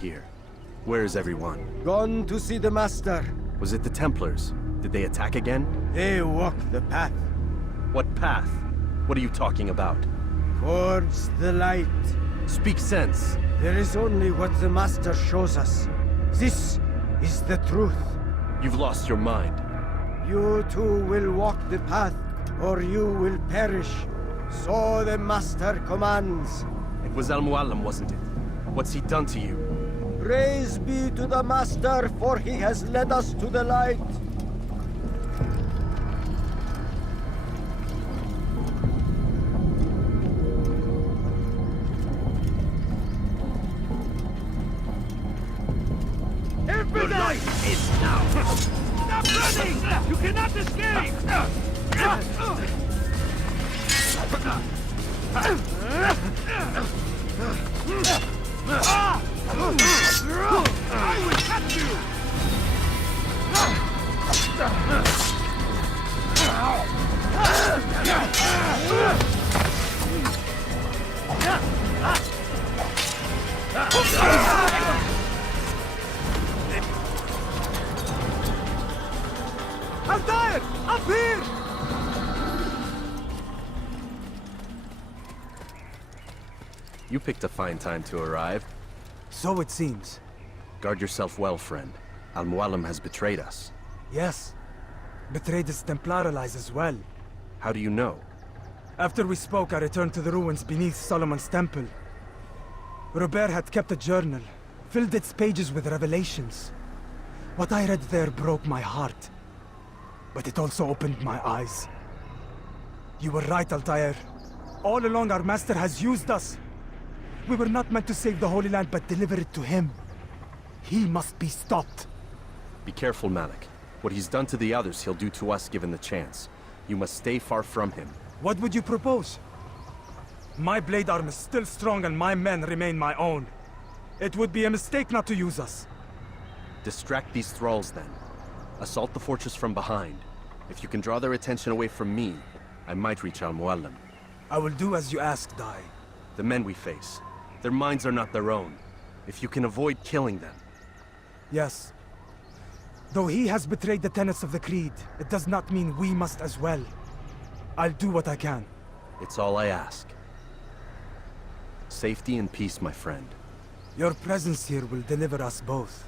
Here. Where is everyone? Gone to see the Master. Was it the Templars? Did they attack again? They walk the path. What path? What are you talking about? Towards the light. Speak sense. There is only what the Master shows us. This is the truth. You've lost your mind. You too will walk the path, or you will perish. So the Master commands. It was Al-Mualim, wasn't it? What's he done to you? Praise be to the Master, for he has led us to the light. Your life is now! Stop running! You cannot escape! I will catch you! Altair! Up here! You picked a fine time to arrive. So it seems. Guard yourself well, friend. Al-Mualim has betrayed us. Yes. Betrayed his Templar allies as well. How do you know? After we spoke, I returned to the ruins beneath Solomon's temple. Robert had kept a journal, filled its pages with revelations. What I read there broke my heart. But it also opened my eyes. You were right, Altair. All along, our master has used us. We were not meant to save the Holy Land, but deliver it to him. He must be stopped. Be careful, Malik. What he's done to the others, he'll do to us given the chance. You must stay far from him. What would you propose? My blade arm is still strong and my men remain my own. It would be a mistake not to use us. Distract these thralls, then. Assault the fortress from behind. If you can draw their attention away from me, I might reach Al-Mualim. I will do as you ask, Dai. The men we face, their minds are not their own. If you can avoid killing them. Yes. Though he has betrayed the tenets of the Creed, it does not mean we must as well. I'll do what I can. It's all I ask. Safety and peace, my friend. Your presence here will deliver us both.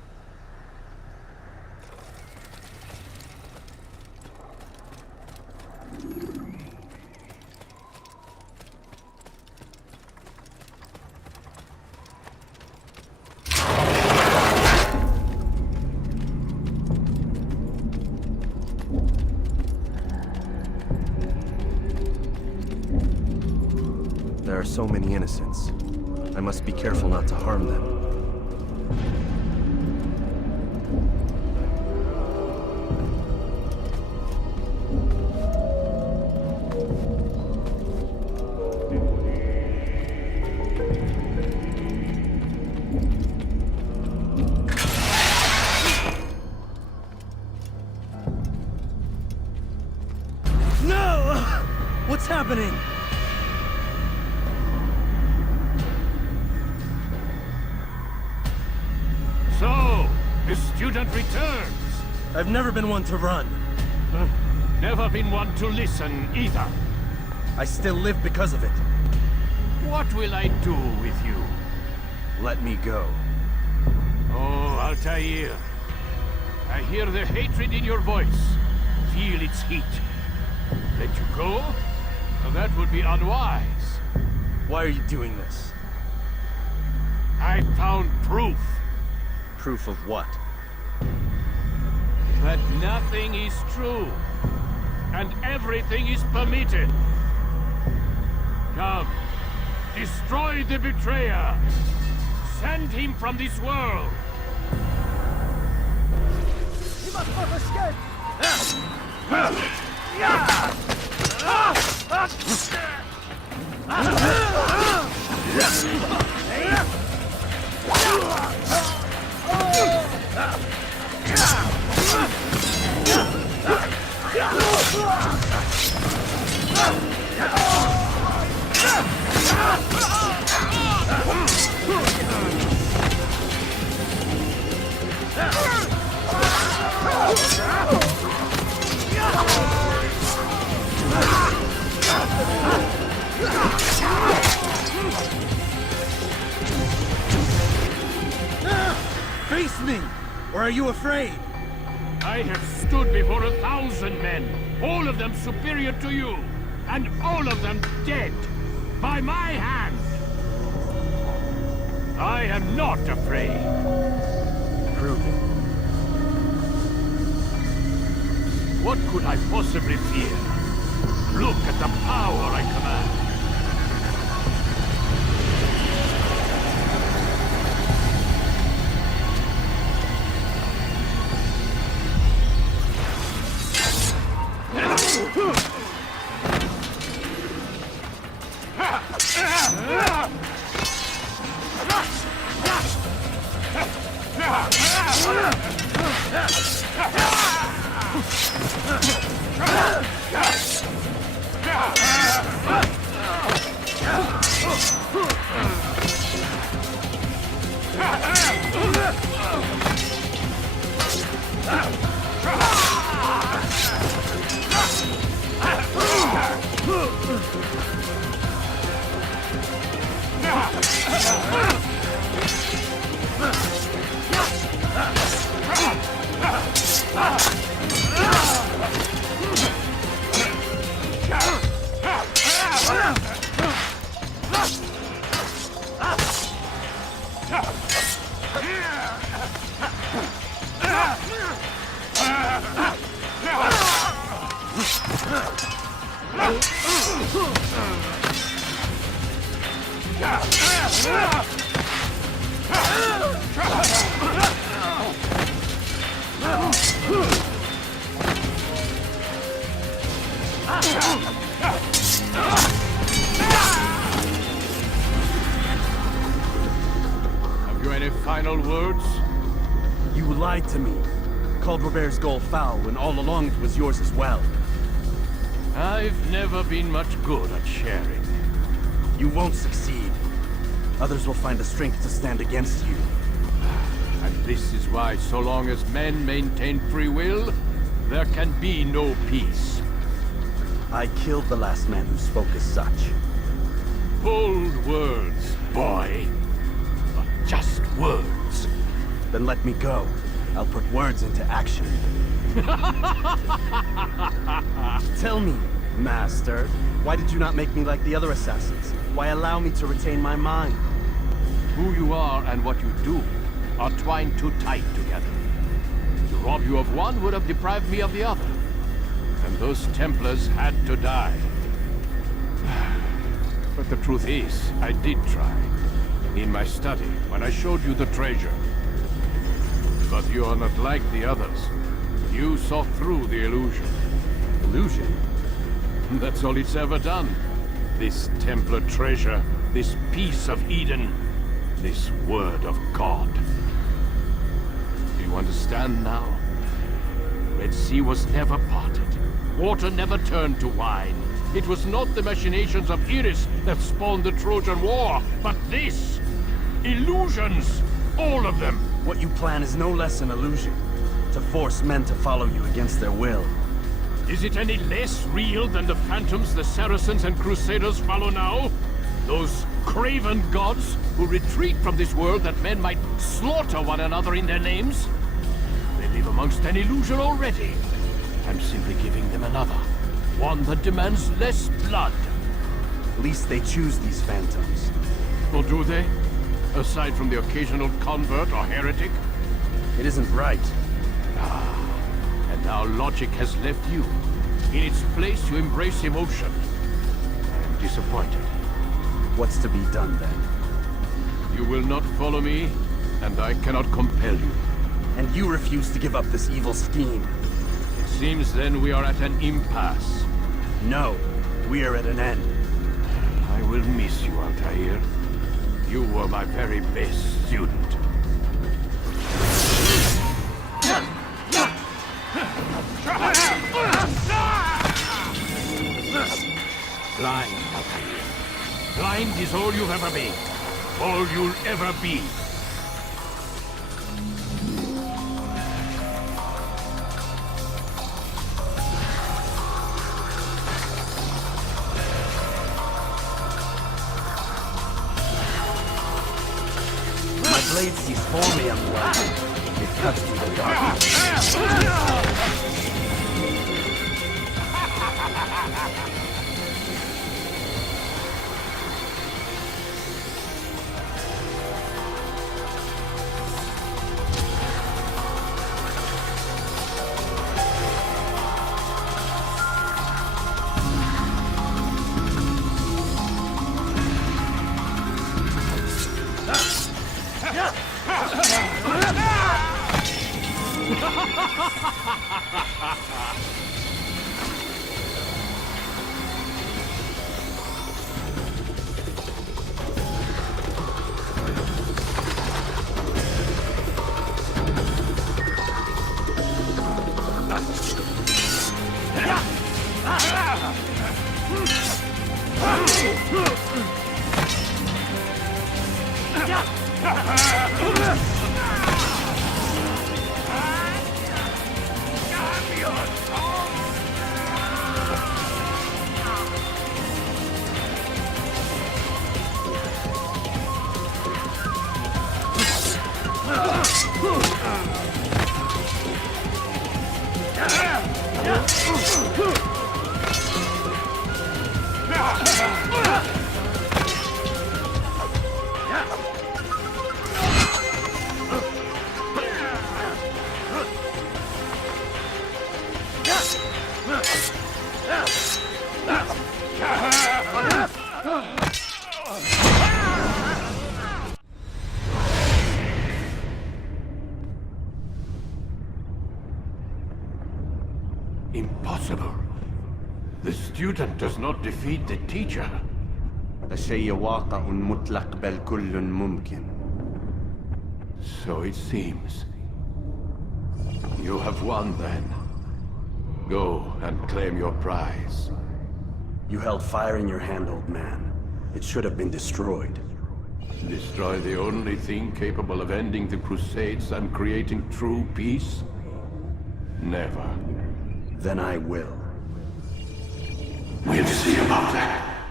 There are so many innocents. I must be careful not to harm them. No! What's happening? So, the student returns. I've never been one to run. Never been one to listen either. I still live because of it. What will I do with you? Let me go. Oh, Altair. I hear the hatred in your voice. Feel its heat. Let you go? Well, that would be unwise. Why are you doing this? I found proof. Proof of what? that nothing is true, and everything is permitted. Come, destroy the betrayer. Send him from this world. He must not escape! Face me! Or are you afraid? I have stood before 1,000 men, all of them superior to you, and all of them dead, by my hand. I am not afraid. Prove it. What could I possibly fear? Look at the power I command. Have you any final words? You lied to me. Called Robert's goal foul when all along it was yours as well. I've never been much good at sharing. You won't succeed. Others will find the strength to stand against you. And this is why, so long as men maintain free will, there can be no peace. I killed the last man who spoke as such. Bold words, boy. But just words. Then let me go. I'll put words into action. Tell me, Master, why did you not make me like the other assassins? Why allow me to retain my mind? Who you are and what you do are twined too tight together. To rob you of one would have deprived me of the other. And those Templars had to die. But the truth is, I did try. In my study, when I showed you the treasure. But you are not like the others. You saw through the illusion. Illusion? That's all it's ever done. This Templar treasure, this piece of Eden, this word of God. Do you understand now? Red Sea was never parted. Water never turned to wine. It was not the machinations of Iris that spawned the Trojan War, but this! Illusions! All of them! What you plan is no less an illusion. To force men to follow you against their will. Is it any less real than the phantoms the Saracens and Crusaders follow now? Those craven gods who retreat from this world that men might slaughter one another in their names? They live amongst an illusion already. I'm simply giving them another. One that demands less blood. At least they choose these phantoms. Or do they? Aside from the occasional convert or heretic? It isn't right. Ah, Now logic has left you. In its place, you embrace emotion. I'm disappointed. What's to be done then? You will not follow me, and I cannot compel you. And you refuse to give up this evil scheme. It seems then we are at an impasse. No, we are at an end. I will miss you, Altair. You were my very best student. Blind, Altair. Blind is all you've ever been. All you'll ever be. My blade sees for me, I'm blind. It cuts through the darkness. Impossible. The student does not defeat the teacher. الشيء واقع مطلق بل كل ممكن. So it seems. You have won then. Go and claim your prize. You held fire in your hand, old man. It should have been destroyed. Destroy the only thing capable of ending the Crusades and creating true peace? Never. Then I will. We'll see about that.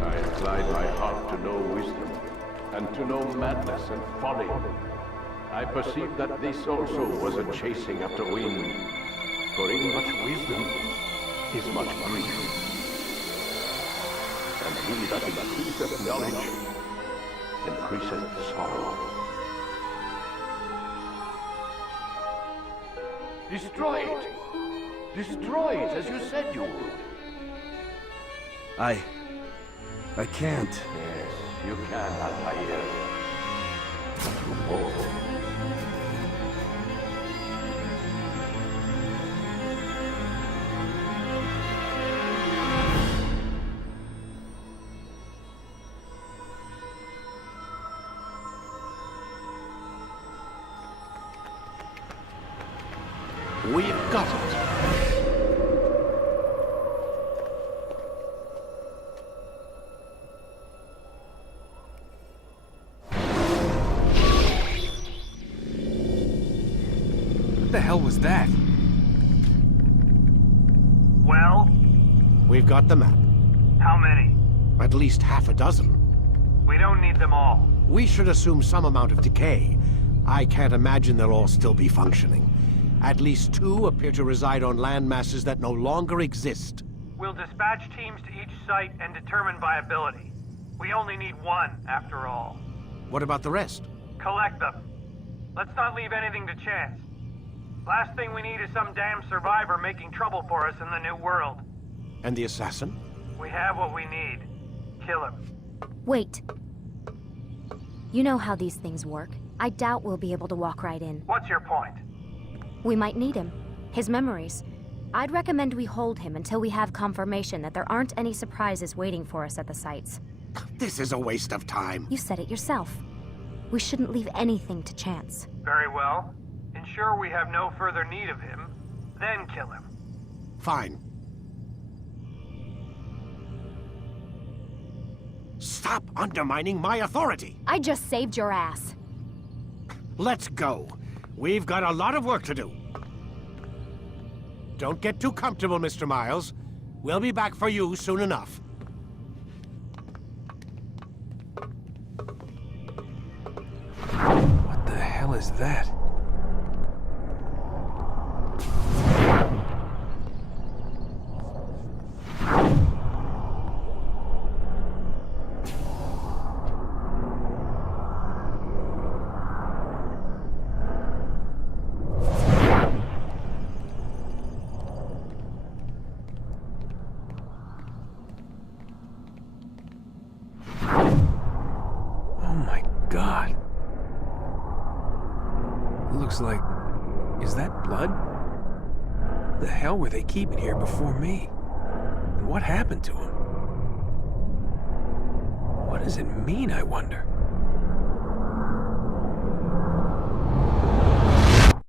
I applied my heart to know wisdom, and to know madness and folly. I perceived that this also was a chasing after wind. For in much wisdom is much grief. And he that increaseth knowledge increaseth sorrow. Destroy it! Destroy it as you said you would. I can't. Yes, you can, Altair. But you won't. We've got it. What the hell was that? Well? We've got the map. How many? At least half a dozen. We don't need them all. We should assume some amount of decay. I can't imagine they'll all still be functioning. At least 2 appear to reside on land masses that no longer exist. We'll dispatch teams to each site and determine viability. We only need 1, after all. What about the rest? Collect them. Let's not leave anything to chance. Last thing we need is some damn survivor making trouble for us in the new world. And the assassin? We have what we need. Kill him. Wait. You know how these things work. I doubt we'll be able to walk right in. What's your point? We might need him. His memories. I'd recommend we hold him until we have confirmation that there aren't any surprises waiting for us at the sites. This is a waste of time. You said it yourself. We shouldn't leave anything to chance. Very well. Ensure we have no further need of him, then kill him. Fine. Stop undermining my authority! I just saved your ass. Let's go. We've got a lot of work to do. Don't get too comfortable, Mr. Miles. We'll be back for you soon enough. What the hell is that? God. Looks like... Is that blood? The hell were they keeping here before me? And what happened to him? What does it mean, I wonder?